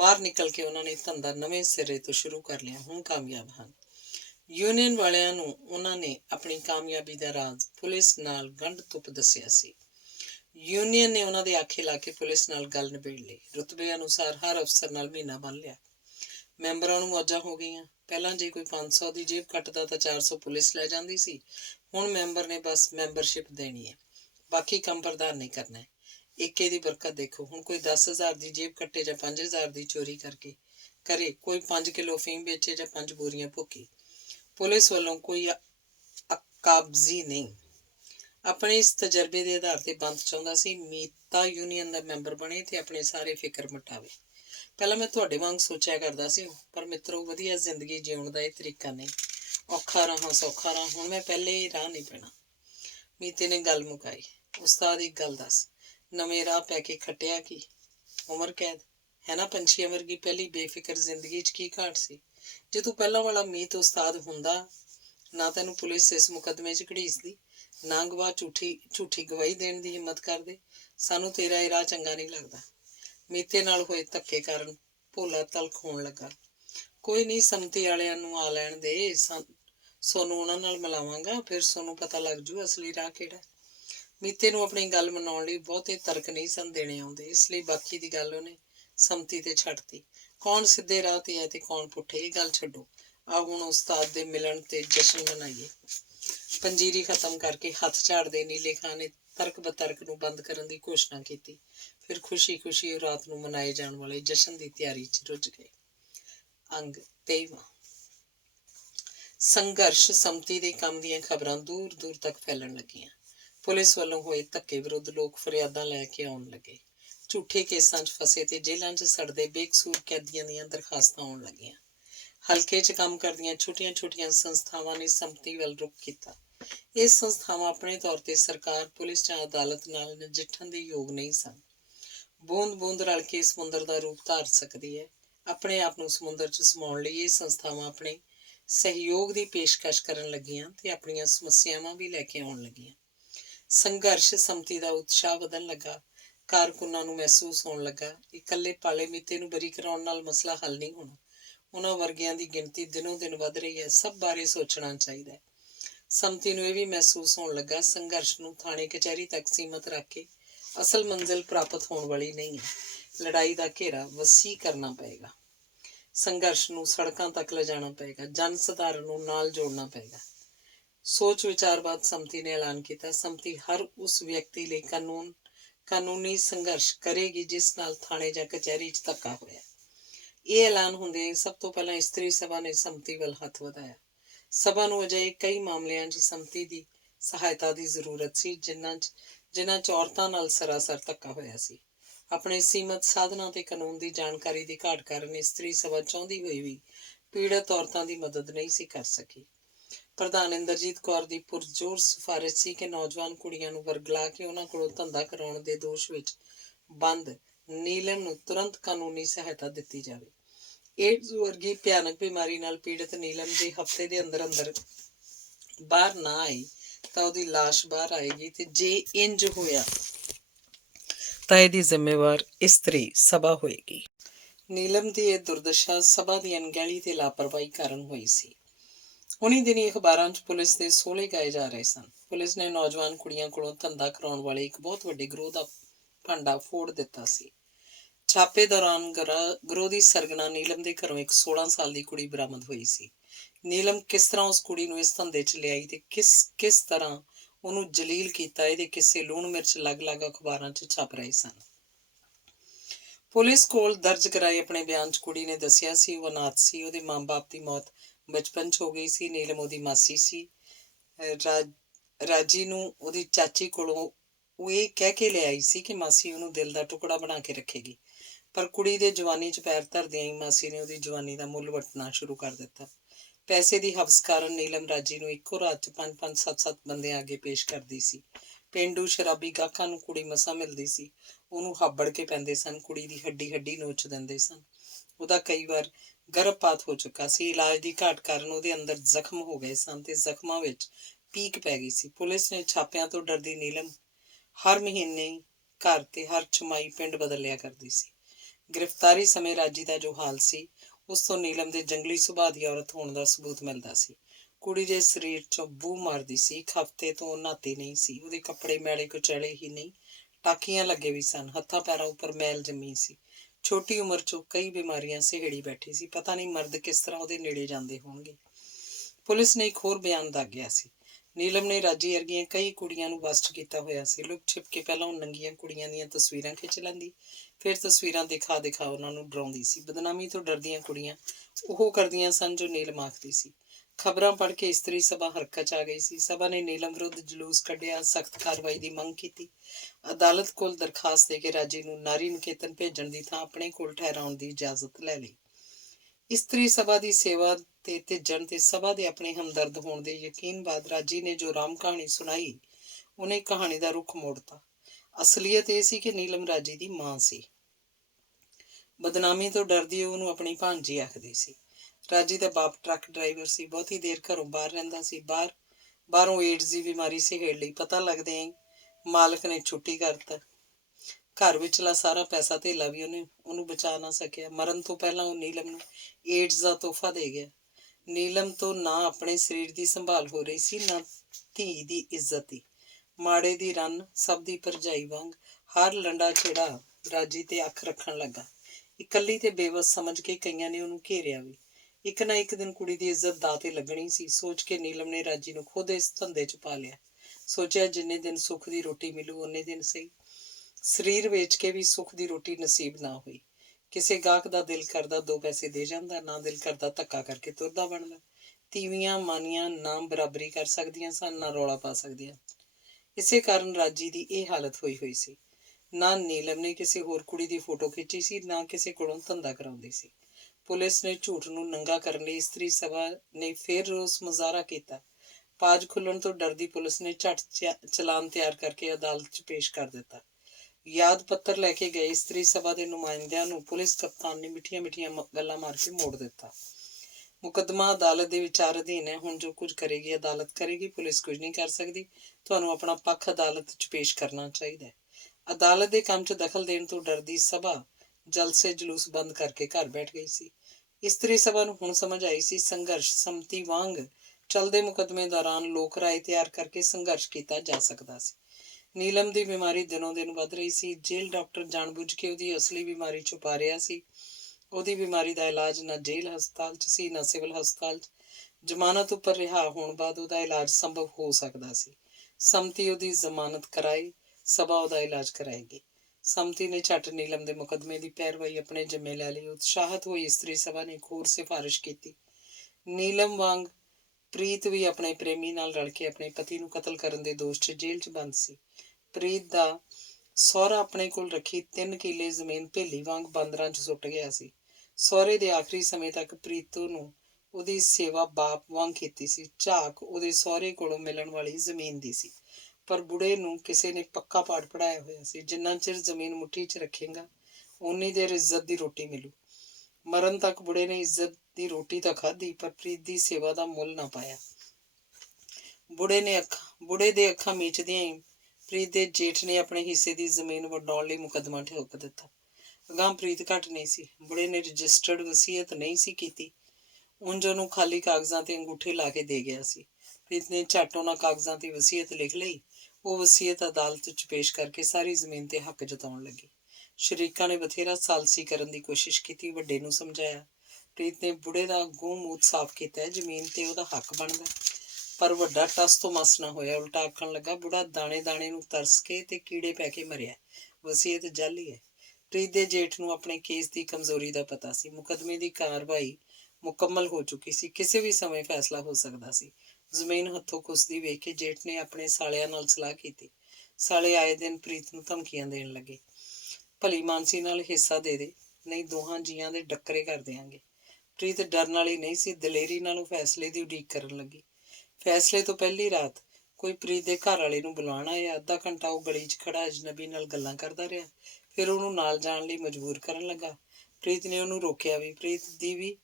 ਬਾਹਰ ਨਿਕਲ ਕੇ ਉਹਨਾਂ ਨੇ ਧੰਦਾ ਨਵੇਂ ਸਿਰੇ ਤੋਂ ਸ਼ੁਰੂ ਕਰ ਲਿਆ। ਹੁਣ ਕਾਮਯਾਬ ਹਨ। ਯੂਨੀਅਨ ਵਾਲਿਆਂ ਨੂੰ ਉਹਨਾਂ ਨੇ ਆਪਣੀ ਕਾਮਯਾਬੀ ਦਾ ਰਾਜ਼ ਪੁਲਿਸ ਨਾਲ ਗੰਢ ਤੁੱਪ ਦੱਸਿਆ ਸੀ। ਯੂਨੀਅਨ ਨੇ ਉਹਨਾਂ ਦੇ ਆਖੇ ਲਾ ਕੇ ਪੁਲਿਸ ਨਾਲ ਗੱਲ ਨਿਬੇੜ ਲਈ। ਰੁਤਬੇ ਅਨੁਸਾਰ ਹਰ ਅਫਸਰ ਨਾਲ ਮਹੀਨਾ ਬੰਨ ਲਿਆ। ਮੈਂਬਰਾਂ ਨੂੰ ਮੌਜਾਂ ਹੋ ਗਈਆਂ। ਪਹਿਲਾਂ ਜੇ ਕੋਈ 500 ਦੀ ਜੇਬ ਕੱਟਦਾ ਤਾਂ 400 ਪੁਲਿਸ ਲੈ ਜਾਂਦੀ ਸੀ। ਹੁਣ ਮੈਂਬਰ ਨੇ ਬਸ ਮੈਂਬਰਸ਼ਿਪ ਦੇਣੀ ਹੈ, ਬਾਕੀ ਕੰਮ ਪ੍ਰਧਾਨ ਨਹੀਂ ਕਰਨਾ ਹੈ। ਏਕੇ ਦੀ ਬਰਕਤ ਦੇਖੋ। ਹੁਣ ਕੋਈ 10,000 ਦੀ ਜੇਬ ਕੱਟੇ ਜਾਂ 5,000 ਦੀ ਚੋਰੀ ਕਰਕੇ ਕਰੇ, ਕੋਈ 5 ਕਿਲੋ ਅਫੀਮ ਵੇਚੇ ਜਾਂ 5 ਬੋਰੀਆਂ ਭੁੱਕੀ, ਪੁਲਿਸ ਵੱਲੋਂ ਕੋਈ ਕਾਬਜ਼ੀ ਨਹੀਂ। ਆਪਣੇ ਇਸ ਤਜਰਬੇ ਦੇ ਆਧਾਰ ਤੇ ਬੰਤ ਚਾਹੁੰਦਾ ਸੀ ਮੀਤਾ ਯੂਨੀਅਨ ਦਾ ਮੈਂਬਰ ਬਣੇ ਤੇ ਆਪਣੇ ਸਾਰੇ ਫਿਕਰ ਮਿਟਾਵੇ। ਪਹਿਲਾਂ ਮੈਂ ਤੁਹਾਡੇ ਵਾਂਗ ਸੋਚਿਆ ਕਰਦਾ ਸੀ, ਪਰ ਮਿੱਤਰੋ ਵਧੀਆ ਜ਼ਿੰਦਗੀ ਜਿਉਣ ਦਾ ਇਹ ਤਰੀਕਾ ਨਹੀਂ। ਔਖਾ ਰਹਾਂ ਸੌਖਾ ਰਹਾਂ, ਹੁਣ ਮੈਂ ਪਹਿਲੇ ਰਾਹ ਨਹੀਂ ਪੈਣਾ। ਮੀਤੇ ਨੇ ਗੱਲ ਮੁਕਾਈ। ਉਸਤਾਦ ਇੱਕ ਗੱਲ ਦੱਸ, ਨਵੇਂ ਰਾਹ ਪੈ ਕੇ ਖੱਟਿਆ ਕੀ? ਉਮਰ ਕੈਦ ਹੈ ਨਾ ਪੰਛੀਆਂ ਵਰਗੀ ਪਹਿਲੀ ਬੇਫਿਕਰ ਜ਼ਿੰਦਗੀ 'ਚ ਕੀ ਘਾਟ ਸੀ? ਜੇ ਤੂੰ ਪਹਿਲਾਂ ਵਾਲਾ ਮੀਤ ਉਸਤਾਦ ਹੁੰਦਾ, ਨਾ ਤੈਨੂੰ ਪੁਲਿਸ ਇਸ ਮੁਕੱਦਮੇ 'ਚ ਘੜੀਸਦੀ, ਨਾ ਗਵਾਹ ਝੂਠੀ ਗਵਾਹੀ ਦੇਣ ਦੀ ਹਿੰਮਤ ਕਰਦੇ। ਸਾਨੂੰ ਤੇਰਾ ਇਹ ਰਾਹ ਚੰਗਾ ਨਹੀਂ ਲੱਗਦਾ। ਮੀਤੇ ਨਾਲ ਹੋਏ ਧੱਕੇ ਕਾਰਨ ਭੋਲਾ ਤਲਖ ਹੋਣ ਲੱਗਾ। ਕੋਈ ਨਹੀਂ, ਸੰਮਤੀ ਵਾਲਿਆਂ ਨੂੰ ਆ ਲੈਣ ਦੇ, ਸੋਨੂੰ ਉਹਨਾਂ ਨਾਲ ਮਿਲਾਵਾਂਗਾ, ਫਿਰ ਸੋਨੂੰ ਪਤਾ ਲੱਗ ਜੂ ਅਸਲੀ ਰਾਹ ਕਿਹੜਾ। ਮੀਤੇ ਨੂੰ ਆਪਣੀ ਗੱਲ ਮਨਾਉਣ ਲਈ ਬਹੁਤੇ ਤਰਕ ਨਹੀਂ ਸਨ ਦੇਣੇ ਆਉਂਦੇ, ਇਸ ਲਈ ਬਾਕੀ ਦੀ ਗੱਲ ਉਹਨੇ ਸੰਮਤੀ ਤੇ ਛੱਡਤੀ। ਕੌਣ ਸਿੱਧੇ ਰਾਹ ਤੇ ਹੈ ਤੇ ਕੌਣ ਪੁੱਠੇ, ਇਹ ਗੱਲ ਛੱਡੋ। ਆਹ ਹੁਣ ਉਸਤਾਦ ਦੇ ਮਿਲਣ ਤੇ ਜਸ਼ਨ ਮਨਾਈਏ। ਪੰਜੀਰੀ ਖਤਮ ਕਰਕੇ ਹੱਥ ਝਾੜਦੇ ਨੀਲੇ ਖਾਂ ਨੇ ਤਰਕ ਬਤਰਕ ਨੂੰ ਬੰਦ ਕਰਨ ਦੀ ਘੋਸ਼ਣਾ ਕੀਤੀ। ਫਿਰ ਖੁਸ਼ੀ ਖੁਸ਼ੀ ਉਹ ਰਾਤ ਨੂੰ ਮਨਾਏ ਜਾਣ ਵਾਲੇ ਜਸ਼ਨ ਦੀ ਤਿਆਰੀ 'ਚ ਰੁੱਝ ਗਏ। ਅੰਗ 23ਵਾਂ। ਸੰਘਰਸ਼ ਸੰਮਤੀ ਦੇ ਕੰਮ ਦੀਆਂ ਖਬਰਾਂ ਦੂਰ ਦੂਰ ਤੱਕ ਫੈਲਣ ਲੱਗੀਆਂ। ਪੁਲਿਸ ਵੱਲੋਂ ਹੋਏ ਧੱਕੇ ਵਿਰੁੱਧ ਲੋਕ ਫਰਿਆਦਾਂ ਲੈ ਕੇ ਆਉਣ ਲੱਗੇ। ਝੂਠੇ ਕੇਸਾਂ 'ਚ ਫਸੇ ਤੇ ਜੇਲ੍ਹਾਂ 'ਚ ਸੜਦੇ ਬੇਕਸੂਰ ਕੈਦੀਆਂ ਦੀਆਂ ਦਰਖਾਸਤਾਂ ਆਉਣ ਲੱਗੀਆਂ। ਹਲਕੇ 'ਚ ਕੰਮ ਕਰਦੀਆਂ ਛੋਟੀਆਂ-ਛੋਟੀਆਂ ਸੰਸਥਾਵਾਂ ਨੇ ਸੰਮਤੀ ਵੱਲ ਰੁਖ ਕੀਤਾ। ਇਹ ਸੰਸਥਾਵਾਂ ਆਪਣੇ ਤੌਰ ਤੇ ਸਰਕਾਰ, ਪੁਲਿਸ ਜਾਂ ਅਦਾਲਤ ਨਾਲ ਨਜਿੱਠਣ ਦੇ ਯੋਗ ਨਹੀਂ ਸਨ। ਬੂੰਦ ਬੂੰਦ ਰਲ ਕੇ ਸਮੁੰਦਰ ਦਾ ਰੂਪ ਧਾਰ ਸਕਦੀ ਹੈ। ਆਪਣੇ ਆਪ ਨੂੰ ਸਮੁੰਦਰ 'ਚ ਸਮਾਉਣ ਲਈ ਇਹ ਸੰਸਥਾਵਾਂ ਆਪਣੇ ਸਹਿਯੋਗ ਦੀ ਪੇਸ਼ਕਸ਼ ਕਰਨ ਲੱਗੀਆਂ ਤੇ ਆਪਣੀਆਂ ਸਮੱਸਿਆਵਾਂ ਵੀ ਲੈ ਕੇ ਆਉਣ ਲੱਗੀਆਂ। ਸੰਘਰਸ਼ ਸੰਮਤੀ ਦਾ ਉਤਸ਼ਾਹ ਵਧਣ ਲੱਗਾ। ਕਾਰਕੁਨਾਂ ਨੂੰ ਮਹਿਸੂਸ ਹੋਣ ਲੱਗਾ ਇਕੱਲੇ ਪਾਲੇ ਮੀਤੇ ਨੂੰ ਬਰੀ ਕਰਾਉਣ ਨਾਲ ਮਸਲਾ ਹੱਲ ਨਹੀਂ ਹੋਣਾ। ਉਹਨਾਂ ਵਰਗਿਆਂ ਦੀ ਗਿਣਤੀ ਦਿਨੋਂ ਦਿਨ ਵੱਧ ਰਹੀ ਹੈ। ਸਭ ਬਾਰੇ ਸੋਚਣਾ ਚਾਹੀਦਾ ਹੈ। ਸੰਮਤੀ ਨੂੰ ਇਹ ਵੀ ਮਹਿਸੂਸ ਹੋਣ ਲੱਗਾ ਸੰਘਰਸ਼ ਨੂੰ ਥਾਣੇ ਕਚਹਿਰੀ ਤੱਕ ਸੀਮਤ ਰੱਖ ਕੇ ਅਸਲ ਮੰਜ਼ਿਲ ਪ੍ਰਾਪਤ ਹੋਣ ਵਾਲੀ ਨਹੀਂ ਹੈ। ਲੜਾਈ ਦਾ ਘੇਰਾ ਵਸੀ ਕਰਨਾ ਪਏਗਾ। ਸੰਘਰਸ਼ ਨੂੰ ਸੜਕਾਂ ਤੱਕ ਲਿਜਾਣਾ ਪਏਗਾ। ਜਨ ਸਧਾਰਨ ਨੂੰ ਨਾਲ ਜੋੜਨਾ ਪਏਗਾ। ਸੋਚ ਵਿਚਾਰ ਬਾਅਦ ਸੰਮਤੀ ਨੇ ਐਲਾਨ ਕੀਤਾ, ਸੰਮਤੀ ਹਰ ਉਸ ਵਿਅਕਤੀ ਲਈ ਕਾਨੂੰਨੀ ਸੰਘਰਸ਼ ਕਰੇਗੀ ਜਿਸ ਨਾਲ ਥਾਣੇ ਜਾਂ ਕਚਹਿਰੀ 'ਚ ਧੱਕਾ ਹੋਇਆ। ਇਹ ਐਲਾਨ ਹੁੰਦੇ ਸਭ ਤੋਂ ਪਹਿਲਾਂ ਇਸਤਰੀ ਸਭਾ ਨੇ ਸੰਮਤੀ ਵੱਲ ਹੱਥ ਵਧਾਇਆ। ਸਭਾ ਨੂੰ ਅਜਿਹੇ ਕਈ ਮਾਮਲਿਆਂ 'ਚ ਸੰਮਤੀ ਦੀ ਸਹਾਇਤਾ ਦੀ ਜ਼ਰੂਰਤ ਸੀ ਜਿਨ੍ਹਾਂ 'ਚ ਔਰਤਾਂ ਨਾਲ ਸਰਾਸਰ ਧੱਕਾ ਹੋਇਆ ਸੀ। ਆਪਣੇ ਸੀਮਤ ਸਾਧਨਾਂ ਤੇ ਕਾਨੂੰਨ ਦੀ ਜਾਣਕਾਰੀ ਦੀ ਘਾਟ ਕਾਰਨ ਇਸਤਰੀ ਸਭਾ ਚਾਹੁੰਦੀ ਹੋਈ ਵੀ ਪੀੜਤ ਔਰਤਾਂ ਦੀ ਮਦਦ ਨਹੀਂ ਸੀ ਕਰ ਸਕੀ। ਪ੍ਰਧਾਨ ਇੰਦਰਜੀਤ ਕੌਰ ਦੀ ਪੁਰਜ਼ੋਰ ਸਿਫਾਰਿਸ਼ ਸੀ ਕਿ ਨੌਜਵਾਨ ਕੁੜੀਆਂ ਨੂੰ ਵਰਗਲਾ ਕੇ ਉਹਨਾਂ ਕੋਲੋਂ ਧੰਦਾ ਕਰਾਉਣ ਦੇ ਦੋਸ਼ ਵਿੱਚ ਬੰਦ ਨੀਲਮ ਨੂੰ ਤੁਰੰਤ ਕਾਨੂੰਨੀ ਸਹਾਇਤਾ ਦਿੱਤੀ ਜਾਵੇ। ਏਡਜ਼ ਵਰਗੀ ਭਿਆਨਕ ਬਿਮਾਰੀ ਨਾਲ ਪੀੜਤ ਨੀਲਮ ਦੇ ਹਫ਼ਤੇ ਦੇ ਅੰਦਰ ਅੰਦਰ ਬਾਹਰ ਨਾ ਆਈ ਤਾਂ ਉਹਦੀ ਲਾਸ਼ ਬਾਹਰ ਆਏਗੀ, ਤੇ ਜੇ ਇੰਜ ਹੋਇਆ ਤਾਂ ਇਹਦੀ ਜ਼ਿੰਮੇਵਾਰ ਇਸਤਰੀ ਸਭਾ ਹੋਏਗੀ। ਨੀਲਮ ਦੀ ਇਹ ਦੁਰਦਸ਼ਾ ਸਭਾ ਦੀ ਅਣਗਹਿਲੀ ਤੇ ਲਾਪਰਵਾਹੀ ਕਾਰਨ ਹੋਈ ਸੀ। ਹੁਣੀ ਦਿਨੀ ਅਖਬਾਰਾਂ 'ਚ ਪੁਲਿਸ ਦੇ ਸੋਹਲੇ ਗਾਏ ਜਾ ਰਹੇ ਸਨ। ਪੁਲਿਸ ਨੇ ਨੌਜਵਾਨ ਕੁੜੀਆਂ ਕੋਲੋਂ ਧੰਦਾ ਕਰਾਉਣ ਵਾਲੇ ਇੱਕ ਬਹੁਤ ਵੱਡੇ ਗਰੋਹ ਦਾ ਭਾਂਡਾ ਫੋੜ ਦਿੱਤਾ ਸੀ। ਛਾਪੇ ਦੌਰਾਨ ਗਰੋਹ ਦੀ ਸਰਗਨਾ ਨੀਲਮ ਦੇ ਘਰੋਂ ਇੱਕ 16 ਸਾਲ ਦੀ ਕੁੜੀ ਬਰਾਮਦ ਹੋਈ ਸੀ। ਨੀਲਮ ਕਿਸ ਤਰ੍ਹਾਂ ਉਸ ਕੁੜੀ ਨੂੰ ਇਸ ਧੰਦੇ 'ਚ ਲਿਆਈ ਤੇ ਕਿਸ ਤਰ੍ਹਾਂ ਉਹਨੂੰ ਜਲੀਲ ਕੀਤਾ, ਇਹਦੇ ਕਿੱਸੇ ਲੂਣ ਮਿਰਚ ਅਲੱਗ-ਅਲੱਗ ਅਖਬਾਰਾਂ 'ਚ ਛਪ ਰਹੇ ਸਨ। ਪੁਲਿਸ ਕੋਲ ਦਰਜ ਕਰਾਏ ਆਪਣੇ ਬਿਆਨ 'ਚ ਕੁੜੀ ਨੇ ਦੱਸਿਆ ਸੀ ਉਹ ਅਨਾਥ ਸੀ, ਉਹਦੇ ਮਾਂ-ਬਾਪ ਦੀ ਮੌਤ ਬਚਪਨ 'ਚ ਹੋ ਗਈ ਸੀ। ਨੀਲਮ ਉਹਦੀ ਮਾਸੀ ਸੀ। ਰਾਜੀ ਨੂੰ ਉਹਦੀ ਚਾਚੀ ਕੋਲੋਂ ਉਹ ਇਹ ਕਹਿ ਕੇ ਲਿਆਈ ਸੀ ਕਿ ਮਾਸੀ ਉਹਨੂੰ ਦਿਲ ਦਾ ਟੁਕੜਾ ਬਣਾ ਕੇ ਰੱਖੇਗੀ, ਪਰ ਕੁੜੀ ਦੇ ਜਵਾਨੀ 'ਚ ਪੈਰ ਧਰਦਿਆਂ ਹੀ ਮਾਸੀ ਨੇ ਉਹਦੀ ਜਵਾਨੀ ਦਾ ਮੁੱਲ ਵੱਟਣਾ ਸ਼ੁਰੂ ਕਰ ਦਿੱਤਾ। ਪੈਸੇ ਦੀ ਹਵਸ ਕਾਰਨ ਨੀਲਮ ਰਾਜੀ ਨੂੰ ਇੱਕੋ ਰਾਤ 'ਚ 5-5, 7-7 ਬੰਦਿਆਂ ਅੱਗੇ ਪੇਸ਼ ਕਰਦੀ ਸੀ। ਪੇਂਡੂ ਸ਼ਰਾਬੀ ਗਾਹਕਾਂ ਨੂੰ ਕੁੜੀ ਮਸਾਂ ਮਿਲਦੀ ਸੀ, ਉਹਨੂੰ ਹਾਬੜ ਕੇ ਪੈਂਦੇ ਸਨ, ਕੁੜੀ ਦੀ ਹੱਡੀ ਨੋਚ ਦਿੰਦੇ ਸਨ। ਉਹਦਾ ਕਈ ਵਾਰ ਗਰਭਪਾਤ ਹੋ ਚੁੱਕਾ ਸੀ। ਇਲਾਜ ਦੀ ਘਾਟ ਕਾਰਨ ਉਹਦੇ ਅੰਦਰ ਜ਼ਖਮ ਹੋ ਗਏ ਸਨ ਤੇ ਜ਼ਖਮਾਂ ਵਿੱਚ ਪੀਕ ਪੈ ਗਈ ਸੀ। ਪੁਲਿਸ ਨੇ ਛਾਪਿਆਂ ਤੋਂ ਡਰਦੀ ਨੀਲਮ ਹਰ ਮਹੀਨੇ ਘਰ ਤੇ ਹਰ ਛਮਾਈ ਪਿੰਡ ਬਦਲ ਲਿਆ ਕਰਦੀ ਸੀ। ਗ੍ਰਿਫਤਾਰੀ ਸਮੇਂ ਰਾਜੀ ਦਾ ਜੋ ਹਾਲ ਸੀ, ਉਸ ਤੋਂ ਨੀਲਮ ਦੇ ਜੰਗਲੀ ਸੁਭਾਅ ਦੀ ਔਰਤ ਹੋਣ ਦਾ ਸਬੂਤ ਮਿਲਦਾ ਸੀ। ਕੁੜੀ ਦੇ ਸਰੀਰ 'ਚੋਂ ਬੂ ਮਾਰਦੀ ਸੀ। ਇੱਕ ਹਫ਼ਤੇ ਤੋਂ ਉਹ ਨਹਾਤੀ ਨਹੀਂ ਸੀ। ਉਹਦੇ ਕੱਪੜੇ ਮੈਲੇ ਕੁਚੈਲੇ ਹੀ ਨਹੀਂ, ਟਾਕੀਆਂ ਲੱਗੇ ਵੀ ਸਨ। ਹੱਥਾਂ ਪੈਰਾਂ ਉੱਪਰ ਮੈਲ ਜੰਮੀ ਸੀ। ਛੋਟੀ ਉਮਰ 'ਚੋਂ ਕਈ ਬਿਮਾਰੀਆਂ ਸਹੇੜੀ ਬੈਠੀ ਸੀ। ਪਤਾ ਨਹੀਂ ਮਰਦ ਕਿਸ ਤਰ੍ਹਾਂ ਉਹਦੇ ਨੇੜੇ ਜਾਂਦੇ ਹੋਣਗੇ। ਪੁਲਿਸ ਨੇ ਇੱਕ ਹੋਰ ਬਿਆਨ ਦਾਗਿਆ ਸੀ। ਨੀਲਮ ਨੇ ਰਾਜੀ ਵਰਗੀਆਂ ਕਈ ਕੁੜੀਆਂ ਨੂੰ ਵਸ 'ਚ ਕੀਤਾ ਹੋਇਆ ਸੀ। ਲੁਕ ਛਿਪ ਕੇ ਪਹਿਲਾਂ ਉਹ ਨੰਗੀਆਂ ਕੁੜੀਆਂ ਦੀਆਂ ਤਸਵੀਰਾਂ ਖਿੱਚ ਲੈਂਦੀ, ਫਿਰ ਤਸਵੀਰਾਂ ਦਿਖਾ ਉਹਨਾਂ ਨੂੰ ਡਰਾਉਂਦੀ ਸੀ। ਬਦਨਾਮੀ ਤੋਂ ਡਰਦੀਆਂ ਕੁੜੀਆਂ ਉਹ ਕਰਦੀਆਂ ਸਨ ਜੋ ਨੀਲਮ ਆਖਦੀ ਸੀ। ਖਬਰਾਂ ਪੜ੍ਹ ਕੇ ਇਸਤਰੀ ਸਭਾ ਹਰਕਤ 'ਚ ਆ ਗਈ ਸੀ। ਸਭਾ ਨੇ ਨੀਲਮ ਵਿਰੁੱਧ ਜਲੂਸ ਕੱਢਿਆ, ਸਖਤ ਕਾਰਵਾਈ ਦੀ ਮੰਗ ਕੀਤੀ। ਅਦਾਲਤ ਕੋਲ ਦਰਖਾਸਤ ਦੇ ਕੇ ਰਾਜੀ ਨੂੰ ਨਾਰੀ ਨਿਕੇਤਨ ਭੇਜਣ ਦੀ ਥਾਂ ਆਪਣੇ ਕੋਲ ਠਹਿਰਾਉਣ ਦੀ ਇਜਾਜ਼ਤ ਲੈ ਲਈ। ਇਸਤਰੀ ਸਭਾ ਦੀ ਸੇਵਾ ਤੇ ਭੇਜਣ ਤੇ ਸਭਾ ਦੇ ਆਪਣੇ ਹਮਦਰਦ ਹੋਣ ਦੇ ਯਕੀਨ ਬਾਅਦ ਰਾਜੀ ਨੇ ਜੋ ਰਾਮ ਕਹਾਣੀ ਸੁਣਾਈ, ਉਹਨੇ ਕਹਾਣੀ ਦਾ ਰੁਖ ਮੋੜਤਾ। ਅਸਲੀਅਤ ਇਹ ਸੀ ਕਿ ਨੀਲਮ ਰਾਜੀ ਦੀ ਮਾਂ ਸੀ। ਬਦਨਾਮੀ ਤੋਂ ਡਰਦੀ ਉਹਨੂੰ ਆਪਣੀ ਭਾਂਜੀ ਆਖਦੀ ਸੀ। ਰਾਜੀ ਦਾ ਬਾਪ ਟਰੱਕ ਡਰਾਈਵਰ ਸੀ। ਬਹੁਤੀ ਦੇਰ ਘਰੋਂ ਬਾਹਰ ਰਹਿੰਦਾ ਸੀ। ਬਾਹਰੋਂ ਏਡਜ਼ ਦੀ ਬਿਮਾਰੀ ਸਹੇੜ ਲਈ। ਪਤਾ ਲੱਗਦਿਆਂ ਹੀ ਮਾਲਕ ਨੇ ਛੁੱਟੀ ਕਰਤਾ। ਘਰ ਵਿਚਲਾ ਸਾਰਾ ਪੈਸਾ ਧੇਲਾ ਵੀ ਉਹਨੂੰ ਬਚਾ ਨਾ ਸਕਿਆ। ਮਰਨ ਤੋਂ ਪਹਿਲਾਂ ਉਹ ਨੀਲਮ ਨੂੰ ਏਡਜ਼ ਦਾ ਤੋਹਫਾ ਦੇ ਗਿਆ। ਨੀਲਮ ਤੋਂ ਨਾ ਆਪਣੇ ਸਰੀਰ ਦੀ ਸੰਭਾਲ ਹੋ ਰਹੀ ਸੀ, ਨਾ ਧੀ ਦੀ ਇੱਜ਼ਤ ਦੀ। ਮਾੜੇ ਦੀ ਰੰਨ ਸਭ ਦੀ ਭਰਜਾਈ ਵਾਂਗ ਹਰ ਲੰਡਾ ਛੇੜਾ ਰਾਜੀ ਤੇ ਅੱਖ ਰੱਖਣ ਲੱਗਾ। ਇਕੱਲੀ ਤੇ ਬੇਵਸ ਸਮਝ ਕੇ ਕਈਆਂ ਨੇ ਉਹਨੂੰ ਘੇਰਿਆ ਵੀ। ਇੱਕ ਨਾ ਇੱਕ ਦਿਨ ਕੁੜੀ ਦੀ ਇੱਜ਼ਤ ਦਾਅ ਤੇ ਲੱਗਣੀ ਸੀ। ਸੋਚ ਕੇ ਨੀਲਮ ਨੇ ਰਾਜੀ ਨੂੰ ਖੁਦ ਇਸ ਧੰਦੇ 'ਚ ਪਾ ਲਿਆ। ਸੋਚਿਆ ਜਿੰਨੇ ਦਿਨ ਸੁੱਖ ਦੀ ਰੋਟੀ ਮਿਲੂ ਓਨੇ ਦਿਨ ਸਹੀ। ਸਰੀਰ ਵੇਚ ਕੇ ਵੀ ਸੁੱਖ ਦੀ ਰੋਟੀ ਨਸੀਬ ਨਾ ਹੋਈ। ਕਿਸੇ ਗਾਹਕ ਦਾ ਦਿਲ ਕਰਦਾ 2 ਪੈਸੇ ਦੇ ਜਾਂਦਾ, ਨਾ ਦਿਲ ਕਰਦਾ ਧੱਕਾ ਕਰਕੇ ਤੁਰਦਾ ਬਣਦਾ। ਤੀਵੀਆਂ ਮਾਨੀਆਂ ਨਾ ਬਰਾਬਰੀ ਕਰ ਸਕਦੀਆਂ ਸਨ, ਨਾ ਰੌਲਾ ਪਾ ਸਕਦੀਆਂ। ਇਸੇ ਕਾਰਨ ਰਾਜੀ ਦੀ ਇਹ ਹਾਲਤ ਹੋਈ ਸੀ। ਨਾ ਨੀਲਮ ਨੇ ਕਿਸੇ ਹੋਰ ਕੁੜੀ ਦੀ ਫੋਟੋ ਖਿੱਚੀ ਸੀ, ਨਾ ਕਿਸੇ ਕੋਲੋਂ ਧੰਦਾ ਕਰਾਉਂਦੀ ਸੀ। ਪੁਲਿਸ ਨੇ ਝੂਠ ਨੂੰ ਨੰਗਾ ਕਰਨ ਲਈ ਇਸਤਰੀ ਸਭਾ ਨੇ ਫਿਰ ਰੋਸ ਮੁਜ਼ਾਹਰਾ ਕੀਤਾ। ਪਾਜ ਖੁੱਲਣ ਤੋਂ ਡਰਦੀ ਪੁਲਿਸ ਨੇ ਝੱਟ ਚਲਾਨ ਤਿਆਰ ਕਰਕੇ ਅਦਾਲਤ 'ਚ ਪੇਸ਼ ਕਰ ਦਿੱਤਾ। ਯਾਦ ਪੱਤਰ ਲੈ ਕੇ ਗਏ ਇਸਤਰੀ ਸਭਾ ਦੇ ਨੁਮਾਇੰਦਿਆਂ ਨੂੰ ਪੁਲਿਸ ਕਪਤਾਨ ਨੇ ਮਿੱਠੀਆਂ ਗੱਲਾਂ ਮਾਰ ਕੇ ਮੋੜ ਦਿੱਤਾ। ਮੁਕੱਦਮਾ ਅਦਾਲਤ ਦੇ ਵਿਚਾਰ ਅਧੀਨ ਹੈ। ਹੁਣ ਜੋ ਕੁਝ ਕਰੇਗੀ ਅਦਾਲਤ ਕਰੇਗੀ, ਪੁਲਿਸ ਕੁਝ ਨਹੀਂ ਕਰ ਸਕਦੀ। ਤੁਹਾਨੂੰ ਆਪਣਾ ਪੱਖ ਅਦਾਲਤ 'ਚ ਪੇਸ਼ ਕਰਨਾ ਚਾਹੀਦਾ ਹੈ। ਅਦਾਲਤ ਦੇ ਕੰਮ 'ਚ ਦਖਲ ਦੇਣ ਤੋਂ ਡਰਦੀ ਸਭਾ ਜਲਸੇ ਜਲੂਸ ਬੰਦ ਕਰਕੇ ਘਰ ਬੈਠ ਗਈ ਸੀ। ਇਸਤਰੀ ਸਭਾ ਨੂੰ ਹੁਣ ਸਮਝ ਆਈ ਸੀ, ਸੰਘਰਸ਼ ਸੰਮਤੀ ਵਾਂਗ ਚੱਲਦੇ ਮੁਕੱਦਮੇ ਦੌਰਾਨ ਲੋਕ ਰਾਏ ਤਿਆਰ ਕਰਕੇ ਸੰਘਰਸ਼ ਕੀਤਾ ਜਾ ਸਕਦਾ ਸੀ। ਨੀਲਮ ਦੀ ਬਿਮਾਰੀ ਦਿਨੋਂ ਦਿਨ ਵੱਧ ਰਹੀ ਸੀ। ਜੇਲ੍ਹ ਡਾਕਟਰ ਜਾਣਬੁੱਝ ਕੇ ਉਹਦੀ ਅਸਲੀ ਬਿਮਾਰੀ ਛੁਪਾ ਰਿਹਾ ਸੀ। ਉਹਦੀ ਬਿਮਾਰੀ ਦਾ ਇਲਾਜ ਨਾ ਜੇਲ੍ਹ ਹਸਪਤਾਲ 'ਚ ਸੀ, ਨਾ ਸਿਵਲ ਹਸਪਤਾਲ 'ਚ। ਜ਼ਮਾਨਤ ਉੱਪਰ ਰਿਹਾ ਹੋਣ ਬਾਅਦ ਉਹਦਾ ਇਲਾਜ ਸੰਭਵ ਹੋ ਸਕਦਾ ਸੀ। ਸੰਮਤੀ ਉਹਦੀ ਜ਼ਮਾਨਤ ਕਰਾਏ, ਸਭਾ ਉਹਦਾ ਇਲਾਜ ਕਰਾਏਗੀ। ਸੰਮਤੀ ਨੇ ਝੱਟ ਨੀਲਮ ਦੇ ਮੁਕੱਦਮੇ ਦੀ ਪੈਰਵਾਈ ਆਪਣੇ ਜ਼ਿੰਮੇ ਲੈ ਲਈ। ਉਤਸ਼ਾਹਤ ਹੋਈ ਇਸਤਰੀ ਸਭਾ ਨੇ ਇੱਕ ਹੋਰ ਸਿਫਾਰਿਸ਼ ਕੀਤੀ। ਨੀਲਮ ਵਾਂਗ ਪ੍ਰੀਤ ਵੀ ਆਪਣੇ ਪ੍ਰੇਮੀ ਨਾਲ ਰਲ ਕੇ ਆਪਣੇ ਪਤੀ ਨੂੰ ਕਤਲ ਕਰਨ ਦੇ ਦੋਸ਼ 'ਚ ਜੇਲ੍ਹ 'ਚ ਬੰਦ ਸੀ। ਪ੍ਰੀਤ ਦਾ ਸਹੁਰਾ ਆਪਣੇ ਕੋਲ ਰੱਖੀ 3 ਕਿੱਲੇ ਜ਼ਮੀਨ ਭੇਲੀ ਵਾਂਗ ਬਾਂਦਰਾਂ 'ਚ ਸੁੱਟ ਗਿਆ ਸੀ। ਸਹੁਰੇ ਦੇ ਆਖਰੀ ਸਮੇਂ ਤੱਕ ਪ੍ਰੀਤੋ ਨੂੰ ਉਹਦੀ ਸੇਵਾ ਬਾਪ ਵਾਂਗ ਕੀਤੀ ਸੀ। ਝਾਕ ਉਹਦੇ ਸਹੁਰੇ ਕੋਲੋਂ ਮਿਲਣ ਵਾਲੀ ਜ਼ਮੀਨ ਦੀ ਸੀ, ਪਰ ਬੁੜੇ ਨੂੰ ਕਿਸੇ ਨੇ ਪੱਕਾ ਪਾਠ ਪੜ੍ਹਾਇਆ ਹੋਇਆ ਸੀ। ਜਿੰਨਾ ਚਿਰ ਜ਼ਮੀਨ ਮੁੱਠੀ 'ਚ ਰੱਖੇਗਾ, ਓਨੀ ਦੇਰ ਇੱਜ਼ਤ ਦੀ ਰੋਟੀ ਮਿਲੂ। ਮਰਨ ਤੱਕ ਬੁੜੇ ਨੇ ਇੱਜ਼ਤ ਦੀ ਰੋਟੀ ਤਾਂ ਖਾਧੀ, ਪਰ ਪ੍ਰੀਤ ਦੀ ਸੇਵਾ ਦਾ ਮੁੱਲ ਨਾ ਪਾਇਆ। ਬੁੜੇ ਦੇ ਅੱਖਾਂ ਮੀਚਦੀਆਂ ਹੀ ਪ੍ਰੀਤ ਦੇ ਜੇਠ ਨੇ ਆਪਣੇ ਹਿੱਸੇ ਦੀ ਜ਼ਮੀਨ ਵੰਡਾਉਣ ਲਈ ਮੁਕੱਦਮਾ ਠੋਕ ਦਿੱਤਾ। ਅਗਾਂਹ ਪ੍ਰੀਤ ਘੱਟ ਨਹੀਂ ਸੀ। ਬੁੜੇ ਨੇ ਰਜਿਸਟਰਡ ਵਸੀਅਤ ਨਹੀਂ ਸੀ ਕੀਤੀ, ਉਂਝ ਉਹਨੂੰ ਖਾਲੀ ਕਾਗਜ਼ਾਂ ਤੇ ਅੰਗੂਠੇ ਲਾ ਕੇ ਦੇ ਗਿਆ ਸੀ। ਪ੍ਰੀਤ ਨੇ ਝੱਟ ਉਹਨਾਂ ਕਾਗਜ਼ਾਂ ਤੇ ਵਸੀਅਤ ਲਿਖ ਲਈ। ਉਹ ਵਸੀਅਤ ਅਦਾਲਤ 'ਚ ਪੇਸ਼ ਕਰਕੇ ਸਾਰੀ ਜ਼ਮੀਨ ਤੇ ਹੱਕ ਜਤਾਉਣ ਲੱਗੀ। ਸ਼ਰੀਕਾਂ ਨੇ ਬਥੇਰਾ ਸਾਲਸੀ ਕਰਨ ਦੀ ਕੋਸ਼ਿਸ਼ ਕੀਤੀ, ਵੱਡੇ ਨੂੰ ਸਮਝਾਇਆ। ਪ੍ਰੀਤ ਨੇ ਬੁੜੇ ਦਾ ਗੂੰ ਮੂੰਹ ਸਾਫ਼ ਕੀਤਾ, ਜ਼ਮੀਨ ਤੇ ਉਹਦਾ ਹੱਕ ਬਣਦਾ। ਪਰ ਵੱਡਾ ਟਸ ਤੋਂ ਮਸ ਨਾ ਹੋਇਆ, ਉਲਟਾ ਆਖਣ ਲੱਗਾ, ਬੁੜਾ ਦਾਣੇ ਦਾਣੇ ਨੂੰ ਤਰਸ ਕੇ ਤੇ ਕੀੜੇ ਪੈ ਕੇ ਮਰਿਆ, ਵਸੀਅਤ ਜਾਲੀ ਹੈ। ਪ੍ਰੀਤ ਦੇ ਜੇਠ ਨੂੰ ਆਪਣੇ ਕੇਸ ਦੀ ਕਮਜ਼ੋਰੀ ਦਾ ਪਤਾ ਸੀ। ਮੁਕੱਦਮੇ ਦੀ ਕਾਰਵਾਈ ਮੁਕੰਮਲ ਹੋ ਚੁੱਕੀ ਸੀ, ਕਿਸੇ ਵੀ ਸਮੇਂ ਫੈਸਲਾ ਹੋ ਸਕਦਾ ਸੀ। ਜ਼ਮੀਨ ਹੱਥੋਂ ਖੁੱਸਦੀ ਵੇਖ ਕੇ ਜੇਠ ਨੇ ਆਪਣੇ ਸਾਲਿਆਂ ਨਾਲ ਸਲਾਹ ਕੀਤੀ। ਸਾਲੇ ਆਏ ਦਿਨ ਪ੍ਰੀਤ ਨੂੰ ਧਮਕੀਆਂ ਦੇਣ ਲੱਗੇ, ਭਲੀ ਮਾਨਸੀ ਨਾਲ ਹਿੱਸਾ ਦੇ ਦੇ, ਨਹੀਂ ਦੋਹਾਂ ਜੀਆਂ ਦੇ ਡੱਕਰੇ ਕਰ ਦਿਆਂਗੇ। ਪ੍ਰੀਤ ਡਰਨ ਵਾਲੀ ਨਹੀਂ ਸੀ, ਦਲੇਰੀ ਨਾਲ ਉਹ ਫੈਸਲੇ ਦੀ ਉਡੀਕ ਕਰਨ ਲੱਗੀ। ਫੈਸਲੇ ਤੋਂ ਪਹਿਲੀ ਰਾਤ ਕੋਈ ਪ੍ਰੀਤ ਦੇ ਘਰ ਵਾਲੇ ਨੂੰ ਬੁਲਾਉਣ ਆਇਆ। ਅੱਧਾ ਘੰਟਾ ਉਹ ਗਲੀ 'ਚ ਖੜਾ ਅਜਨਬੀ ਨਾਲ ਗੱਲਾਂ ਕਰਦਾ ਰਿਹਾ, ਫਿਰ ਉਹਨੂੰ ਨਾਲ ਜਾਣ ਲਈ ਮਜਬੂਰ ਕਰਨ ਲੱਗਾ। ਪ੍ਰੀਤ ਨੇ ਉਹਨੂੰ ਰੋਕਿਆ ਵੀ, ਪ੍ਰੀਤ ਦੀ ਵੀ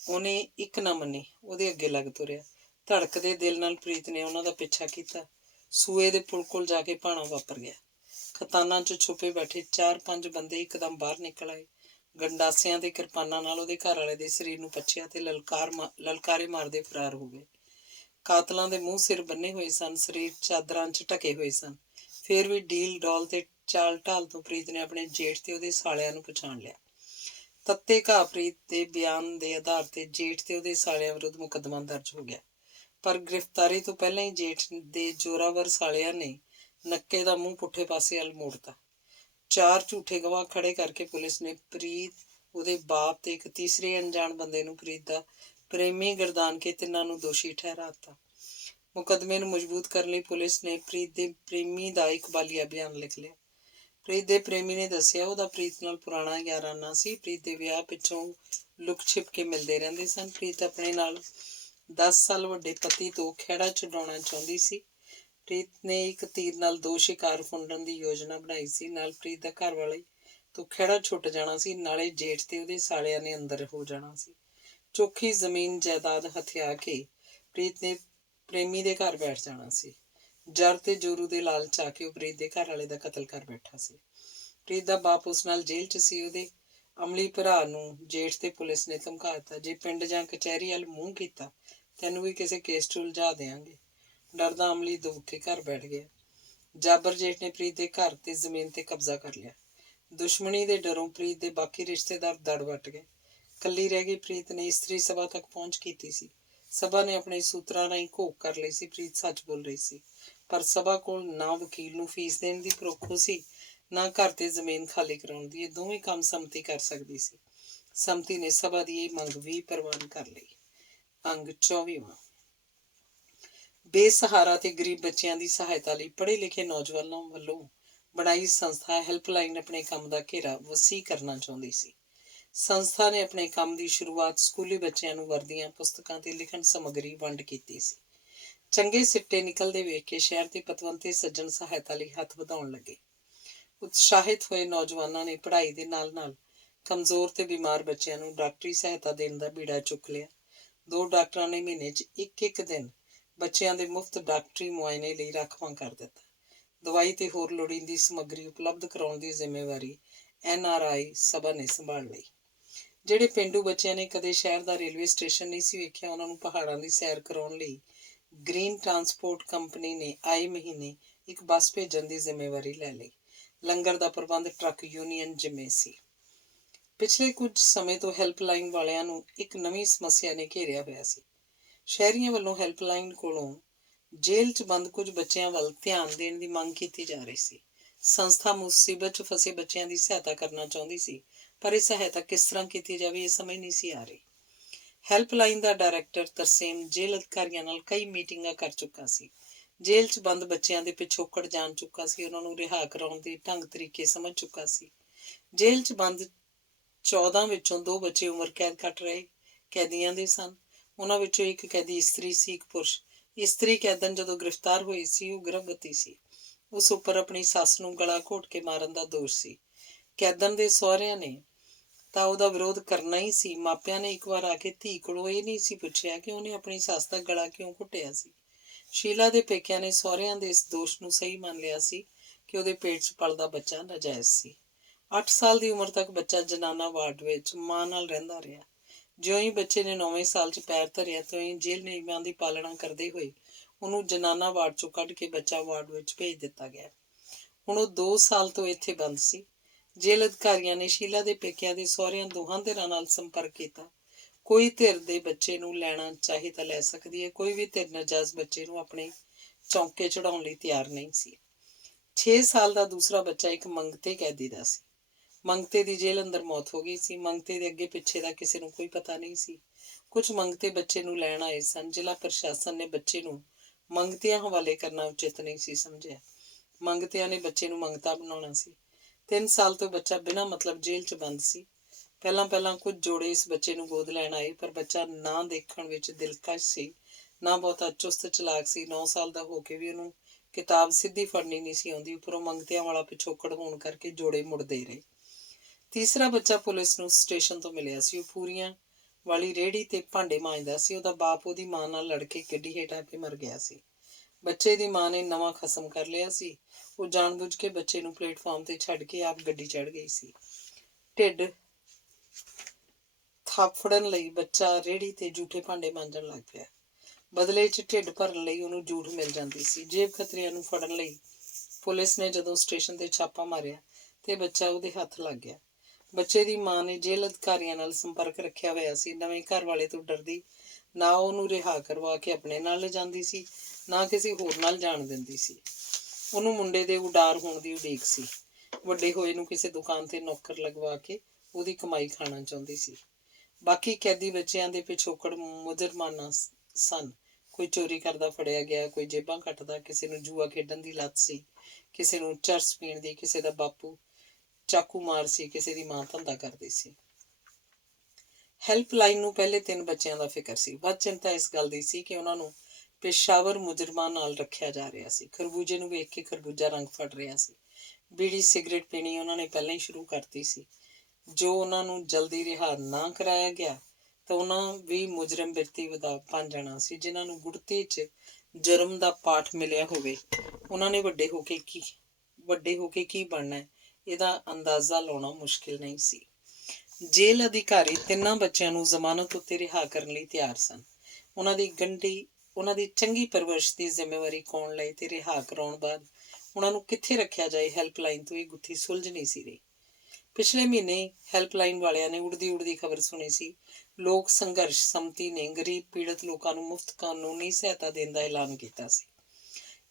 ਉਹਨੇ ਇੱਕ ਨਾ ਮੰਨੀ, ਉਹਦੇ ਅੱਗੇ ਲੱਗ ਤੁਰਿਆ। ਧੜਕਦੇ ਦਿਲ ਨਾਲ ਪ੍ਰੀਤ ਨੇ ਉਹਨਾਂ ਦਾ ਪਿੱਛਾ ਕੀਤਾ। ਸੂਏ ਦੇ ਪੁਲ ਕੋਲ ਜਾ ਕੇ ਭਾਣਾ ਵਾਪਰ ਗਿਆ। ਖਤਾਨਾਂ 'ਚ ਛੁਪੇ ਬੈਠੇ 4-5 ਬੰਦੇ ਇੱਕਦਮ ਬਾਹਰ ਨਿਕਲ ਆਏ। ਗੰਡਾਸਿਆਂ ਤੇ ਕਿਰਪਾਨਾਂ ਨਾਲ ਉਹਦੇ ਘਰ ਵਾਲੇ ਦੇ ਸਰੀਰ ਨੂੰ ਪੱਛਿਆ ਤੇ ਲਲਕਾਰੇ ਮਾਰਦੇ ਫਰਾਰ ਹੋ ਗਏ। ਕਾਤਲਾਂ ਦੇ ਮੂੰਹ ਸਿਰ ਬੰਨੇ ਹੋਏ ਸਨ, ਸਰੀਰ ਚਾਦਰਾਂ 'ਚ ਢਕੇ ਹੋਏ ਸਨ। ਫੇਰ ਵੀ ਡੀਲ ਡੋਲ ਤੇ ਚਾਲ ਢਾਲ ਤੋਂ ਪ੍ਰੀਤ ਨੇ ਆਪਣੇ ਜੇਠ ਤੇ ਉਹਦੇ ਸਾਲਿਆਂ ਨੂੰ ਪਛਾਣ ਲਿਆ। ਤੱਤੇ ਘਾਹ ਪ੍ਰੀਤ ਦੇ ਬਿਆਨ ਦੇ ਆਧਾਰ ਤੇ ਜੇਠ ਤੇ ਉਹਦੇ ਸਾਲਿਆਂ ਵਿਰੁੱਧ ਮੁਕੱਦਮਾ ਦਰਜ ਹੋ ਗਿਆ। ਪਰ ਗ੍ਰਿਫਤਾਰੀ ਤੋਂ ਪਹਿਲਾਂ ਹੀ ਜੇਠ ਦੇ ਜ਼ੋਰਾਵਰ ਸਾਲਿਆਂ ਨੇ ਨੱਕੇ ਦਾ ਮੂੰਹ ਪੁੱਠੇ ਪਾਸੇ ਵੱਲ ਮੋੜਤਾ। 4 ਝੂਠੇ ਗਵਾਹ ਖੜੇ ਕਰਕੇ ਪੁਲਿਸ ਨੇ ਪ੍ਰੀਤ, ਉਹਦੇ ਬਾਪ ਤੇ ਇੱਕ ਤੀਸਰੇ ਅਣਜਾਣ ਬੰਦੇ ਨੂੰ ਪ੍ਰੀਤ ਦਾ ਪ੍ਰੇਮੀ ਗਰਦਾਨ ਕੇ ਤਿੰਨਾਂ ਨੂੰ ਦੋਸ਼ੀ ਠਹਿਰਾ ਦਿੱਤਾ। ਮੁਕੱਦਮੇ ਨੂੰ ਮਜ਼ਬੂਤ ਕਰਨ ਲਈ ਪੁਲਿਸ ਨੇ ਪ੍ਰੀਤ ਦੇ ਪ੍ਰੇਮੀ ਦਾ ਇਕਬਾਲੀਆ ਬਿਆਨ ਲਿਖ ਲਿਆ। ਪ੍ਰੀਤ ਦੇ ਪ੍ਰੇਮੀ ਨੇ ਦੱਸਿਆ, ਉਹਦਾ ਪ੍ਰੀਤ ਨਾਲ ਪੁਰਾਣਾ ਯਾਰਾਨਾ ਸੀ। ਪ੍ਰੀਤ ਦੇ ਵਿਆਹ ਪਿੱਛੋਂ ਲੁਕ ਛਿਪ ਕੇ ਮਿਲਦੇ ਰਹਿੰਦੇ ਸਨ। ਪ੍ਰੀਤ ਆਪਣੇ ਨਾਲ 10 ਸਾਲ ਵੱਡੇ ਪਤੀ ਤੋਂ ਖਹਿੜਾ ਛੁਡਾਉਣਾ ਚਾਹੁੰਦੀ ਸੀ। ਪ੍ਰੀਤ ਨੇ ਇੱਕ ਤੀਰ ਨਾਲ 2 ਸ਼ਿਕਾਰ ਫੁੰਡਣ ਦੀ ਯੋਜਨਾ ਬਣਾਈ ਸੀ। ਨਾਲ ਪ੍ਰੀਤ ਦਾ ਘਰ ਵਾਲੇ ਤੋਂ ਖਹਿੜਾ ਛੁੱਟ ਜਾਣਾ ਸੀ, ਨਾਲੇ ਜੇਠ ਤੇ ਉਹਦੇ ਸਾਲਿਆਂ ਨੇ ਅੰਦਰ ਹੋ ਜਾਣਾ ਸੀ। ਚੋਖੀ ਜ਼ਮੀਨ ਜਾਇਦਾਦ ਹਥਿਆ ਕੇ ਪ੍ਰੀਤ ਨੇ ਪ੍ਰੇਮੀ ਦੇ ਘਰ ਬੈਠ ਜਾਣਾ ਸੀ। ਜਰ ਤੇ ਜੋਰੂ ਦੇ ਲਾਲਚ ਆ ਕੇ ਉਹ ਪ੍ਰੀਤ ਦੇ ਘਰ ਵਾਲੇ ਦਾ ਕਤਲ ਕਰ ਬੈਠਾ ਸੀ। ਪ੍ਰੀਤ ਦਾ ਬਾਪ ਉਸ ਨਾਲ ਜੇਲ੍ਹ 'ਚ ਸੀ। ਉਹਦੇ ਅਮਲੀ ਭਰਾ ਨੂੰ ਜੇਠ ਤੇ ਪੁਲਿਸ ਨੇ ਧਮਕਾ ਦਿੱਤਾ, ਜੇ ਪਿੰਡ ਜਾਂ ਕਚਹਿਰੀ ਵੱਲ ਮੂੰਹ ਕੀਤਾ ਤੈਨੂੰ ਵੀ ਕਿਸੇ ਕੇਸ 'ਚ ਉਲਝਾ ਦਿਆਂਗੇ। ਡਰਦਾ ਅਮਲੀ ਦੁੱਖ ਕੇ ਘਰ ਬੈਠ ਗਿਆ। ਜਾਬਰ ਜੇਠ ਨੇ ਪ੍ਰੀਤ ਦੇ ਘਰ ਤੇ ਜ਼ਮੀਨ ਤੇ ਕਬਜ਼ਾ ਕਰ ਲਿਆ। ਦੁਸ਼ਮਣੀ ਦੇ ਡਰੋਂ ਪ੍ਰੀਤ ਦੇ ਬਾਕੀ ਰਿਸ਼ਤੇਦਾਰ ਦੜ ਵੱਟ ਗਏ। ਕੱਲੀ ਰਹਿ ਗਈ ਪ੍ਰੀਤ ਨੇ ਇਸਤਰੀ ਸਭਾ ਤੱਕ ਪਹੁੰਚ ਕੀਤੀ ਸੀ। ਸਭਾ ਨੇ ਆਪਣੇ ਸੂਤਰਾਂ ਰਾਹੀਂ ਘੋਖ ਕਰ ਲਈ ਸੀ, ਪ੍ਰੀਤ ਸੱਚ ਬੋਲ ਰਹੀ ਸੀ। ਪਰ ਸਭਾ ਕੋਲ ਨਾ ਵਕੀਲ ਨੂੰ ਫੀਸ ਦੇਣ ਦੀ ਪ੍ਰੋਖੋ ਸੀ, ਨਾ ਘਰ ਤੇ ਜ਼ਮੀਨ ਖਾਲੀ ਕਰਾਉਣ ਦੀ। ਇਹ ਦੋਵੇਂ ਕੰਮ ਸੰਮਤੀ ਕਰ ਸਕਦੀ ਸੀ। ਸੰਮਤੀ ਨੇ ਸਭਾ ਦੀ ਇਹ ਮੰਗ ਵੀ ਪ੍ਰਵਾਨ ਕਰ ਲਈ। ਅੰਗ 24ਵਾਂ। ਬੇਸਹਾਰਾ ਤੇ ਗਰੀਬ ਬੱਚਿਆਂ ਦੀ ਸਹਾਇਤਾ ਲਈ ਪੜ੍ਹੇ ਲਿਖੇ ਨੌਜਵਾਨਾਂ ਵੱਲੋਂ ਬਣਾਈ ਸੰਸਥਾ ਹੈਲਪਲਾਈਨ ਆਪਣੇ ਕੰਮ ਦਾ ਘੇਰਾ ਵਸੀ ਕਰਨਾ ਚਾਹੁੰਦੀ ਸੀ। ਸੰਸਥਾ ਨੇ ਆਪਣੇ ਕੰਮ ਦੀ ਸ਼ੁਰੂਆਤ ਸਕੂਲੀ ਬੱਚਿਆਂ ਨੂੰ ਵਰਦੀਆਂ, ਪੁਸਤਕਾਂ ਤੇ ਲਿਖਣ ਸਮੱਗਰੀ ਵੰਡ ਕੀਤੀ ਸੀ। ਚੰਗੇ ਸਿੱਟੇ ਨਿਕਲਦੇ ਵੇਖ ਕੇ ਸ਼ਹਿਰ ਦੇ ਪਤਵੰਤੇ ਸੱਜਣ ਸਹਾਇਤਾ ਲਈ ਹੱਥ ਵਧਾਉਣ ਲੱਗੇ। ਉਤਸ਼ਾਹਿਤ ਹੋਏ ਨੌਜਵਾਨਾਂ ਨੇ ਪੜ੍ਹਾਈ ਦੇ ਨਾਲ-ਨਾਲ ਕਮਜ਼ੋਰ ਤੇ ਬਿਮਾਰ ਬੱਚਿਆਂ ਨੂੰ ਡਾਕਟਰੀ ਸਹਾਇਤਾ ਦੇਣ ਦਾ ਬੀੜਾ ਚੁੱਕ ਲਿਆ। 2 ਡਾਕਟਰਾਂ ਨੇ ਮਹੀਨੇ 'ਚ ਇੱਕ ਦਿਨ ਬੱਚਿਆਂ ਦੇ ਮੁਫਤ ਡਾਕਟਰੀ ਮੁਆਇਨੇ ਲਈ ਰਾਖਵਾਂ ਕਰ ਦਿੱਤਾ। ਦਵਾਈ ਤੇ ਹੋਰ ਲੋੜੀਂਦੀ ਸਮੱਗਰੀ ਉਪਲਬਧ ਕਰਾਉਣ ਦੀ ਜ਼ਿੰਮੇਵਾਰੀ NRI ਸਭਾ ਨੇ ਸੰਭਾਲ ਲਈ। ਜਿਹੜੇ ਪੇਂਡੂ ਬੱਚਿਆਂ ਨੇ ਕਦੇ ਸ਼ਹਿਰ ਦਾ ਰੇਲਵੇ ਸਟੇਸ਼ਨ ਨਹੀਂ ਸੀ ਵੇਖਿਆ, ਉਹਨਾਂ ਨੂੰ ਪਹਾੜਾਂ ਦੀ ਸੈਰ ਕਰਾਉਣ ਲਈ ਗ੍ਰੀਨ ਟਰਾਂਸਪੋਰਟ ਕੰਪਨੀ ਨੇ ਆਏ ਮਹੀਨੇ ਇੱਕ ਬੱਸ ਭੇਜਣ ਦੀ ਜ਼ਿੰਮੇਵਾਰੀ ਲੈ ਲਈ। ਲੰਗਰ ਦਾ ਪ੍ਰਬੰਧ ਟਰੱਕ ਯੂਨੀਅਨ ਜ਼ਿੰਮੇ ਸੀ। ਪਿਛਲੇ ਕੁਝ ਸਮੇਂ ਤੋਂ ਹੈਲਪਲਾਈਨ ਵਾਲਿਆਂ ਨੂੰ ਇੱਕ ਨਵੀਂ ਸਮੱਸਿਆ ਨੇ ਘੇਰਿਆ ਹੋਇਆ ਸੀ। ਸ਼ਹਿਰੀਆਂ ਵੱਲੋਂ ਹੈਲਪਲਾਈਨ ਕੋਲੋਂ ਜੇਲ੍ਹ 'ਚ ਬੰਦ ਕੁਝ ਬੱਚਿਆਂ ਵੱਲ ਧਿਆਨ ਦੇਣ ਦੀ ਮੰਗ ਕੀਤੀ ਜਾ ਰਹੀ ਸੀ। ਸੰਸਥਾ ਮੁਸੀਬਤ 'ਚ ਫਸੇ ਬੱਚਿਆਂ ਦੀ ਸਹਾਇਤਾ ਕਰਨਾ ਚਾਹੁੰਦੀ ਸੀ, ਪਰ ਇਹ ਸਹਾਇਤਾ ਕਿਸ ਤਰ੍ਹਾਂ ਕੀਤੀ ਜਾਵੇ ਇਹ ਸਮਝ ਨਹੀਂ ਸੀ ਆ ਰਹੀ। ਹੈਲਪਲਾਈਨ ਦਾ ਡਾਇਰੈਕਟਰ ਤਰਸੇਮ ਜੇਲ੍ਹ ਅਧਿਕਾਰੀਆਂ ਨਾਲ ਕਈ ਮੀਟਿੰਗਾਂ ਕਰ ਚੁੱਕਾ ਸੀ। ਜੇਲ੍ਹ 'ਚ ਬੰਦ ਬੱਚਿਆਂ ਦੇ ਪਿਛੋਕੜ ਜਾਣ ਚੁੱਕਾ ਸੀ, ਉਹਨਾਂ ਨੂੰ ਰਿਹਾ ਕਰਾਉਣ ਦੇ ਢੰਗ ਤਰੀਕੇ ਸਮਝ ਚੁੱਕਾ ਸੀ। ਜੇਲ੍ਹ 'ਚ ਬੰਦ 14 ਵਿੱਚੋਂ 2 ਬੱਚੇ ਉਮਰ ਕੈਦ ਕੱਟ ਰਹੇ ਕੈਦੀਆਂ ਦੇ ਸਨ। ਉਹਨਾਂ ਵਿੱਚੋਂ ਇੱਕ ਕੈਦੀ ਇਸਤਰੀ ਸੀ, ਇੱਕ ਪੁਰਸ਼। ਇਸਤਰੀ ਕੈਦਨ ਜਦੋਂ ਗ੍ਰਿਫਤਾਰ ਹੋਈ ਸੀ, ਉਹ ਗਰਭਵਤੀ ਸੀ। ਉਸ ਉੱਪਰ ਆਪਣੀ ਸੱਸ ਨੂੰ ਗਲਾ ਘੋਟ ਕੇ ਮਾਰਨ ਦਾ ਦੋਸ਼ ਸੀ। ਕੈਦਨ ਦੇ ਸਹੁਰਿਆਂ ਨੇ ਤਾਂ ਉਹਦਾ ਵਿਰੋਧ ਕਰਨਾ ਹੀ ਸੀ। ਮਾਪਿਆਂ ਨੇ ਇੱਕ ਵਾਰ ਆ ਕੇ ਧੀ ਕੋਲੋਂ ਇਹ ਨਹੀਂ ਸੀ ਪੁੱਛਿਆ ਕਿ ਉਹਨੇ ਆਪਣੀ ਸੱਸ ਦਾ ਗਲਾ ਕਿਉਂ ਘੁੱਟਿਆ ਸੀ। ਸ਼ੀਲਾ ਦੇ ਪੇਕਿਆਂ ਨੇ ਸਹੁਰਿਆਂ ਦੇ ਇਸ ਦੋਸ਼ ਨੂੰ ਸਹੀ ਮੰਨ ਲਿਆ ਸੀ ਕਿ ਉਹਦੇ ਪੇਟ 'ਚ ਪਲਦਾ ਬੱਚਾ ਨਾਜਾਇਜ਼ ਸੀ। 8 ਸਾਲ ਦੀ ਉਮਰ ਤੱਕ ਬੱਚਾ ਜਨਾਨਾ ਵਾਰਡ ਵਿੱਚ ਮਾਂ ਨਾਲ ਰਹਿੰਦਾ ਰਿਹਾ। ਜਿਉਂ ਹੀ ਬੱਚੇ ਨੇ 9ਵੇਂ ਸਾਲ 'ਚ ਪੈਰ ਧਰਿਆ ਤਿਉਂ ਹੀ ਜੇਲ੍ਹ ਨਿਯਮਾਂ ਦੀ ਪਾਲਣਾ ਕਰਦੇ ਹੋਏ ਉਹਨੂੰ ਜਨਾਨਾ ਵਾਰਡ 'ਚੋਂ ਕੱਢ ਕੇ ਬੱਚਾ ਵਾਰਡ ਵਿੱਚ ਭੇਜ ਦਿੱਤਾ ਗਿਆ। ਹੁਣ ਉਹ 2 ਸਾਲ ਤੋਂ ਇੱਥੇ ਬੰਦ ਸੀ। ਜੇਲ੍ਹ ਅਧਿਕਾਰੀਆਂ ਨੇ ਸ਼ੀਲਾ ਦੇ ਪੇਕਿਆਂ ਦੇ ਸਹੁਰਿਆਂ ਦੋਹਾਂ ਧਿਰਾਂ ਨਾਲ ਸੰਪਰਕ ਕੀਤਾ। ਕੋਈ ਧਿਰ ਦੇ ਬੱਚੇ ਨੂੰ ਲੈਣਾ ਚਾਹੇ ਤਾਂ ਲੈ ਸਕਦੀ ਹੈ, ਕੋਈ ਵੀ ਧਿਰ ਨਾਜਾਇਜ਼ ਬੱਚੇ ਨੂੰ ਆਪਣੇ ਚੌਂਕੇ ਚੜਾਉਣ ਲਈ ਤਿਆਰ ਨਹੀਂ ਸੀ। 6 ਸਾਲ ਦਾ ਦੂਸਰਾ ਬੱਚਾ ਇੱਕ ਮੰਗਤੇ ਕੈਦੀ ਦਾ ਸੀ। ਮੰਗਤੇ ਦੀ ਜੇਲ੍ਹ ਅੰਦਰ ਮੌਤ ਹੋ ਗਈ ਸੀ। ਮੰਗਤੇ ਦੇ ਅੱਗੇ ਪਿੱਛੇ ਦਾ ਕਿਸੇ ਨੂੰ ਕੋਈ ਪਤਾ ਨਹੀਂ ਸੀ। ਕੁਝ ਮੰਗਤੇ ਬੱਚੇ ਨੂੰ ਲੈਣ ਆਏ ਸਨ। ਜ਼ਿਲ੍ਹਾ ਪ੍ਰਸ਼ਾਸਨ ਨੇ ਬੱਚੇ ਨੂੰ ਮੰਗਤਿਆਂ ਹਵਾਲੇ ਕਰਨਾ ਉਚਿਤ ਨਹੀਂ ਸੀ ਸਮਝਿਆ। ਮੰਗਤਿਆਂ ਨੇ ਬੱਚੇ ਨੂੰ ਮੰਗਤਾ ਬਣਾਉਣਾ ਸੀ। 3 ਸਾਲ ਤੋਂ ਬੱਚਾ ਬਿਨਾਂ ਮਤਲਬ ਜੇਲ੍ਹ 'ਚ ਬੰਦ ਸੀ। ਪਹਿਲਾਂ ਕੁਝ ਜੋੜੇ ਇਸ ਬੱਚੇ ਨੂੰ ਗੋਦ ਲੈਣ ਆਏ, ਪਰ ਬੱਚਾ ਨਾ ਦੇਖਣ ਵਿੱਚ ਦਿਲਕਸ਼ ਸੀ, ਨਾ ਬਹੁਤਾ ਚੁਸਤ ਚਲਾਕ ਸੀ। 9 ਸਾਲ ਦਾ ਹੋ ਕੇ ਵੀ ਉਹਨੂੰ ਕਿਤਾਬ ਸਿੱਧੀ ਫੜਨੀ ਨਹੀਂ ਸੀ ਆਉਂਦੀ। ਉੱਪਰੋਂ ਮੰਗਤਿਆਂ ਵਾਲਾ ਪਿਛੋਕੜ ਹੋਣ ਕਰਕੇ ਜੋੜੇ ਮੁੜਦੇ ਰਹੇ। ਤੀਸਰਾ ਬੱਚਾ ਪੁਲਿਸ ਨੂੰ ਸਟੇਸ਼ਨ ਤੋਂ ਮਿਲਿਆ ਸੀ। ਉਹ ਪੂਰੀਆਂ ਵਾਲੀ ਰੇਹੜੀ ਤੇ ਭਾਂਡੇ ਮਾਂਜਦਾ ਸੀ। ਉਹਦਾ ਬਾਪ ਉਹਦੀ ਮਾਂ ਨਾਲ ਲੜ ਕੇ ਗੱਡੀ ਹੇਠ ਆ ਕੇ ਮਰ ਗਿਆ ਸੀ। ਬੱਚੇ ਦੀ ਮਾਂ ਨੇ ਨਵਾਂ ਖਸਮ ਕਰ ਲਿਆ ਸੀ। ਉਹ ਜਾਣਬੁੱਝ ਕੇ ਬੱਚੇ ਨੂੰ ਪਲੇਟਫਾਰਮ ਤੇ ਛੱਡ ਕੇ ਆਪ ਗੱਡੀ ਚੜ੍ਹ ਗਈ ਸੀ। ਢਿੱਡ ਥਾਪੜਨ ਲਈ ਬੱਚਾ ਰੇਹੜੀ ਤੇ ਜੂਠੇ ਭਾਂਡੇ ਮਾਂਜਣ ਲੱਗ ਪਿਆ। ਬਦਲੇ 'ਚ ਢਿੱਡ ਭਰਨ ਲਈ ਉਹਨੂੰ ਜੂਠ ਮਿਲ ਜਾਂਦੀ ਸੀ। ਜੇਬ ਖੱਤਰੀਆਂ ਨੂੰ ਫੜਨ ਲਈ ਪੁਲਿਸ ਨੇ ਜਦੋਂ ਸਟੇਸ਼ਨ ਤੇ ਛਾਪਾ ਮਾਰਿਆ ਤੇ ਬੱਚਾ ਉਹਦੇ ਹੱਥ ਲੱਗ ਗਿਆ। ਬੱਚੇ ਦੀ ਮਾਂ ਨੇ ਜੇਲ੍ਹ ਅਧਿਕਾਰੀਆਂ ਨਾਲ ਸੰਪਰਕ ਰੱਖਿਆ ਹੋਇਆ ਸੀ। ਨਵੇਂ ਘਰ ਵਾਲੇ ਤੋਂ ਡਰਦੀ ਨਾ ਉਹਨੂੰ ਰਿਹਾ ਕਰਵਾ ਕੇ ਆਪਣੇ ਨਾਲ ਲਿਜਾਂਦੀ ਸੀ, ਨਾ ਕਿਸੇ ਹੋਰ ਨਾਲ ਜਾਣ ਦਿੰਦੀ ਸੀ। ਉਹਨੂੰ ਮੁੰਡੇ ਦੇ ਉਡਾਰ ਹੋਣ ਦੀ ਉਡੀਕ ਸੀ। ਵੱਡੇ ਹੋਏ ਨੂੰ ਕਿਸੇ ਦੁਕਾਨ ਤੇ ਨੌਕਰ ਲਗਵਾ ਕੇ ਉਹਦੀ ਕਮਾਈ ਖਾਣਾ ਚਾਹੁੰਦੀ ਸੀ। ਬਾਕੀ ਕੈਦੀ ਬੱਚਿਆਂ ਦੇ ਪਿਛੋਕੜ ਮੁਜਰਮਾਨਾ ਸਨ। ਕੋਈ ਚੋਰੀ ਕਰਦਾ ਫੜਿਆ ਗਿਆ, ਕੋਈ ਜੇਬਾਂ ਕੱਟਦਾ, ਕਿਸੇ ਨੂੰ ਜੂਆ ਖੇਡਣ ਦੀ ਲੱਤ ਸੀ, ਕਿਸੇ ਨੂੰ ਚਰਸ ਪੀਣ ਦੀ, ਕਿਸੇ ਦਾ ਬਾਪੂ ਚਾਕੂ ਮਾਰ ਸੀ, ਕਿਸੇ ਦੀ ਮਾਂ ਧੰਦਾ ਕਰਦੀ ਸੀ। ਹੈਲਪਲਾਈਨ ਨੂੰ ਪਹਿਲੇ 3 ਬੱਚਿਆਂ ਦਾ ਫਿਕਰ ਸੀ। ਵੱਧ ਚਿੰਤਾ ਇਸ ਗੱਲ ਦੀ ਸੀ ਕਿ ਉਹਨਾਂ ਨੂੰ ਪੇਸ਼ਾਵਰ ਮੁਜਰਮਾਂ ਨਾਲ ਰੱਖਿਆ ਜਾ ਰਿਹਾ ਸੀ। ਖਰਬੂਜੇ ਨੂੰ ਵੇਖ ਕੇ ਖਰਬੂਜਾ ਰੰਗ ਫੜ ਰਿਹਾ ਸੀ। ਬੀੜੀ ਸਿਗਰਟ ਪੀਣੀ ਉਹਨਾਂ ਨੇ ਪਹਿਲਾਂ ਹੀ ਸ਼ੁਰੂ ਕਰਤੀ ਸੀ। ਜੋ ਉਹਨਾਂ ਨੂੰ ਜਲਦੀ ਰਿਹਾ ਨਾ ਕਰਾਇਆ ਗਿਆ ਤਾਂ ਉਹਨਾਂ ਵੀ ਮੁਜਰਮ ਬਿਰਤੀ ਬਣ ਜਾਣਾ ਸੀ। ਜਿਨ੍ਹਾਂ ਨੂੰ ਗੁੜਤੀ 'ਚ ਜੁਰਮ ਦਾ ਪਾਠ ਮਿਲਿਆ ਹੋਵੇ, ਉਹਨਾਂ ਨੇ ਵੱਡੇ ਹੋ ਕੇ ਕੀ ਬਣਨਾ ਹੈ, ਇਹਦਾ ਅੰਦਾਜ਼ਾ ਲਾਉਣਾ ਮੁਸ਼ਕਿਲ ਨਹੀਂ ਸੀ। ਜੇਲ੍ਹ ਅਧਿਕਾਰੀ 3 ਬੱਚਿਆਂ ਨੂੰ ਜ਼ਮਾਨਤ ਉੱਤੇ ਰਿਹਾ ਕਰਨ ਲਈ ਤਿਆਰ ਸਨ। ਉਹਨਾਂ ਦੀ ਚੰਗੀ ਪਰਵਰਿਸ਼ ਦੀ ਜ਼ਿੰਮੇਵਾਰੀ ਕੌਣ ਲਏ ਤੇ ਰਿਹਾ ਕਰਾਉਣ ਬਾਅਦ ਉਹਨਾਂ ਨੂੰ ਕਿੱਥੇ ਰੱਖਿਆ ਜਾਏ, ਹੈਲਪਲਾਈਨ ਤੋਂ ਇਹ ਗੁੱਥੀ ਸੁਲਝ ਨਹੀਂ ਸੀ ਰਹੀ। ਪਿਛਲੇ ਮਹੀਨੇ ਹੈਲਪਲਾਈਨ ਵਾਲਿਆਂ ਨੇ ਉੜਦੀ ਖਬਰ ਸੁਣੀ ਸੀ। ਲੋਕ ਸੰਘਰਸ਼ ਸਮਤੀ ਨੇ ਗਰੀਬ ਪੀੜਤ ਲੋਕਾਂ ਨੂੰ ਮੁਫਤ ਕਾਨੂੰਨੀ ਸਹਾਇਤਾ ਦੇਣ ਦਾ ਐਲਾਨ ਕੀਤਾ ਸੀ।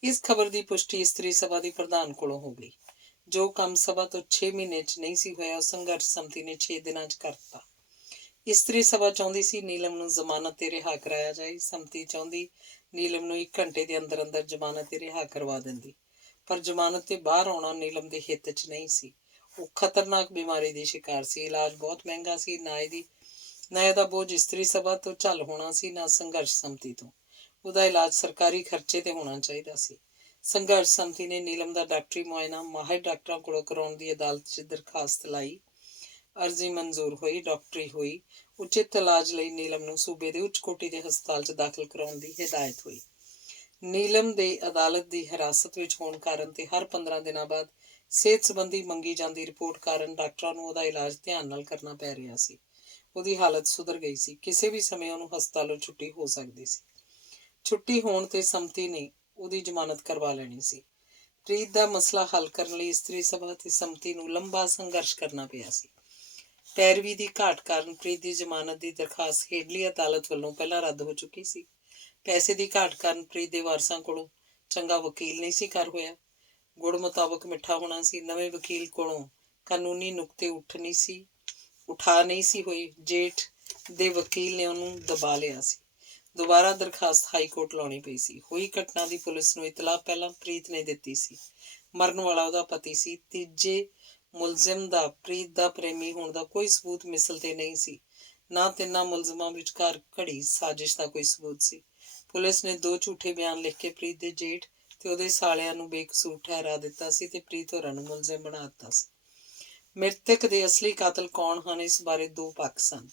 ਇਸ ਖਬਰ ਦੀ ਪੁਸ਼ਟੀ ਇਸਤਰੀ ਸਭਾ ਦੀ ਪ੍ਰਧਾਨ ਕੋਲੋਂ ਹੋ ਗਈ। ਜੋ ਕੰਮ ਸਭਾ ਤੋਂ 6 ਮਹੀਨੇ 'ਚ ਨਹੀਂ ਸੀ ਹੋਇਆ, ਉਹ ਸੰਘਰਸ਼ ਸਮਤੀ ਨੇ 6 ਦਿਨਾਂ 'ਚ ਕਰਤਾ। ਇਸਤਰੀ ਸਭਾ ਚਾਹੁੰਦੀ ਸੀ ਨੀਲਮ ਨੂੰ ਜ਼ਮਾਨਤ ਤੇ ਰਿਹਾ ਕਰਾਇਆ ਜਾਏ। ਸਮਤੀ ਚਾਹੁੰਦੀ ਨੀਲਮ ਨੂੰ 1 ਘੰਟੇ ਦੇ ਅੰਦਰ ਜ਼ਮਾਨਤ ਤੇ ਰਿਹਾ ਕਰਵਾ ਦਿੰਦੀ, ਪਰ ਜ਼ਮਾਨਤ ਤੇ ਬਾਹਰ ਆਉਣਾ ਨੀਲਮ ਦੇ ਹਿੱਤ 'ਚ ਨਹੀਂ ਸੀ। ਉਹ ਖਤਰਨਾਕ ਬਿਮਾਰੀ ਦੀ ਸ਼ਿਕਾਰ ਸੀ। ਇਲਾਜ ਬਹੁਤ ਮਹਿੰਗਾ ਸੀ। ਨਾ ਇਹਦਾ ਬੋਝ ਇਸਤਰੀ ਸਭਾ ਤੋਂ ਝੱਲ ਹੋਣਾ ਸੀ, ਨਾ ਸੰਘਰਸ਼ ਸਮਤੀ ਤੋਂ। ਉਹਦਾ ਇਲਾਜ ਸਰਕਾਰੀ ਖਰਚੇ ਤੇ ਹੋਣਾ ਚਾਹੀਦਾ ਸੀ। ਸੰਘਰਸ਼ ਸਮਤੀ ਨੇ ਨੀਲਮ ਦਾ ਡਾਕਟਰੀ ਮੁਆਇਨਾ ਮਾਹਿਰ ਡਾਕਟਰਾਂ ਕੋਲੋਂ ਕਰਾਉਣ ਦੀ ਅਦਾਲਤ 'ਚ ਦਰਖਾਸਤ ਲਾਈ। ਅਰਜ਼ੀ ਮਨਜ਼ੂਰ ਹੋਈ, ਡਾਕਟਰੀ ਹੋਈ। ਉਚਿਤ ਇਲਾਜ ਲਈ ਨੀਲਮ ਨੂੰ ਸੂਬੇ ਦੇ ਉੱਚ ਕੋਟੀ ਦੇ ਹਸਪਤਾਲ 'ਚ ਦਾਖਲ ਕਰਾਉਣ ਦੀ ਹਦਾਇਤ ਹੋਈ। ਨੀਲਮ ਦੇ ਅਦਾਲਤ ਦੀ ਹਿਰਾਸਤ ਵਿੱਚ ਹੋਣ ਕਾਰਨ ਤੇ ਹਰ 15 ਦਿਨਾਂ ਬਾਅਦ ਸਿਹਤ ਸੰਬੰਧੀ ਮੰਗੀ ਜਾਂਦੀ ਰਿਪੋਰਟ ਕਾਰਨ ਡਾਕਟਰਾਂ ਨੂੰ ਉਹਦਾ ਇਲਾਜ ਧਿਆਨ ਨਾਲ ਕਰਨਾ ਪੈ ਰਿਹਾ ਸੀ। ਉਹਦੀ ਹਾਲਤ ਸੁਧਰ ਗਈ ਸੀ। ਕਿਸੇ ਵੀ ਸਮੇਂ ਉਹਨੂੰ ਹਸਪਤਾਲੋਂ ਛੁੱਟੀ ਹੋ ਸਕਦੀ ਸੀ। ਛੁੱਟੀ ਹੋਣ ਤੇ ਸਮਤੀ ਨੇ ਉਹਦੀ ਜ਼ਮਾਨਤ ਕਰਵਾ ਲੈਣੀ ਸੀ। ਪ੍ਰੀਤ ਦਾ ਮਸਲਾ ਹੱਲ ਕਰਨ ਲਈ ਇਸਤਰੀ ਸਭਾ ਤੇ ਸਮਤੀ ਨੂੰ ਲੰਬਾ ਸੰਘਰਸ਼ ਕਰਨਾ ਪਿਆ ਸੀ। ਪੈਰਵੀ ਦੀ ਘਾਟ ਕਾਰਨ ਪ੍ਰੀਤ ਦੀ ਜ਼ਮਾਨਤ ਦੀ ਦਰਖਾਸਤ ਹੇਠਲੀ ਅਦਾਲਤ ਵੱਲੋਂ ਪਹਿਲਾਂ ਰੱਦ ਹੋ ਚੁੱਕੀ ਸੀ। ਪੈਸੇ ਦੀ ਘਾਟ ਕਾਰਨ ਪ੍ਰੀਤ ਦੇ ਵਾਰਸਾਂ ਕੋਲੋਂ ਚੰਗਾ ਵਕੀਲ ਨਹੀਂ ਸੀ ਕਰ ਹੋਇਆ। ਗੁੜ ਮੁਤਾਬਕ ਮਿੱਠਾ ਹੋਣਾ ਸੀ। ਨਵੇਂ ਵਕੀਲ ਕੋਲੋਂ ਕਾਨੂੰਨੀ ਨੁਕਤੇ ਉਠਾ ਨਹੀਂ ਸੀ ਹੋਈ। ਜੇਠ ਦੇ ਵਕੀਲ ਨੇ ਉਹਨੂੰ ਦਬਾ ਲਿਆ ਸੀ। ਦੁਬਾਰਾ ਦਰਖਾਸਤ ਹਾਈ ਕੋਰਟ ਲਾਉਣੀ ਪਈ ਸੀ। ਹੋਈ ਘਟਨਾ ਦੀ ਪੁਲਿਸ ਨੂੰ ਇਤਲਾਹ ਪਹਿਲਾਂ ਪ੍ਰੀਤ ਨੇ ਦਿੱਤੀ ਸੀ। ਮਰਨ ਵਾਲਾ ਉਹਦਾ ਪਤੀ ਸੀ। ਤੀਜੇ ਮੁਲਜ਼ਮ ਦਾ ਪ੍ਰੀਤ ਦਾ ਪ੍ਰੇਮੀ ਹੋਣ ਦਾ ਕੋਈ ਸਬੂਤ ਮਿਸਲ ਤੇ ਨਹੀਂ ਸੀ। ਨਾ 3 ਮੁਲਜ਼ਮਾਂ ਵਿਚਕਾਰ ਘੜੀ ਸਾਜ਼ਿਸ਼ ਦਾ ਕੋਈ ਸਬੂਤ ਸੀ। ਪੁਲਿਸ ਨੇ 2 ਝੂਠੇ ਬਿਆਨ ਲਿਖ ਕੇ ਪ੍ਰੀਤ ਦੇ ਜੇਠ ਤੇ ਉਹਦੇ ਸਾਲਿਆਂ ਨੂੰ ਬੇਕਸੂਰ ਠਹਿਰਾ ਦਿੱਤਾ ਸੀ ਤੇ ਪ੍ਰੀਤ ਹੋਰਾਂ ਨੂੰ ਮੁਲਜ਼ਮ ਬਣਾ ਦਿੱਤਾ ਸੀ। ਮ੍ਰਿਤਕ ਦੇ ਅਸਲੀ ਕਾਤਲ ਕੌਣ ਹਨ, ਇਸ ਬਾਰੇ ਦੋ ਪੱਖ ਸਨ।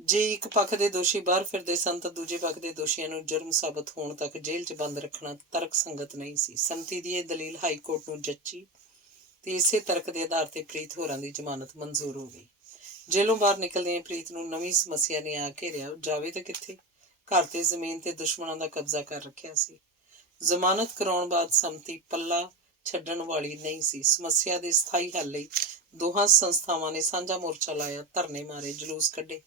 ਜੇ ਇੱਕ ਪੱਖ ਦੇ ਦੋਸ਼ੀ ਬਾਹਰ ਫਿਰਦੇ ਸਨ ਤਾਂ ਦੂਜੇ ਪੱਖ ਦੇ ਦੋਸ਼ੀਆਂ ਨੂੰ ਜੁਰਮ ਸਾਬਤ ਹੋਣ ਤੱਕ ਜੇਲ੍ਹ 'ਚ ਬੰਦ ਰੱਖਣਾ ਤਰਕਸੰਗਤ ਨਹੀਂ ਸੀ। ਸੰਮਤੀ ਦੀ ਇਹ ਦਲੀਲ ਹਾਈ ਕੋਰਟ ਨੂੰ ਜੱਚੀ ਤੇ ਇਸੇ ਤਰਕ ਦੇ ਆਧਾਰ ਤੇ ਪ੍ਰੀਤ ਹੋਰਾਂ ਦੀ ਜ਼ਮਾਨਤ ਮਨਜ਼ੂਰ ਹੋ ਗਈ। ਜੇਲ੍ਹੋਂ ਬਾਹਰ ਨਿਕਲਦਿਆਂ ਪ੍ਰੀਤ ਨੂੰ ਨਵੀਂ ਸਮੱਸਿਆ ਨੇ ਆ ਘੇਰਿਆ। ਉਹ ਜਾਵੇ ਤਾਂ ਕਿੱਥੇ? ਘਰ ਤੇ ਜ਼ਮੀਨ ਤੇ ਦੁਸ਼ਮਣਾਂ ਦਾ ਕਬਜ਼ਾ ਕਰ ਰੱਖਿਆ ਸੀ। ਜ਼ਮਾਨਤ ਕਰਾਉਣ ਬਾਅਦ ਸੰਮਤੀ ਪੱਲਾ ਛੱਡਣ ਵਾਲੀ ਨਹੀਂ ਸੀ। ਸਮੱਸਿਆ ਦੇ ਸਥਾਈ ਹੱਲ ਲਈ ਦੋਹਾਂ ਸੰਸਥਾਵਾਂ ਨੇ ਸਾਂਝਾ ਮੋਰਚਾ ਲਾਇਆ, ਧਰਨੇ ਮਾਰੇ, ਜਲੂਸ ਕੱਢੇ।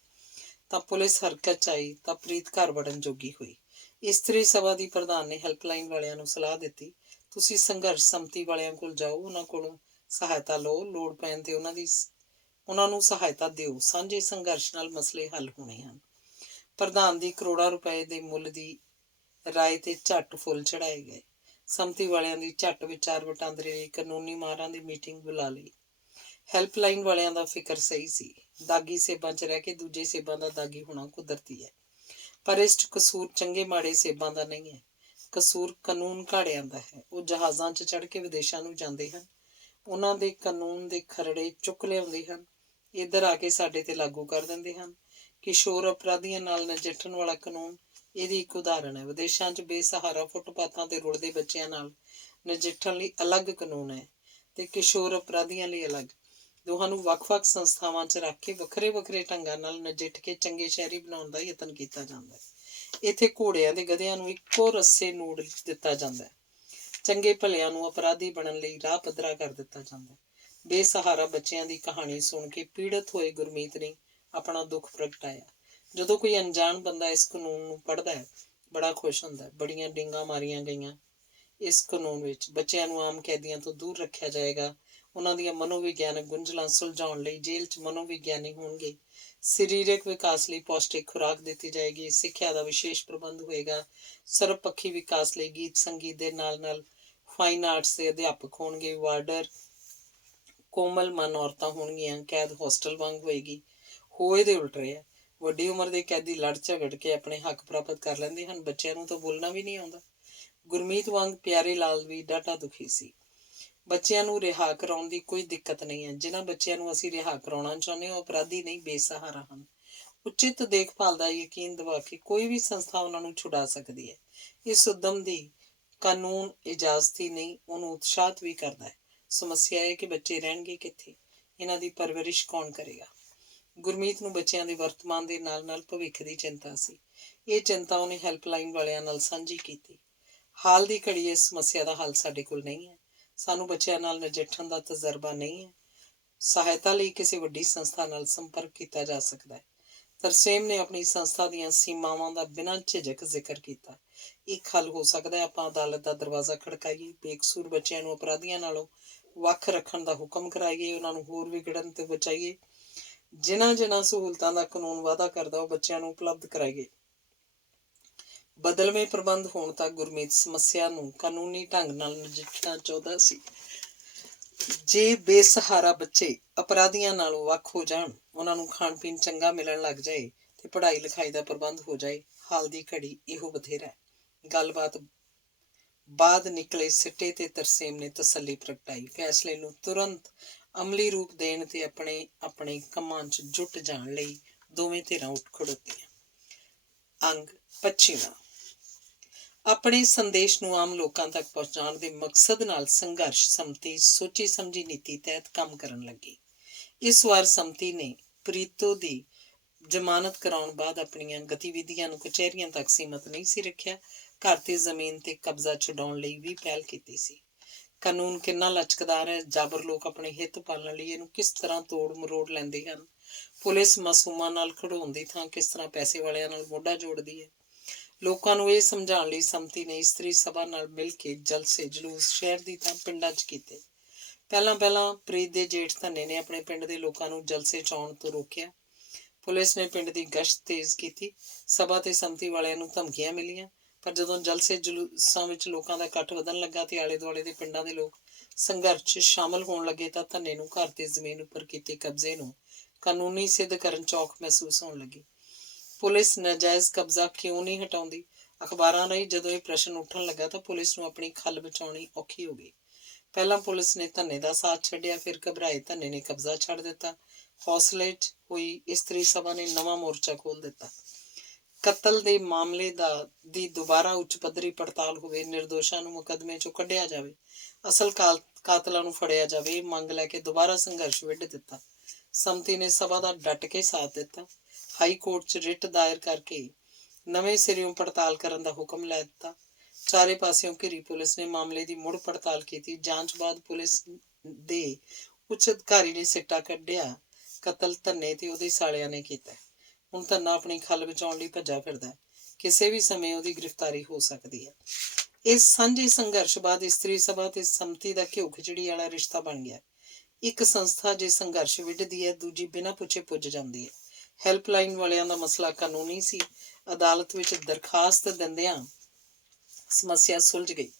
ਤਾਂ ਪੁਲਿਸ ਹਰਕਤ 'ਚ ਆਈ ਤਾਂ ਪ੍ਰੀਤ ਘਰ ਵੜਨ ਜੋਗੀ ਹੋਈ। ਇਸਤਰੀ ਸਭਾ ਦੀ ਪ੍ਰਧਾਨ ਨੇ ਹੈਲਪਲਾਈਨ ਵਾਲਿਆਂ ਨੂੰ ਸਲਾਹ ਦਿੱਤੀ, ਤੁਸੀਂ ਸੰਘਰਸ਼ ਸੰਮਤੀ ਵਾਲਿਆਂ ਕੋਲ ਜਾਓ, ਉਹਨਾਂ ਕੋਲੋਂ ਸਹਾਇਤਾ ਲਓ, ਲੋੜ ਪੈਣ ਤੇ ਉਹਨਾਂ ਨੂੰ ਸਹਾਇਤਾ ਦਿਓ। ਸਾਂਝੇ ਸੰਘਰਸ਼ ਨਾਲ ਮਸਲੇ ਹੱਲ ਹੋਣੇ ਹਨ। ਪ੍ਰਧਾਨ ਦੀ ਕਰੋੜਾਂ ਰੁਪਏ ਦੇ ਮੁੱਲ ਦੀ ਰਾਏ ਤੇ ਝੱਟ ਫੁੱਲ ਚੜਾਏ ਗਏ। ਸੰਮਤੀ ਵਾਲਿਆਂ ਦੀ ਝੱਟ ਵਿਚਾਰ ਵਟਾਂਦਰੇ ਲਈ ਕਾਨੂੰਨੀ ਮਾਹਰਾਂ ਦੀ ਮੀਟਿੰਗ ਬੁਲਾ ਲਈ। ਹੈਲਪਲਾਈਨ ਵਾਲਿਆਂ ਦਾ ਫਿਕਰ ਸਹੀ ਸੀ। ਦਾਗੀ ਸੇਬਾਂ 'ਚ ਰਹਿ ਕੇ ਦੂਜੇ ਸੇਬਾਂ ਦਾ ਦਾਗੀ ਹੋਣਾ ਕੁਦਰਤੀ ਹੈ, ਪਰ ਇਸ 'ਚ ਕਸੂਰ ਚੰਗੇ ਮਾੜੇ ਸੇਬਾਂ ਦਾ ਨਹੀਂ ਹੈ। ਕਸੂਰ ਕਾਨੂੰਨ ਘਾੜਿਆਂ ਦਾ ਹੈ। ਉਹ ਜਹਾਜ਼ਾਂ 'ਚ ਚੜ੍ਹ ਕੇ ਵਿਦੇਸ਼ਾਂ ਨੂੰ ਜਾਂਦੇ ਹਨ, ਉਹਨਾਂ ਦੇ ਕਾਨੂੰਨ ਦੇ ਖਰੜੇ ਚੁੱਕ ਲਿਆਉਂਦੇ ਹਨ, ਇੱਧਰ ਆ ਕੇ ਸਾਡੇ ਤੇ ਲਾਗੂ ਕਰ ਦਿੰਦੇ ਹਨ। ਕਿਸ਼ੋਰ ਅਪਰਾਧੀਆਂ ਨਾਲ ਨਜਿੱਠਣ ਵਾਲਾ ਕਾਨੂੰਨ ਇਹਦੀ ਇੱਕ ਉਦਾਹਰਣ ਹੈ। ਵਿਦੇਸ਼ਾਂ 'ਚ ਬੇਸਹਾਰਾ ਫੁੱਟਪਾਥਾਂ ਤੇ ਰੁਲਦੇ ਬੱਚਿਆਂ ਨਾਲ ਨਜਿੱਠਣ ਲਈ ਅਲੱਗ ਕਾਨੂੰਨ ਹੈ ਤੇ ਕਿਸ਼ੋਰ ਅਪਰਾਧੀਆਂ ਲਈ ਅਲੱਗ। ਦੋਹਾਂ ਨੂੰ ਵੱਖ-ਵੱਖ ਸੰਸਥਾਵਾਂ 'ਚ ਰੱਖ ਕੇ ਵੱਖਰੇ-ਵੱਖਰੇ ਢੰਗਾਂ ਨਾਲ ਨਜਿੱਠ ਕੇ ਚੰਗੇ ਸ਼ਹਿਰੀ ਬਣਾਉਣ ਦਾ ਯਤਨ ਕੀਤਾ ਜਾਂਦਾ ਹੈ। ਇੱਥੇ ਘੋੜਿਆਂ ਦੇ ਗਧਿਆਂ ਨੂੰ ਇੱਕੋ ਰੱਸੇ ਨੂੜ ਦਿੱਤਾ ਜਾਂਦਾ ਹੈ। ਚੰਗੇ ਭਲਿਆਂ ਨੂੰ ਅਪਰਾਧੀ ਬਣਨ ਲਈ ਰਾਹ ਪੱਧਰਾ ਕਰ ਦਿੱਤਾ ਜਾਂਦਾ ਹੈ। ਬੇਸਹਾਰਾ ਬੱਚਿਆਂ ਦੀ ਕਹਾਣੀ ਸੁਣ ਕੇ ਪੀੜਤ ਹੋਏ ਗੁਰਮੀਤ ਨੇ ਆਪਣਾ ਦੁੱਖ ਪ੍ਰਗਟਾਇਆ। ਜਦੋਂ ਕੋਈ ਅਣਜਾਣ ਬੰਦਾ ਇਸ ਕਾਨੂੰਨ ਨੂੰ ਪੜ੍ਹਦਾ ਹੈ, ਬੜਾ ਖੁਸ਼ ਹੁੰਦਾ ਹੈ। ਬੜੀਆਂ ਡਿੰਗਾਂ ਮਾਰੀਆਂ ਗਈਆਂ ਇਸ ਕਾਨੂੰਨ ਵਿੱਚ। ਬੱਚਿਆਂ ਨੂੰ ਆਮ ਕੈਦੀਆਂ ਤੋਂ ਦੂਰ ਰੱਖਿਆ ਜਾਏਗਾ। ਉਹਨਾਂ ਦੀਆਂ ਮਨੋਵਿਗਿਆਨਕ ਗੁੰਝਲਾਂ ਸੁਲਝਾਉਣ ਲਈ ਜੇਲ੍ਹ 'ਚ ਮਨੋਵਿਗਿਆਨੀ ਹੋਣਗੇ। ਸਰੀਰਕ ਵਿਕਾਸ ਲਈ ਪੌਸ਼ਟਿਕ ਖੁਰਾਕ ਦਿੱਤੀ ਜਾਏਗੀ। ਸਿੱਖਿਆ ਦਾ ਵਿਸ਼ੇਸ਼ ਪ੍ਰਬੰਧ ਹੋਏਗਾ। ਸਰਬਪੱਖੀ ਵਿਕਾਸ ਲਈ ਗੀਤ ਸੰਗੀਤ ਦੇ ਨਾਲ-ਨਾਲ ਫਾਈਨ ਆਰਟਸ ਦੇ ਅਧਿਆਪਕ ਹੋਣਗੇ। ਵਾਰਡਰ ਕੋਮਲ ਮਨ ਔਰਤਾਂ ਹੋਣਗੀਆਂ। ਕੈਦ ਹੋਸਟਲ ਵਾਂਗ ਹੋਏਗੀ। ਹੋ ਇਹਦੇ ਉਲਟ ਰਿਹਾ। ਵੱਡੀ ਉਮਰ ਦੇ ਕੈਦੀ ਲੜ ਝਗੜ ਕੇ ਆਪਣੇ ਹੱਕ ਪ੍ਰਾਪਤ ਕਰ ਲੈਂਦੇ ਹਨ। ਬੱਚਿਆਂ ਨੂੰ ਤਾਂ ਬੋਲਣਾ ਵੀ ਨਹੀਂ ਆਉਂਦਾ। ਗੁਰਮੀਤ ਵਾਂਗ ਪਿਆਰੇ ਲਾਲ ਵੀ ਡਾਢਾ ਦੁਖੀ ਸੀ। ਬੱਚਿਆਂ ਨੂੰ ਰਿਹਾ ਕਰਾਉਣ ਦੀ ਕੋਈ ਦਿੱਕਤ ਨਹੀਂ ਹੈ। ਜਿਨ੍ਹਾਂ ਬੱਚਿਆਂ ਨੂੰ ਅਸੀਂ ਰਿਹਾ ਕਰਾਉਣਾ ਚਾਹੁੰਦੇ ਉਹ ਅਪਰਾਧੀ ਨਹੀਂ, ਬੇਸਹਾਰਾ ਹਨ। ਉਚਿਤ ਦੇਖਭਾਲ ਦਾ ਯਕੀਨ ਦਿਵਾ ਕੇ ਕੋਈ ਵੀ ਸੰਸਥਾ ਉਹਨਾਂ ਨੂੰ ਛੁਡਾ ਸਕਦੀ ਹੈ। ਇਸ ਉੱਦਮ ਦੀ ਕਾਨੂੰਨ ਇਜਾਜ਼ਤੀ ਨਹੀਂ, ਉਹਨੂੰ ਉਤਸ਼ਾਹਿਤ ਵੀ ਕਰਦਾ ਹੈ। ਸਮੱਸਿਆ ਇਹ ਕਿ ਬੱਚੇ ਰਹਿਣਗੇ ਕਿੱਥੇ? ਇਹਨਾਂ ਦੀ ਪਰਵਰਿਸ਼ ਕੌਣ ਕਰੇਗਾ? ਗੁਰਮੀਤ ਨੂੰ ਬੱਚਿਆਂ ਦੇ ਵਰਤਮਾਨ ਦੇ ਨਾਲ-ਨਾਲ ਭਵਿੱਖ ਦੀ ਚਿੰਤਾ ਸੀ। ਇਹ ਚਿੰਤਾ ਉਹਨੇ ਹੈਲਪਲਾਈਨ ਵਾਲਿਆਂ ਨਾਲ ਸਾਂਝੀ ਕੀਤੀ। ਹਾਲ ਦੀ ਘੜੀ ਇਸ ਸਮੱਸਿਆ ਦਾ ਹੱਲ ਸਾਡੇ ਕੋਲ ਨਹੀਂ ਹੈ। ਸਾਨੂੰ ਬੱਚਿਆਂ ਨਾਲ ਨਜਿੱਠਣ ਦਾ ਤਜਰਬਾ ਨਹੀਂ ਹੈ। ਸਹਾਇਤਾ ਲਈ ਕਿਸੇ ਵੱਡੀ ਸੰਸਥਾ ਨਾਲ ਸੰਪਰਕ ਕੀਤਾ ਜਾ ਸਕਦਾ ਹੈ। ਤਰਸੇਮ ਨੇ ਆਪਣੀ ਸੰਸਥਾ ਦੀਆਂ ਸੀਮਾਵਾਂ ਦਾ ਬਿਨਾਂ ਝਿਜਕ ਜ਼ਿਕਰ ਕੀਤਾ। ਇੱਕ ਹੱਲ ਹੋ ਸਕਦਾ ਹੈ, ਆਪਾਂ ਅਦਾਲਤ ਦਾ ਦਰਵਾਜ਼ਾ ਖੜਕਾਈਏ, ਬੇਕਸੂਰ ਬੱਚਿਆਂ ਨੂੰ ਅਪਰਾਧੀਆਂ ਨਾਲੋਂ ਵੱਖ ਰੱਖਣ ਦਾ ਹੁਕਮ ਕਰਾਈਏ, ਉਹਨਾਂ ਨੂੰ ਹੋਰ ਵਿਗੜਨ ਤੋਂ ਬਚਾਈਏ। ਜਿਨ੍ਹਾਂ ਸਹੂਲਤਾਂ ਦਾ ਕਾਨੂੰਨ ਵਾਅਦਾ ਕਰਦਾ ਉਹ ਬੱਚਿਆਂ ਨੂੰ ਉਪਲਬਧ ਕਰਾਈਏ। ਬਦਲਵੇਂ ਪ੍ਰਬੰਧ ਹੋਣ ਤੱਕ ਗੁਰਮੀਤ ਸਮੱਸਿਆ ਨੂੰ ਕਾਨੂੰਨੀ ਢੰਗ ਨਾਲ ਨਜਿੱਠਣਾ ਚਾਹੁੰਦਾ ਸੀ। ਜੇ ਬੇਸਹਾਰਾ ਬੱਚੇ ਅਪਰਾਧੀਆਂ ਨਾਲੋਂ ਵੱਖ ਹੋ ਜਾਣ, ਉਹਨਾਂ ਨੂੰ ਖਾਣ ਪੀਣ ਚੰਗਾ ਮਿਲਣ ਲੱਗ ਜਾਏ ਤੇ ਪੜ੍ਹਾਈ ਲਿਖਾਈ ਦਾ ਪ੍ਰਬੰਧ ਹੋ ਜਾਏ, ਹਾਲ ਦੀ ਘੜੀ ਇਹੋ ਬਥੇਰਾ ਹੈ। ਗੱਲਬਾਤ ਬਾਅਦ ਨਿਕਲੇ ਸਿੱਟੇ ਤੇ ਤਰਸੇਮ ਨੇ ਤਸੱਲੀ ਪ੍ਰਗਟਾਈ। ਫੈਸਲੇ ਨੂੰ ਤੁਰੰਤ ਅਮਲੀ ਰੂਪ ਦੇਣ ਤੇ ਆਪਣੇ ਕੰਮਾਂ 'ਚ ਜੁਟ ਜਾਣ ਲਈ ਦੋਵੇਂ ਧਿਰਾਂ ਉੱਠ ਖੜੋਤੀਆਂ। ਅੰਗ 25ਵਾਂ। ਆਪਣੇ ਸੰਦੇਸ਼ ਨੂੰ ਆਮ ਲੋਕਾਂ ਤੱਕ ਪਹੁੰਚਾਉਣ ਦੇ ਮਕਸਦ ਨਾਲ ਸੰਘਰਸ਼ ਸੰਮਤੀ ਸੋਚੀ ਸਮਝੀ ਨੀਤੀ ਤਹਿਤ ਕੰਮ ਕਰਨ ਲੱਗੀ। ਇਸ ਵਾਰ ਸੰਮਤੀ ਨੇ ਪ੍ਰੀਤੋ ਦੀ ਜ਼ਮਾਨਤ ਕਰਾਉਣ ਬਾਅਦ ਆਪਣੀਆਂ ਗਤੀਵਿਧੀਆਂ ਨੂੰ ਕਚਹਿਰੀਆਂ ਤੱਕ ਸੀਮਤ ਨਹੀਂ ਸੀ ਰੱਖਿਆ। ਘਰ ਤੇ ਜ਼ਮੀਨ ਤੇ ਕਬਜ਼ਾ ਛੁਡਾਉਣ ਲਈ ਵੀ ਪਹਿਲ ਕੀਤੀ ਸੀ। ਕਾਨੂੰਨ ਕਿੰਨਾ ਲਚਕਦਾਰ ਹੈ। ਜਾਬਰ ਲੋਕ ਆਪਣੇ ਹਿੱਤ ਪਾਲਣ ਲਈ ਇਹਨੂੰ ਕਿਸ ਤਰ੍ਹਾਂ ਤੋੜ ਮਰੋੜ ਲੈਂਦੇ ਹਨ। ਪੁਲਿਸ ਮਾਸੂਮਾਂ ਨਾਲ ਖੜੋਣ ਦੀ ਥਾਂ ਕਿਸ ਤਰ੍ਹਾਂ ਪੈਸੇ ਵਾਲਿਆਂ ਨਾਲ ਮੋਢਾ ਜੋੜਦੀ ਹੈ। ਲੋਕਾਂ ਨੂੰ ਇਹ ਸਮਝਾਉਣ ਲਈ ਸੰਮਤੀ ਨੇ ਇਸਤਰੀ ਸਭਾ ਨਾਲ ਮਿਲ ਕੇ ਜਲਸੇ ਜਲੂਸ ਸ਼ਹਿਰ ਦੀ ਥਾਂ ਪਿੰਡਾਂ 'ਚ ਕੀਤੇ। ਪਹਿਲਾਂ ਪ੍ਰੀਤ ਦੇ ਜੇਠ ਧੰਨੇ ਨੇ ਆਪਣੇ ਪਿੰਡ ਦੇ ਲੋਕਾਂ ਨੂੰ ਜਲਸੇ 'ਚ ਆਉਣ ਤੋਂ ਰੋਕਿਆ। ਪੁਲਿਸ ਨੇ ਪਿੰਡ ਦੀ ਗਸ਼ਤ ਤੇਜ਼ ਕੀਤੀ। ਸਭਾ ਤੇ ਸੰਮਤੀ ਵਾਲਿਆਂ ਨੂੰ ਧਮਕੀਆਂ ਮਿਲੀਆਂ, ਪਰ ਜਦੋਂ ਜਲਸੇ ਜਲੂਸਾਂ ਵਿੱਚ ਲੋਕਾਂ ਦਾ ਇਕੱਠ ਵਧਣ ਲੱਗਾ ਤੇ ਆਲੇ ਦੁਆਲੇ ਦੇ ਪਿੰਡਾਂ ਦੇ ਲੋਕ ਸੰਘਰਸ਼ 'ਚ ਸ਼ਾਮਲ ਹੋਣ ਲੱਗੇ ਤਾਂ ਧੰਨੇ ਨੂੰ ਘਰ ਤੇ ਜ਼ਮੀਨ ਉੱਪਰ ਕੀਤੇ ਕਬਜ਼ੇ ਨੂੰ ਕਾਨੂੰਨੀ ਸਿੱਧ ਕਰਨ 'ਚ ਔਖ ਮਹਿਸੂਸ ਹੋਣ ਲੱਗੀ। ਪੁਲਿਸ ਨਾਜਾਇਜ਼ ਕਬਜ਼ਾ ਕਿਉਂ ਨਹੀਂ ਹਟਾਉਂਦੀ? ਅਖਬਾਰਾਂ ਰਾਹੀਂ ਜਦੋਂ ਇਹ ਪ੍ਰਸ਼ਨ ਉੱਠਣ ਲੱਗਾ ਤਾਂ ਪੁਲਿਸ ਨੂੰ ਆਪਣੀ ਖੱਲ ਬਚਾਉਣੀ ਔਖੀ ਹੋ ਗਈ। ਪਹਿਲਾਂ ਪੁਲਿਸ ਨੇ ਧੰਨੇ ਦਾ ਸਾਥ ਛੱਡਿਆ, ਫਿਰ ਘਬਰਾਏ ਧੰਨੇ ਨੇ ਕਬਜ਼ਾ ਛੱਡ ਦਿੱਤਾ। ਹੌਸਲੇ 'ਚ ਹੋਈ ਇਸਤਰੀ ਸਭਾ ਨੇ ਨਵਾਂ ਮੋਰਚਾ ਖੋਲ੍ਹ ਦਿੱਤਾ। ਕਤਲ ਦੇ ਮਾਮਲੇ ਦੀ ਦੁਬਾਰਾ ਉੱਚ ਪੱਧਰੀ ਪੜਤਾਲ ਹੋਵੇ, ਨਿਰਦੋਸ਼ਾਂ ਨੂੰ ਮੁਕੱਦਮੇ 'ਚੋਂ ਕੱਢਿਆ ਜਾਵੇ, ਅਸਲ ਕਾਤਲਾਂ ਨੂੰ ਫੜਿਆ ਜਾਵੇ, ਇਹ ਮੰਗ ਲੈ ਕੇ ਦੁਬਾਰਾ ਸੰਘਰਸ਼ ਵਿੱਢ ਦਿੱਤਾ। ਸੰਮਤੀ ਨੇ ਸਭਾ ਦਾ ਡਟ ਕੇ ਸਾਥ ਦਿੱਤਾ। ਹਾਈ ਕੋਰਟ 'ਚ ਰਿਟ ਦਾਇਰ ਕਰਕੇ ਨਵੇਂ ਸਿਰਿਓਂ ਪੜਤਾਲ ਕਰਨ ਦਾ ਹੁਕਮ ਲੈ ਦਿੱਤਾ। ਚਾਰੇ ਪਾਸਿਓਂ ਘਿਰੀ ਪੁਲਿਸ ਨੇ ਮਾਮਲੇ ਦੀ ਮੁੜ ਪੜਤਾਲ ਕੀਤੀ। ਜਾਂਚ ਬਾਅਦ ਪੁਲਿਸ ਦੇ ਉੱਚ ਅਧਿਕਾਰੀ ਨੇ ਸਿੱਟਾ ਕੱਢਿਆ, ਕਤਲ ਧੰਨੇ ਤੇ ਉਹਦੇ ਸਾਲਿਆਂ ਨੇ ਕੀਤਾ। ਹੁਣ ਧੰਨਾ ਆਪਣੀ ਖੱਲ ਬਚਾਉਣ ਲਈ ਭੱਜਾ ਫਿਰਦਾ, ਕਿਸੇ ਵੀ ਸਮੇਂ ਉਹਦੀ ਗ੍ਰਿਫਤਾਰੀ ਹੋ ਸਕਦੀ ਹੈ। ਇਸ ਸਾਂਝੇ ਸੰਘਰਸ਼ ਬਾਅਦ ਇਸਤਰੀ ਸਭਾ ਤੇ ਸੰਮਤੀ ਦਾ ਘਿਓ ਖਿਚੜੀ ਵਾਲਾ ਰਿਸ਼ਤਾ ਬਣ ਗਿਆ। ਇੱਕ ਸੰਸਥਾ ਜੇ ਸੰਘਰਸ਼ ਵਿੱਢਦੀ ਹੈ, ਦੂਜੀ ਬਿਨਾਂ ਪੁੱਛੇ ਪੁੱਜ ਜਾਂਦੀ ਹੈ। ਹੈਲਪਲਾਈਨ ਵਾਲਿਆਂ ਦਾ ਮਸਲਾ ਕਾਨੂੰਨੀ ਸੀ। ਅਦਾਲਤ ਵਿੱਚ ਦਰਖਾਸਤ ਦਿੰਦਿਆਂ ਸਮੱਸਿਆ ਸੁਲਝ ਗਈ।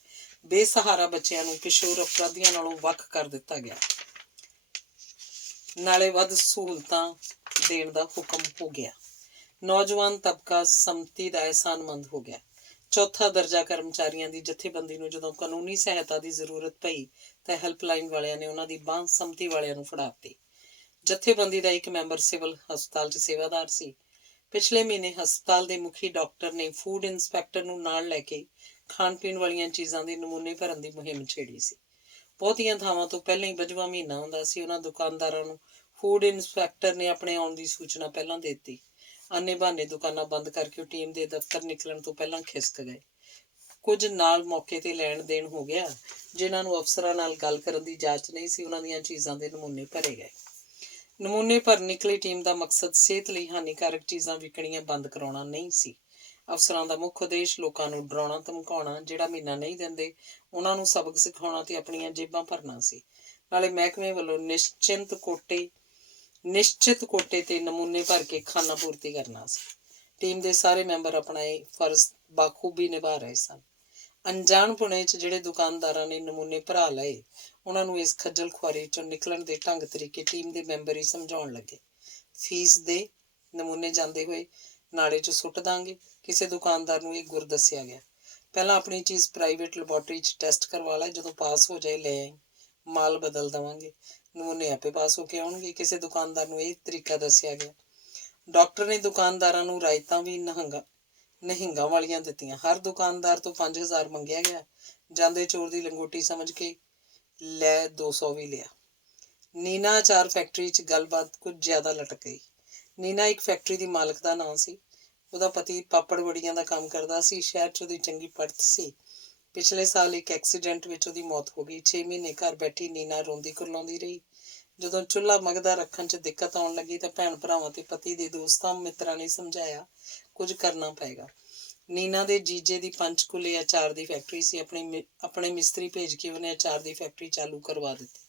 ਬੇਸਹਾਰਾ ਬੱਚਿਆਂ ਨੂੰ ਕਿਸ਼ੋਰ ਅਪਰਾਧੀਆਂ ਨਾਲੋਂ ਵੱਖ ਕਰ ਦਿੱਤਾ ਗਿਆ, ਨਾਲੇ ਵੱਧ ਸਹੂਲਤਾਂ ਦੇਣ ਦਾ ਹੁਕਮ ਹੋ ਗਿਆ। ਨੌਜਵਾਨ ਤਬਕਾ ਸੰਮਤੀ ਦਾ ਅਹਿਸਾਨਮੰਦ ਹੋ ਗਿਆ। ਚੌਥਾ ਦਰਜਾ ਕਰਮਚਾਰੀਆਂ ਦੀ ਜਥੇਬੰਦੀ ਨੂੰ ਜਦੋਂ ਕਾਨੂੰਨੀ ਸਹਾਇਤਾ ਦੀ ਜ਼ਰੂਰਤ ਪਈ ਤਾਂ ਹੈਲਪਲਾਈਨ ਵਾਲਿਆਂ ਨੇ ਉਹਨਾਂ ਦੀ ਬਾਂਹ ਸੰਮਤੀ ਵਾਲਿਆਂ ਨੂੰ ਫੜਾ ਦਿੱਤੀ। ਜਥੇਬੰਦੀ ਦਾ ਇੱਕ ਮੈਂਬਰ ਸਿਵਲ ਹਸਪਤਾਲ 'ਚ ਸੇਵਾਦਾਰ ਸੀ। ਪਿਛਲੇ ਮਹੀਨੇ ਹਸਪਤਾਲ ਦੇ ਮੁਖੀ ਡਾਕਟਰ ਨੇ ਫੂਡ ਇੰਸਪੈਕਟਰ ਨੂੰ ਨਾਲ ਲੈ ਕੇ ਖਾਣ ਪੀਣ ਵਾਲੀਆਂ ਚੀਜ਼ਾਂ ਦੇ ਨਮੂਨੇ ਭਰਨ ਦੀ ਮੁਹਿੰਮ ਛੇੜੀ ਸੀ। ਬਹੁਤੀਆਂ ਥਾਵਾਂ ਤੋਂ ਪਹਿਲਾਂ ਹੀ ਬਜਵਾ ਮਹੀਨਾ ਹੁੰਦਾ ਸੀ। ਉਹਨਾਂ ਦੁਕਾਨਦਾਰਾਂ ਨੂੰ ਫੂਡ ਇੰਸਪੈਕਟਰ ਨੇ ਆਪਣੇ ਆਉਣ ਦੀ ਸੂਚਨਾ ਪਹਿਲਾਂ ਦੇ ਦਿੱਤੀ। ਆਨੇ ਬਹਾਨੇ ਦੁਕਾਨਾਂ ਬੰਦ ਕਰਕੇ ਉਹ ਟੀਮ ਦੇ ਦਫ਼ਤਰ ਨਿਕਲਣ ਤੋਂ ਪਹਿਲਾਂ ਖਿਸਕ ਗਏ। ਕੁਝ ਨਾਲ ਮੌਕੇ ਤੇ ਲੈਣ ਦੇਣ ਹੋ ਗਿਆ। ਜਿਨ੍ਹਾਂ ਨੂੰ ਅਫਸਰਾਂ ਨਾਲ ਗੱਲ ਕਰਨ ਦੀ ਜਾਂਚ ਨਹੀਂ ਸੀ, ਉਹਨਾਂ ਦੀਆਂ ਚੀਜ਼ਾਂ ਦੇ ਨਮੂਨੇ ਭਰੇ ਗਏ। ਨਮੂਨੇ ਭਰਨ ਨਿਕਲੀ ਟੀਮ ਦਾ ਮਕਸਦ ਸਿਹਤ ਲਈ ਹਾਨੀਕਾਰਕ ਚੀਜ਼ਾਂ ਵਿਕਣੀਆਂ ਬੰਦ ਕਰਾਉਣਾ ਨਹੀਂ ਸੀ। ਅਫਸਰਾਂ ਦਾ ਮੁੱਖ ਉਦੇਸ਼ ਲੋਕਾਂ ਨੂੰ ਡਰਾਉਣਾ ਧਮਕਾਉਣਾ, ਜਿਹੜਾ ਮਹੀਨਾ ਨਹੀਂ ਦਿੰਦੇ ਉਹਨਾਂ ਨੂੰ ਸਬਕ ਸਿਖਾਉਣਾ ਤੇ ਆਪਣੀਆਂ ਜੇਬਾਂ ਭਰਨਾ ਸੀ। ਨਾਲੇ ਮਹਿਕਮੇ ਵੱਲੋਂ ਨਿਸ਼ਚਿਤ ਕੋਟੇ ਤੇ ਨਮੂਨੇ ਭਰ ਕੇ ਖਾਨਾ ਪੂਰਤੀ ਕਰਨਾ ਸੀ। ਟੀਮ ਦੇ ਸਾਰੇ ਮੈਂਬਰ ਆਪਣਾ ਇਹ ਫਰਜ਼ ਬਾਖੂਬੀ ਨਿਭਾ ਰਹੇ ਸਨ। ਅਣਜਾਣ ਪੁਣੇ 'ਚ ਜਿਹੜੇ ਦੁਕਾਨਦਾਰਾਂ ਨੇ ਨਮੂਨੇ ਭਰਾ ਲਏ, ਉਹਨਾਂ ਨੂੰ ਇਸ ਖੱਜਲ ਖੁਆਰੀ 'ਚੋਂ ਨਿਕਲਣ ਦੇ ਢੰਗ ਤਰੀਕੇ ਟੀਮ ਦੇ ਮੈਂਬਰ ਹੀ ਸਮਝਾਉਣ ਲੱਗੇ। ਫੀਸ ਦੇ ਨਮੂਨੇ ਜਾਂਦੇ ਹੋਏ ਨਾਲੇ 'ਚ ਸੁੱਟ ਦਾਂਗੇ। ਕਿਸੇ ਦੁਕਾਨਦਾਰ ਨੂੰ ਇਹ ਗੁਰ ਦੱਸਿਆ ਗਿਆ। ਪਹਿਲਾਂ ਆਪਣੀ ਚੀਜ਼ ਪ੍ਰਾਈਵੇਟ ਲੈਬੋਰਟਰੀ 'ਚ ਟੈਸਟ ਕਰਵਾ ਲੈ, ਜਦੋਂ ਪਾਸ ਹੋ ਜਾਏ ਲੈ ਆਈ, ਮਾਲ ਬਦਲ ਦੇਵਾਂਗੇ, ਨਮੂਨੇ ਆਪੇ ਪਾਸ ਹੋ ਕੇ ਆਉਣਗੇ। ਕਿਸੇ ਦੁਕਾਨਦਾਰ ਨੂੰ ਇਹ ਤਰੀਕਾ ਦੱਸਿਆ ਗਿਆ। ਡਾਕਟਰ ਨੇ ਦੁਕਾਨਦਾਰਾਂ ਨੂੰ ਰਾਇਤਾਂ ਵੀ ਨਿਹੰਗਾਂ ਵਾਲੀਆਂ ਦਿੱਤੀਆਂ। ਹਰ ਦੁਕਾਨਦਾਰ ਤੋਂ 5000 ਮੰਗਿਆ ਗਿਆ। ਜਾਂਦੇ ਚੋਰ ਦੀ ਲੰਗੋਟੀ ਸਮਝ ਕੇ ਲੈ 200 ਵੀ ਲਿਆ। ਨੀਨਾ ਅਚਾਰ ਫੈਕਟਰੀ 'ਚ ਗੱਲਬਾਤ ਕੁਝ ਜ਼ਿਆਦਾ ਲਟਕ ਗਈ। ਨੀਨਾ ਇੱਕ ਫੈਕਟਰੀ ਦੀ ਮਾਲਕ ਦਾ ਨਾਂ ਸੀ। ਉਹਦਾ ਪਤੀ ਪਾਪੜ ਵੜੀਆਂ ਦਾ ਕੰਮ ਕਰਦਾ ਸੀ। ਸ਼ਹਿਰ 'ਚ ਉਹਦੀ ਚੰਗੀ ਪੜਤ ਸੀ। ਪਿਛਲੇ ਸਾਲ ਇੱਕ ਐਕਸੀਡੈਂਟ ਵਿੱਚ ਉਹਦੀ ਮੌਤ ਹੋ ਗਈ। 6 ਮਹੀਨੇ ਘਰ ਬੈਠੀ ਨੀਨਾ ਰੋਂਦੀ ਕੁਰਲਾਉਂਦੀ ਰਹੀ। ਜਦੋਂ ਚੁੱਲ੍ਹਾ ਮਗਦਾ ਰੱਖਣ 'ਚ ਦਿੱਕਤ ਆਉਣ ਲੱਗੀ ਤਾਂ ਭੈਣ ਭਰਾਵਾਂ ਤੇ ਪਤੀ ਦੇ ਦੋਸਤਾਂ ਮਿੱਤਰਾਂ ਨੇ ਸਮਝਾਇਆ ਕੁਝ ਕਰਨਾ ਪਏਗਾ। ਨੀਨਾ ਦੇ ਜੀਜੇ ਦੀ ਪੰਚਕੂਲੇ ਅਚਾਰ ਦੀ ਫੈਕਟਰੀ ਸੀ। ਆਪਣੇ ਮਿਸਤਰੀ ਭੇਜ ਕੇ ਉਹਨੇ ਅਚਾਰ ਦੀ ਫੈਕਟਰੀ ਚਾਲੂ ਕਰਵਾ ਦਿੱਤੀ।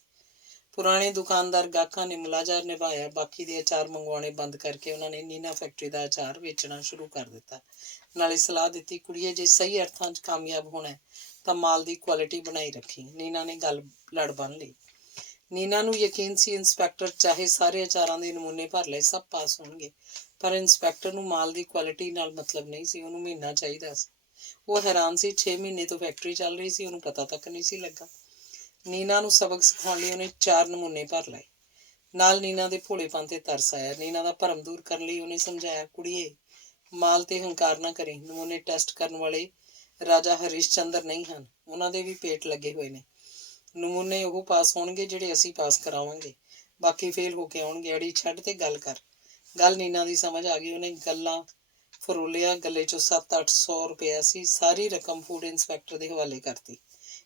ਪੁਰਾਣੇ ਦੁਕਾਨਦਾਰ ਗਾਹਕਾਂ ਨੇ ਮੁਲਾਜ਼ਾ ਨਿਭਾਇਆ। ਬਾਕੀ ਦੇ ਅਚਾਰ ਮੰਗਵਾਉਣੇ ਬੰਦ ਕਰਕੇ ਉਹਨਾਂ ਨੇ ਨੀਨਾ ਫੈਕਟਰੀ ਦਾ ਅਚਾਰ ਵੇਚਣਾ ਸ਼ੁਰੂ ਕਰ ਦਿੱਤਾ। ਨਾਲੇ ਸਲਾਹ ਦਿੱਤੀ, ਕੁੜੀਏ ਜੇ ਸਹੀ ਅਰਥਾਂ 'ਚ ਕਾਮਯਾਬ ਹੋਣਾ ਤਾਂ ਮਾਲ ਦੀ ਕੁਆਲਿਟੀ ਬਣਾਈ ਰੱਖੀ। ਨੀਨਾ ਨੇ ਗੱਲ ਲੜ ਬੰਨ੍ਹ ਲਈ। ਨੀਨਾ ਨੂੰ ਯਕੀਨ ਸੀ ਇੰਸਪੈਕਟਰ ਚਾਹੇ ਸਾਰੇ ਅਚਾਰਾਂ ਦੇ ਨਮੂਨੇ ਭਰ ਲਏ, ਸਭ ਪਾਸ ਹੋਣਗੇ, ਪਰ ਇੰਸਪੈਕਟਰ ਨੂੰ ਮਾਲ ਦੀ ਕੁਆਲਿਟੀ ਨਾਲ ਮਤਲਬ ਨਹੀਂ ਸੀ। ਉਹਨੂੰ ਮਹੀਨਾ ਚਾਹੀਦਾ ਸੀ। ਉਹ ਹੈਰਾਨ ਸੀ। 6 ਮਹੀਨੇ ਤੋਂ ਫੈਕਟਰੀ ਚੱਲ ਰਹੀ ਸੀ, ਉਹਨੂੰ ਪਤਾ ਤੱਕ ਨਹੀਂ ਸੀ ਲੱਗਾ। ਨੀਨਾ ਨੂੰ ਸਬਕ ਸਿਖਾਉਣ ਲਈ ਉਹਨੇ 4 ਨਮੂਨੇ ਭਰ ਲਏ। ਨਾਲ ਨੀਨਾ ਦੇ ਭੋਲੇਪਨ ਤੇ ਤਰਸ ਆਇਆ। ਨੀਨਾ ਦਾ ਭਰਮ ਦੂਰ ਕਰਨ ਲਈ ਉਹਨੇ ਸਮਝਾਇਆ, ਕੁੜੀਏ ਮਾਲ ਤੇ ਹੰਕਾਰ ਨਾ ਕਰੀ। ਨਮੂਨੇ ਟੈਸਟ ਕਰਨ ਵਾਲੇ ਰਾਜਾ ਹਰੀਸ਼ ਚੰਦਰ ਨਹੀਂ ਹਨ, ਉਹਨਾਂ ਦੇ ਵੀ ਪੇਟ ਲੱਗੇ ਹੋਏ ਨੇ। ਨਮੂਨੇ ਉਹ ਪਾਸ ਹੋਣਗੇ ਜਿਹੜੇ ਅਸੀਂ ਪਾਸ ਕਰਾਵਾਂਗੇ, ਬਾਕੀ ਫੇਲ ਹੋ ਕੇ ਆਉਣਗੇ। ਅੜੀ ਛੱਡ ਤੇ ਗੱਲ ਕਰ। ਗੱਲ ਨੀਨਾ ਦੀ ਸਮਝ ਆ ਗਈ। ਉਹਨੇ ਗੱਲਾਂ ਫਰੋਲਿਆ। ਗੱਲੇ 'ਚੋਂ 700-800 ਰੁਪਇਆ ਸੀ। ਸਾਰੀ ਰਕਮ ਫੂਡ ਇੰਸਪੈਕਟਰ ਦੇ ਹਵਾਲੇ ਕਰਤੀ।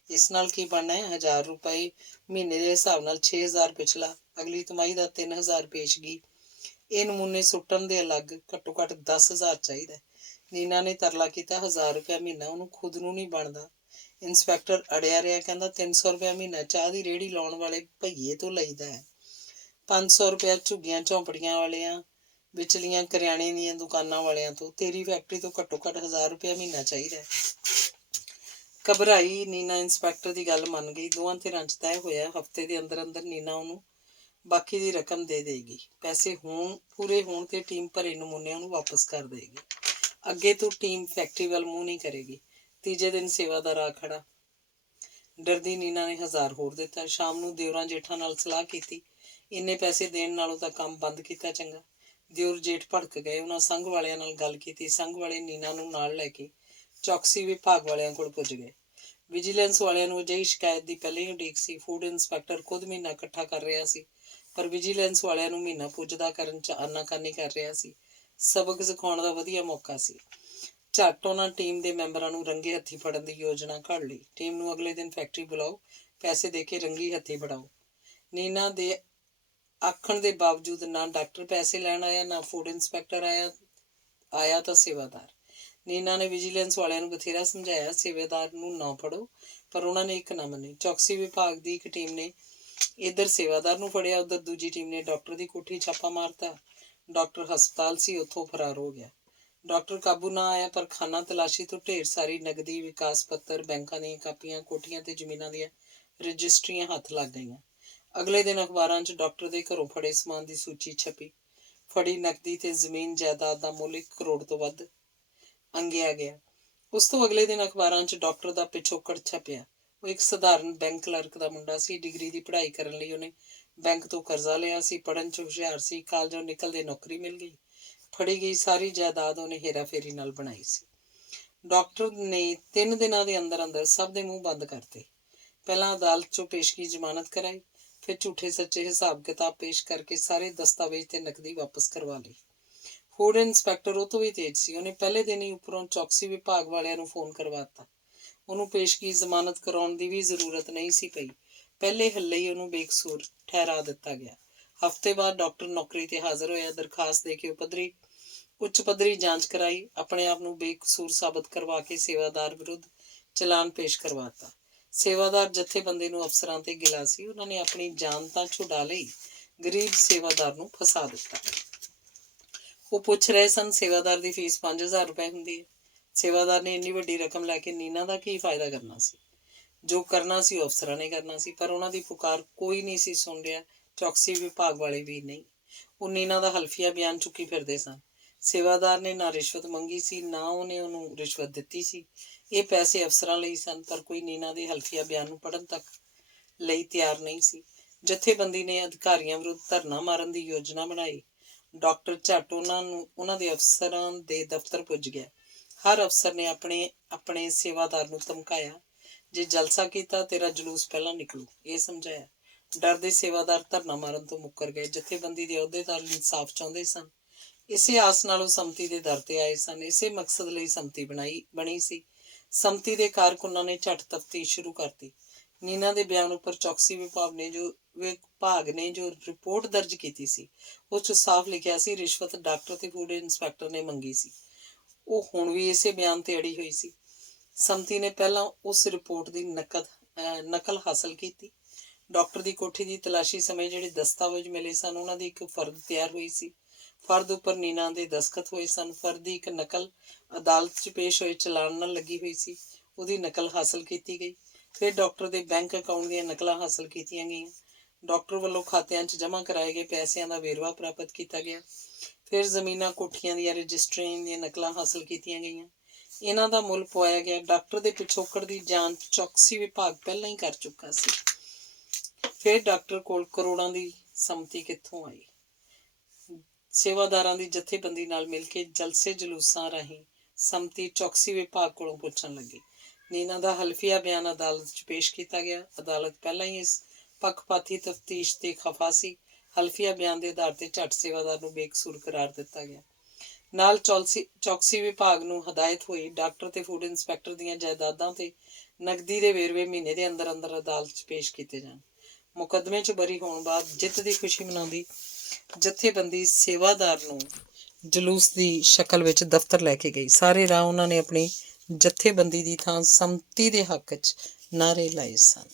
ਇਸ ਨਾਲ ਕੀ ਬਣਨਾ ਹੈ? 1000 ਰੁਪਏ ਮਹੀਨੇ ਦੇ ਹਿਸਾਬ ਨਾਲ 6000 ਪਿਛਲਾ, ਅਗਲੀ ਤਿਮਾਹੀ ਦਾ 3000 ਪੇਸ਼ਗੀ। ਇਹ ਨਮੂਨੇ ਸੁੱਟਣ ਦੇ ਅਲੱਗ ਘੱਟੋ ਘੱਟ 10000 ਚਾਹੀਦਾ। ਨੀਨਾ ਨੇ ਤਰਲਾ ਕੀਤਾ, 1000 ਰੁਪਇਆ ਮਹੀਨਾ ਉਹਨੂੰ ਖੁਦ ਨੂੰ ਨਹੀਂ ਬਣਦਾ। ਇੰਸਪੈਕਟਰ ਅੜਿਆ ਰਿਹਾ, ਕਹਿੰਦਾ 300 ਰੁਪਇਆ ਮਹੀਨਾ ਚਾਹ ਦੀ ਰੇਹੜੀ ਲਾਉਣ ਵਾਲੇ ਭਈਏ ਤੋਂ ਲਈਦਾ ਹੈ, 500 ਰੁਪਇਆ ਝੁੱਗੀਆਂ ਝੌਂਪੜੀਆਂ ਵਾਲਿਆਂ ਵਿਚਲੀਆਂ ਕਰਿਆਣੇ ਦੀਆਂ ਦੁਕਾਨਾਂ ਵਾਲਿਆਂ ਤੋਂ। ਤੇਰੀ ਫੈਕਟਰੀ ਤੋਂ ਘੱਟੋ ਘੱਟ 1000 ਰੁਪਇਆ ਮਹੀਨਾ ਚਾਹੀਦਾ ਹੈ। ਘਬਰਾਈ ਨੀਨਾ ਇੰਸਪੈਕਟਰ ਦੀ ਗੱਲ ਮੰਨ ਗਈ। ਦੋਵਾਂ ਧਿਰਾਂ 'ਚ ਤੈਅ ਹੋਇਆ, ਹਫ਼ਤੇ ਦੇ ਅੰਦਰ ਅੰਦਰ ਨੀਨਾ ਉਹਨੂੰ ਬਾਕੀ ਦੀ ਰਕਮ ਦੇ ਦੇਗੀ। ਪੈਸੇ ਪੂਰੇ ਹੋਣ ਤੇ ਟੀਮ ਭਰੇ ਨਮੂਨਿਆਂ ਨੂੰ ਵਾਪਸ ਕਰ ਦੇਗੀ। ਅੱਗੇ ਤੋਂ ਟੀਮ ਫੈਕਟਰੀ ਵੱਲ ਮੂੰਹ ਨਹੀਂ ਕਰੇਗੀ। ਤੀਜੇ ਦਿਨ ਸੇਵਾ ਦਾ ਰਾਹ ਖੜਾ। ਡਰਦੀ ਨੀਨਾ ਨੇ 1000 ਹੋਰ ਦਿੱਤਾ। ਸ਼ਾਮ ਨੂੰ ਦਿਓਰਾਂ ਜੇਠਾਂ ਨਾਲ ਸਲਾਹ ਕੀਤੀ, ਇੰਨੇ ਪੈਸੇ ਦੇਣ ਨਾਲੋਂ ਤਾਂ ਕੰਮ ਬੰਦ ਕੀਤਾ ਚੰਗਾ। ਦਿਓਰ ਜੇਠ ਭੜਕ ਗਏ। ਉਹਨਾਂ ਸੰਘ ਵਾਲਿਆਂ ਨਾਲ ਗੱਲ ਕੀਤੀ। ਸੰਘ ਵਾਲੇ ਨੀਨਾ ਨੂੰ ਨਾਲ ਲੈ ਕੇ ਚੌਕਸੀ ਵਿਭਾਗ ਵਾਲਿਆਂ ਕੋਲ ਪੁੱਜ ਗਏ। ਵਿਜੀਲੈਂਸ ਵਾਲਿਆਂ ਨੂੰ ਅਜਿਹੀ ਸ਼ਿਕਾਇਤ ਦੀ ਪਹਿਲਾਂ ਹੀ ਉਡੀਕ ਸੀ। ਫੂਡ ਇੰਸਪੈਕਟਰ ਖੁਦ ਮਹੀਨਾ ਇਕੱਠਾ ਕਰ ਰਿਹਾ ਸੀ, ਪਰ ਵਿਜੀਲੈਂਸ ਵਾਲਿਆਂ ਨੂੰ ਮਹੀਨਾ ਪੁੱਜਦਾ ਕਰਨ 'ਚ ਆਨਾਕਾਨੀ ਕਰ ਰਿਹਾ ਸੀ। ਸਬਕ ਸਿਖਾਉਣ ਦਾ ਵਧੀਆ ਮੌਕਾ ਸੀ। ਝੱਟ ਉਹਨਾਂ ਟੀਮ ਦੇ ਮੈਂਬਰਾਂ ਨੂੰ ਰੰਗੇ ਹੱਥੀਂ ਫੜਨ ਦੀ ਯੋਜਨਾ ਘੜ ਲਈ। ਟੀਮ ਨੂੰ ਅਗਲੇ ਦਿਨ ਫੈਕਟਰੀ ਬੁਲਾਓ, ਪੈਸੇ ਦੇ ਕੇ ਰੰਗੀ ਹੱਥੀਂ ਫੜਾਓ। ਨੀਨਾ ਦੇ ਆਖਣ ਦੇ ਬਾਵਜੂਦ ਨਾ ਡਾਕਟਰ ਪੈਸੇ ਲੈਣ ਆਇਆ, ਨਾ ਫੂਡ ਇੰਸਪੈਕਟਰ ਆਇਆ ਤਾਂ ਸੇਵਾਦਾਰ। ਨੀਨਾ ਨੇ ਵਿਜੀਲੈਂਸ ਵਾਲਿਆਂ ਨੂੰ ਬਥੇਰਾ ਸਮਝਾਇਆ, ਸੇਵਾਦਾਰ ਨੂੰ ਨਾ ਫੜੋ, ਪਰ ਉਹਨਾਂ ਨੇ ਇੱਕ ਨਾ ਮੰਨੀ। ਚੌਕਸੀ ਵਿਭਾਗ ਦੀ ਇੱਕ ਟੀਮ ਨੇ ਇੱਧਰ ਸੇਵਾਦਾਰ ਨੂੰ ਫੜਿਆ, ਉੱਧਰ ਦੂਜੀ ਟੀਮ ਨੇ ਡਾਕਟਰ ਦੀ ਕੋਠੀ ਛਾਪਾ ਮਾਰਤਾ। ਡਾਕਟਰ ਹਸਪਤਾਲ ਸੀ, ਉੱਥੋਂ ਫਰਾਰ ਹੋ ਗਿਆ। ਡਾਕਟਰ ਕਾਬੂ ਨਾ ਆਇਆ, ਪਰ ਖਾਨਾ ਤਲਾਸ਼ੀ ਤੋਂ ਢੇਰ ਸਾਰੀ ਨਗਦੀ, ਵਿਕਾਸ ਪੱਤਰ, ਬੈਂਕਾਂ ਦੀਆਂ ਕਾਪੀਆਂ, ਕੋਠੀਆਂ ਤੇ ਜ਼ਮੀਨਾਂ ਦੀਆਂ ਰਜਿਸਟਰੀਆਂ ਹੱਥ ਲੱਗ ਗਈਆਂ। ਅਗਲੇ ਦਿਨ ਅਖਬਾਰਾਂ 'ਚ ਡਾਕਟਰ ਦੇ ਘਰੋਂ ਫੜੇ ਸਮਾਨ ਦੀ ਸੂਚੀ ਛਪੀ। ਫੜੀ ਨਕਦੀ ਤੇ ਜ਼ਮੀਨ ਜਾਇਦਾਦ ਦਾ ਮੁੱਲ 1 ਕਰੋੜ ਤੋਂ ਵੱਧ ਅੰਗਿਆ ਗਿਆ। ਉਸ ਤੋਂ ਅਗਲੇ ਦਿਨ ਅਖਬਾਰਾਂ 'ਚ ਡਾਕਟਰ ਦਾ ਪਿਛੋਕੜ ਛਪਿਆ। ਉਹ ਇੱਕ ਸਧਾਰਨ ਬੈਂਕ ਕਲਰਕ ਦਾ ਮੁੰਡਾ ਸੀ। ਡਿਗਰੀ ਦੀ ਪੜ੍ਹਾਈ ਕਰਨ ਲਈ ਉਹਨੇ ਬੈਂਕ ਤੋਂ ਕਰਜ਼ਾ ਲਿਆ ਸੀ। ਪੜ੍ਹਨ 'ਚ ਹੁਸ਼ਿਆਰ ਸੀ। ਕਾਲਜੋਂ ਨਿਕਲਦੇ ਨੌਕਰੀ ਮਿਲ ਗਈ। ਫੜੀ ਗਈ ਸਾਰੀ ਜਾਇਦਾਦ ਉਹਨੇ ਹੇਰਾਫੇਰੀ ਨਾਲ ਬਣਾਈ ਸੀ। ਡਾਕਟਰ ਨੇ 3 ਦਿਨਾਂ ਦੇ ਅੰਦਰ ਅੰਦਰ ਸਭ ਦੇ ਮੂੰਹ ਬੰਦ ਕਰਤੇ। ਪਹਿਲਾਂ ਅਦਾਲਤ 'ਚੋਂ ਪੇਸ਼ਗੀ ਜ਼ਮਾਨਤ ਕਰਾਈ, ਫਿਰ ਝੂਠੇ ਸੱਚੇ ਹਿਸਾਬ ਕਿਤਾਬ ਪੇਸ਼ ਕਰਕੇ ਸਾਰੇ ਦਸਤਾਵੇਜ਼ ਤੇ ਨਕਦੀ ਵਾਪਸ ਕਰਵਾ ਲਈ। ਫੂਡ ਇੰਸਪੈਕਟਰ ਉਹ ਤੋਂ ਵੀ ਤੇਜ਼ ਸੀ। ਉਹਨੇ ਪਹਿਲੇ ਦਿਨ ਹੀ ਉੱਪਰੋਂ ਚੌਕਸੀ ਵਿਭਾਗ ਵਾਲਿਆਂ ਨੂੰ ਫੋਨ ਕਰਵਾਤਾ। ਉਹਨੂੰ ਪੇਸ਼ਗੀ ਜ਼ਮਾਨਤ ਕਰਾਉਣ ਦੀ ਵੀ ਜ਼ਰੂਰਤ ਨਹੀਂ ਸੀ ਪਈ। ਪਹਿਲੇ ਹੱਲੇ ਹੀ ਉਹਨੂੰ ਬੇਕਸੂਰ ਠਹਿਰਾ ਦਿੱਤਾ ਗਿਆ। ਹਫ਼ਤੇ ਬਾਅਦ ਡਾਕਟਰ ਨੌਕਰੀ ਤੇ ਹਾਜ਼ਰ ਹੋਇਆ। ਦਰਖਾਸਤ ਦੇ ਕੇ ਉੱਚ ਪੱਧਰੀ ਜਾਂਚ ਕਰਾਈ। ਆਪਣੇ ਆਪ ਨੂੰ ਬੇਕਸੂਰ ਸਾਬਤ ਕਰਵਾ ਕੇ ਸੇਵਾਦਾਰ ਵਿਰੁੱਧ ਚਲਾਨ ਪੇਸ਼ ਕਰਵਾਤਾ। ਸੇਵਾਦਾਰ ਜਥੇਬੰਦੀ ਨੂੰ ਅਫਸਰਾਂ ਤੇ ਗਿਲਾ ਸੀ। ਉਹਨਾਂ ਨੇ ਆਪਣੀ ਜਾਨ ਤਾਂ ਛੁਡਾ ਲਈ, ਗਰੀਬ ਸੇਵਾਦਾਰ ਨੂੰ ਫਸਾ ਦਿੱਤਾ। ਉਹ ਪੁੱਛ ਰਹੇ ਸਨ, ਸੇਵਾਦਾਰ ਦੀ ਫੀਸ 5000 ਰੁਪਏ ਹੁੰਦੀ ਹੈ। ਸੇਵਾਦਾਰ ਨੇ ਇੰਨੀ ਵੱਡੀ ਰਕਮ ਲੈ ਕੇ ਨੀਨਾ ਦਾ ਕੀ ਫਾਇਦਾ ਕਰਨਾ ਸੀ? ਜੋ ਕਰਨਾ ਸੀ ਉਹ ਅਫਸਰਾਂ ਨੇ ਕਰਨਾ ਸੀ, ਪਰ ਉਹਨਾਂ ਦੀ ਪੁਕਾਰ ਕੋਈ ਨਹੀਂ ਸੀ ਸੁਣ ਰਿਹਾ। ਚੌਕਸੀ ਵਿਭਾਗ ਵਾਲੇ ਵੀ ਨਹੀਂ। ਉਹ ਨੀਨਾ ਦਾ ਹਲਫੀਆ ਬਿਆਨ ਚੁੱਕੀ ਫਿਰਦੇ ਸਨ। ਸੇਵਾਦਾਰ ਨੇ ਨਾ ਰਿਸ਼ਵਤ ਮੰਗੀ ਸੀ, ਨਾ ਉਹਨੇ ਉਹਨੂੰ ਰਿਸ਼ਵਤ ਦਿੱਤੀ ਸੀ। ਇਹ ਪੈਸੇ ਅਫਸਰਾਂ ਲਈ ਸਨ, ਪਰ ਕੋਈ ਨੀਨਾ ਦੇ ਹਲਫੀਆ ਬਿਆਨ ਨੂੰ ਪੜ੍ਹਨ ਤੱਕ ਲਈ ਤਿਆਰ ਨਹੀਂ ਸੀ। ਜਥੇਬੰਦੀ ਨੇ ਅਧਿਕਾਰੀਆਂ ਵਿਰੁੱਧ ਧਰਨਾ ਮਾਰਨ ਦੀ ਯੋਜਨਾ ਬਣਾਈ। ਡਾਕਟਰ ਝੱਟ ਉਹਨਾਂ ਦੇ ਅਫਸਰਾਂ ਦੇ ਦਫ਼ਤਰ ਪੁੱਜ ਗਿਆ। ਹਰ ਅਫਸਰ ਨੇ ਆਪਣੇ ਸੇਵਾਦਾਰ ਨੂੰ ਧਮਕਾਇਆ, ਜੇ ਜਲਸਾ ਕੀਤਾ ਤੇਰਾ ਜਲੂਸ ਪਹਿਲਾਂ ਨਿਕਲੂ, ਇਹ ਸਮਝਾਇਆ। ਡਰਦੇ ਸੇਵਾਦਾਰ ਧਰਨਾ ਮਾਰਨ ਤੋਂ ਮੁੱਕਰ ਗਏ। ਜਥੇਬੰਦੀ ਦੇ ਅਹੁਦੇਦਾਰ ਇਨਸਾਫ ਚਾਹੁੰਦੇ ਸਨ। ਇਸੇ ਆਸ ਨਾਲ ਉਹ ਸੰਮਤੀ ਦੇ ਦਰ ਤੇ ਆਏ ਸਨ। ਇਸੇ ਮਕਸਦ ਲਈ ਸੰਮਤੀ ਬਣੀ ਸੀ। ਸੰਮਤੀ ਦੇ ਕਾਰਕੁਨਾਂ ਨੇ ਝੱਟ ਤਫਤੀਸ਼ ਸ਼ੁਰੂ ਕਰਤੀ। ਨੀਨਾ ਦੇ ਬਿਆਨ ਉੱਪਰ ਚੌਕਸੀ ਵਿਭਾਗ ਨੇ ਜੋ ਰਿਪੋਰਟ ਦਰਜ ਕੀਤੀ ਸੀ, ਉਸ 'ਚ ਸਾਫ਼ ਲਿਖਿਆ ਸੀ ਰਿਸ਼ਵਤ ਡਾਕਟਰ ਤੇ ਫੂਡ ਇੰਸਪੈਕਟਰ ਨੇ ਮੰਗੀ ਸੀ। ਉਹ ਹੁਣ ਵੀ ਇਸੇ ਬਿਆਨ ਤੇ ਅੜੀ ਹੋਈ ਸੀ। ਸੰਮਤੀ ਨੇ ਪਹਿਲਾਂ ਉਸ ਰਿਪੋਰਟ ਦੀ ਨਕਲ ਹਾਸਲ ਕੀਤੀ। ਡਾਕਟਰ ਦੀ ਕੋਠੀ ਦੀ ਤਲਾਸ਼ੀ ਸਮੇਂ ਜਿਹੜੇ ਦਸਤਾਵੇਜ਼ ਮਿਲੇ ਸਨ, ਉਹਨਾਂ ਦੀ ਇੱਕ ਫਰਦ ਤਿਆਰ ਹੋਈ ਸੀ। ਫਰਦ ਉੱਪਰ ਨੀਨਾ ਦੇ ਦਸਖਤ ਹੋਏ ਸਨ। ਫਰਦ ਦੀ ਇੱਕ ਨਕਲ ਅਦਾਲਤ 'ਚ ਪੇਸ਼ ਹੋਏ ਚਲਾਨ ਨਾਲ ਲੱਗੀ ਹੋਈ ਸੀ। ਉਹਦੀ ਨਕਲ ਹਾਸਲ ਕੀਤੀ ਗਈ। ਫਿਰ ਡਾਕਟਰ ਦੇ ਬੈਂਕ ਅਕਾਊਂਟ ਦੀਆਂ ਨਕਲਾਂ ਹਾਸਲ ਕੀਤੀਆਂ ਗਈਆਂ। ਡਾਕਟਰ ਵੱਲੋਂ ਖਾਤਿਆਂ 'ਚ ਜਮ੍ਹਾਂ ਕਰਾਏ ਗਏ ਪੈਸਿਆਂ ਦਾ ਵੇਰਵਾ ਪ੍ਰਾਪਤ ਕੀਤਾ ਗਿਆ। ਫਿਰ ਜ਼ਮੀਨਾਂ, ਕੋਠੀਆਂ ਦੀਆਂ ਰਜਿਸਟਰੀਆਂ ਦੀਆਂ ਨਕਲਾਂ ਹਾਸਲ ਕੀਤੀਆਂ ਗਈਆਂ। ਇਹਨਾਂ ਦਾ ਮੁੱਲ ਪਵਾਇਆ ਗਿਆ। ਡਾਕਟਰ ਦੇ ਪਿਛੋਕੜ ਦੀ ਜਾਂਚ ਚੌਕਸੀ ਵਿਭਾਗ ਪਹਿਲਾਂ ਹੀ ਕਰ ਚੁੱਕਾ ਸੀ। ਫਿਰ ਡਾਕਟਰ ਕੋਲ ਕਰੋੜਾਂ ਦੀ ਸੰਮਤੀ ਕਿੱਥੋਂ ਆਈ? ਸੇਵਾਦਾਰਾਂ ਦੀ ਜਥੇਬੰਦੀ ਨਾਲ ਮਿਲ ਕੇ ਜਲਸੇ ਜਲੂਸਾਂ ਰਾਹੀਂ ਸੰਮਤੀ ਚੌਕਸੀ ਵਿਭਾਗ ਕੋਲੋਂ ਪੁੱਛਣ ਲੱਗੀ। ਨੀਨਾ ਦਾ ਹਲਫੀਆ ਬਿਆਨ ਅਦਾਲਤ 'ਚ ਪੇਸ਼ ਕੀਤਾ ਗਿਆ। ਅਦਾਲਤ ਪਹਿਲਾਂ ਹੀ ਇਸ ਪੱਖਪਾਤੀ ਤਫਤੀਸ਼ ਤੇ ਖਫਾ ਸੀ। ਹਲਫੀਆ ਬਿਆਨ ਦੇ ਆਧਾਰ ਤੇ ਝੱਟ ਸੇਵਾਦਾਰ ਨੂੰ ਬੇਕਸੂਰ ਕਰਾਰ ਦਿੱਤਾ ਗਿਆ। ਨਾਲ ਚੌਕਸੀ ਵਿਭਾਗ ਨੂੰ ਹਦਾਇਤ ਹੋਈ, ਡਾਕਟਰ ਤੇ ਫੂਡ ਇੰਸਪੈਕਟਰ ਦੀਆਂ ਜਾਇਦਾਦਾਂ ਤੇ ਨਕਦੀ ਦੇ ਵੇਰਵੇ ਮਹੀਨੇ ਦੇ ਅੰਦਰ ਅੰਦਰ ਅਦਾਲਤ 'ਚ ਪੇਸ਼ ਕੀਤੇ ਜਾਣ। ਮੁਕੱਦਮੇ 'ਚ ਬਰੀ ਹੋਣ ਬਾਅਦ ਜਿੱਤ ਦੀ ਖੁਸ਼ੀ ਮਨਾਉਂਦੀ ਜਥੇਬੰਦੀ ਸੇਵਾਦਾਰ ਨੂੰ ਜਲੂਸ ਦੀ ਸ਼ਕਲ ਵਿੱਚ ਦਫ਼ਤਰ ਲੈ ਕੇ ਗਈ। ਸਾਰੇ ਰਾਹ ਉਹਨਾਂ ਨੇ ਆਪਣੀ ਜਥੇਬੰਦੀ ਦੀ ਥਾਂ ਸੰਮਤੀ ਦੇ ਹੱਕ 'ਚ ਨਾਅਰੇ ਲਾਏ ਸਨ।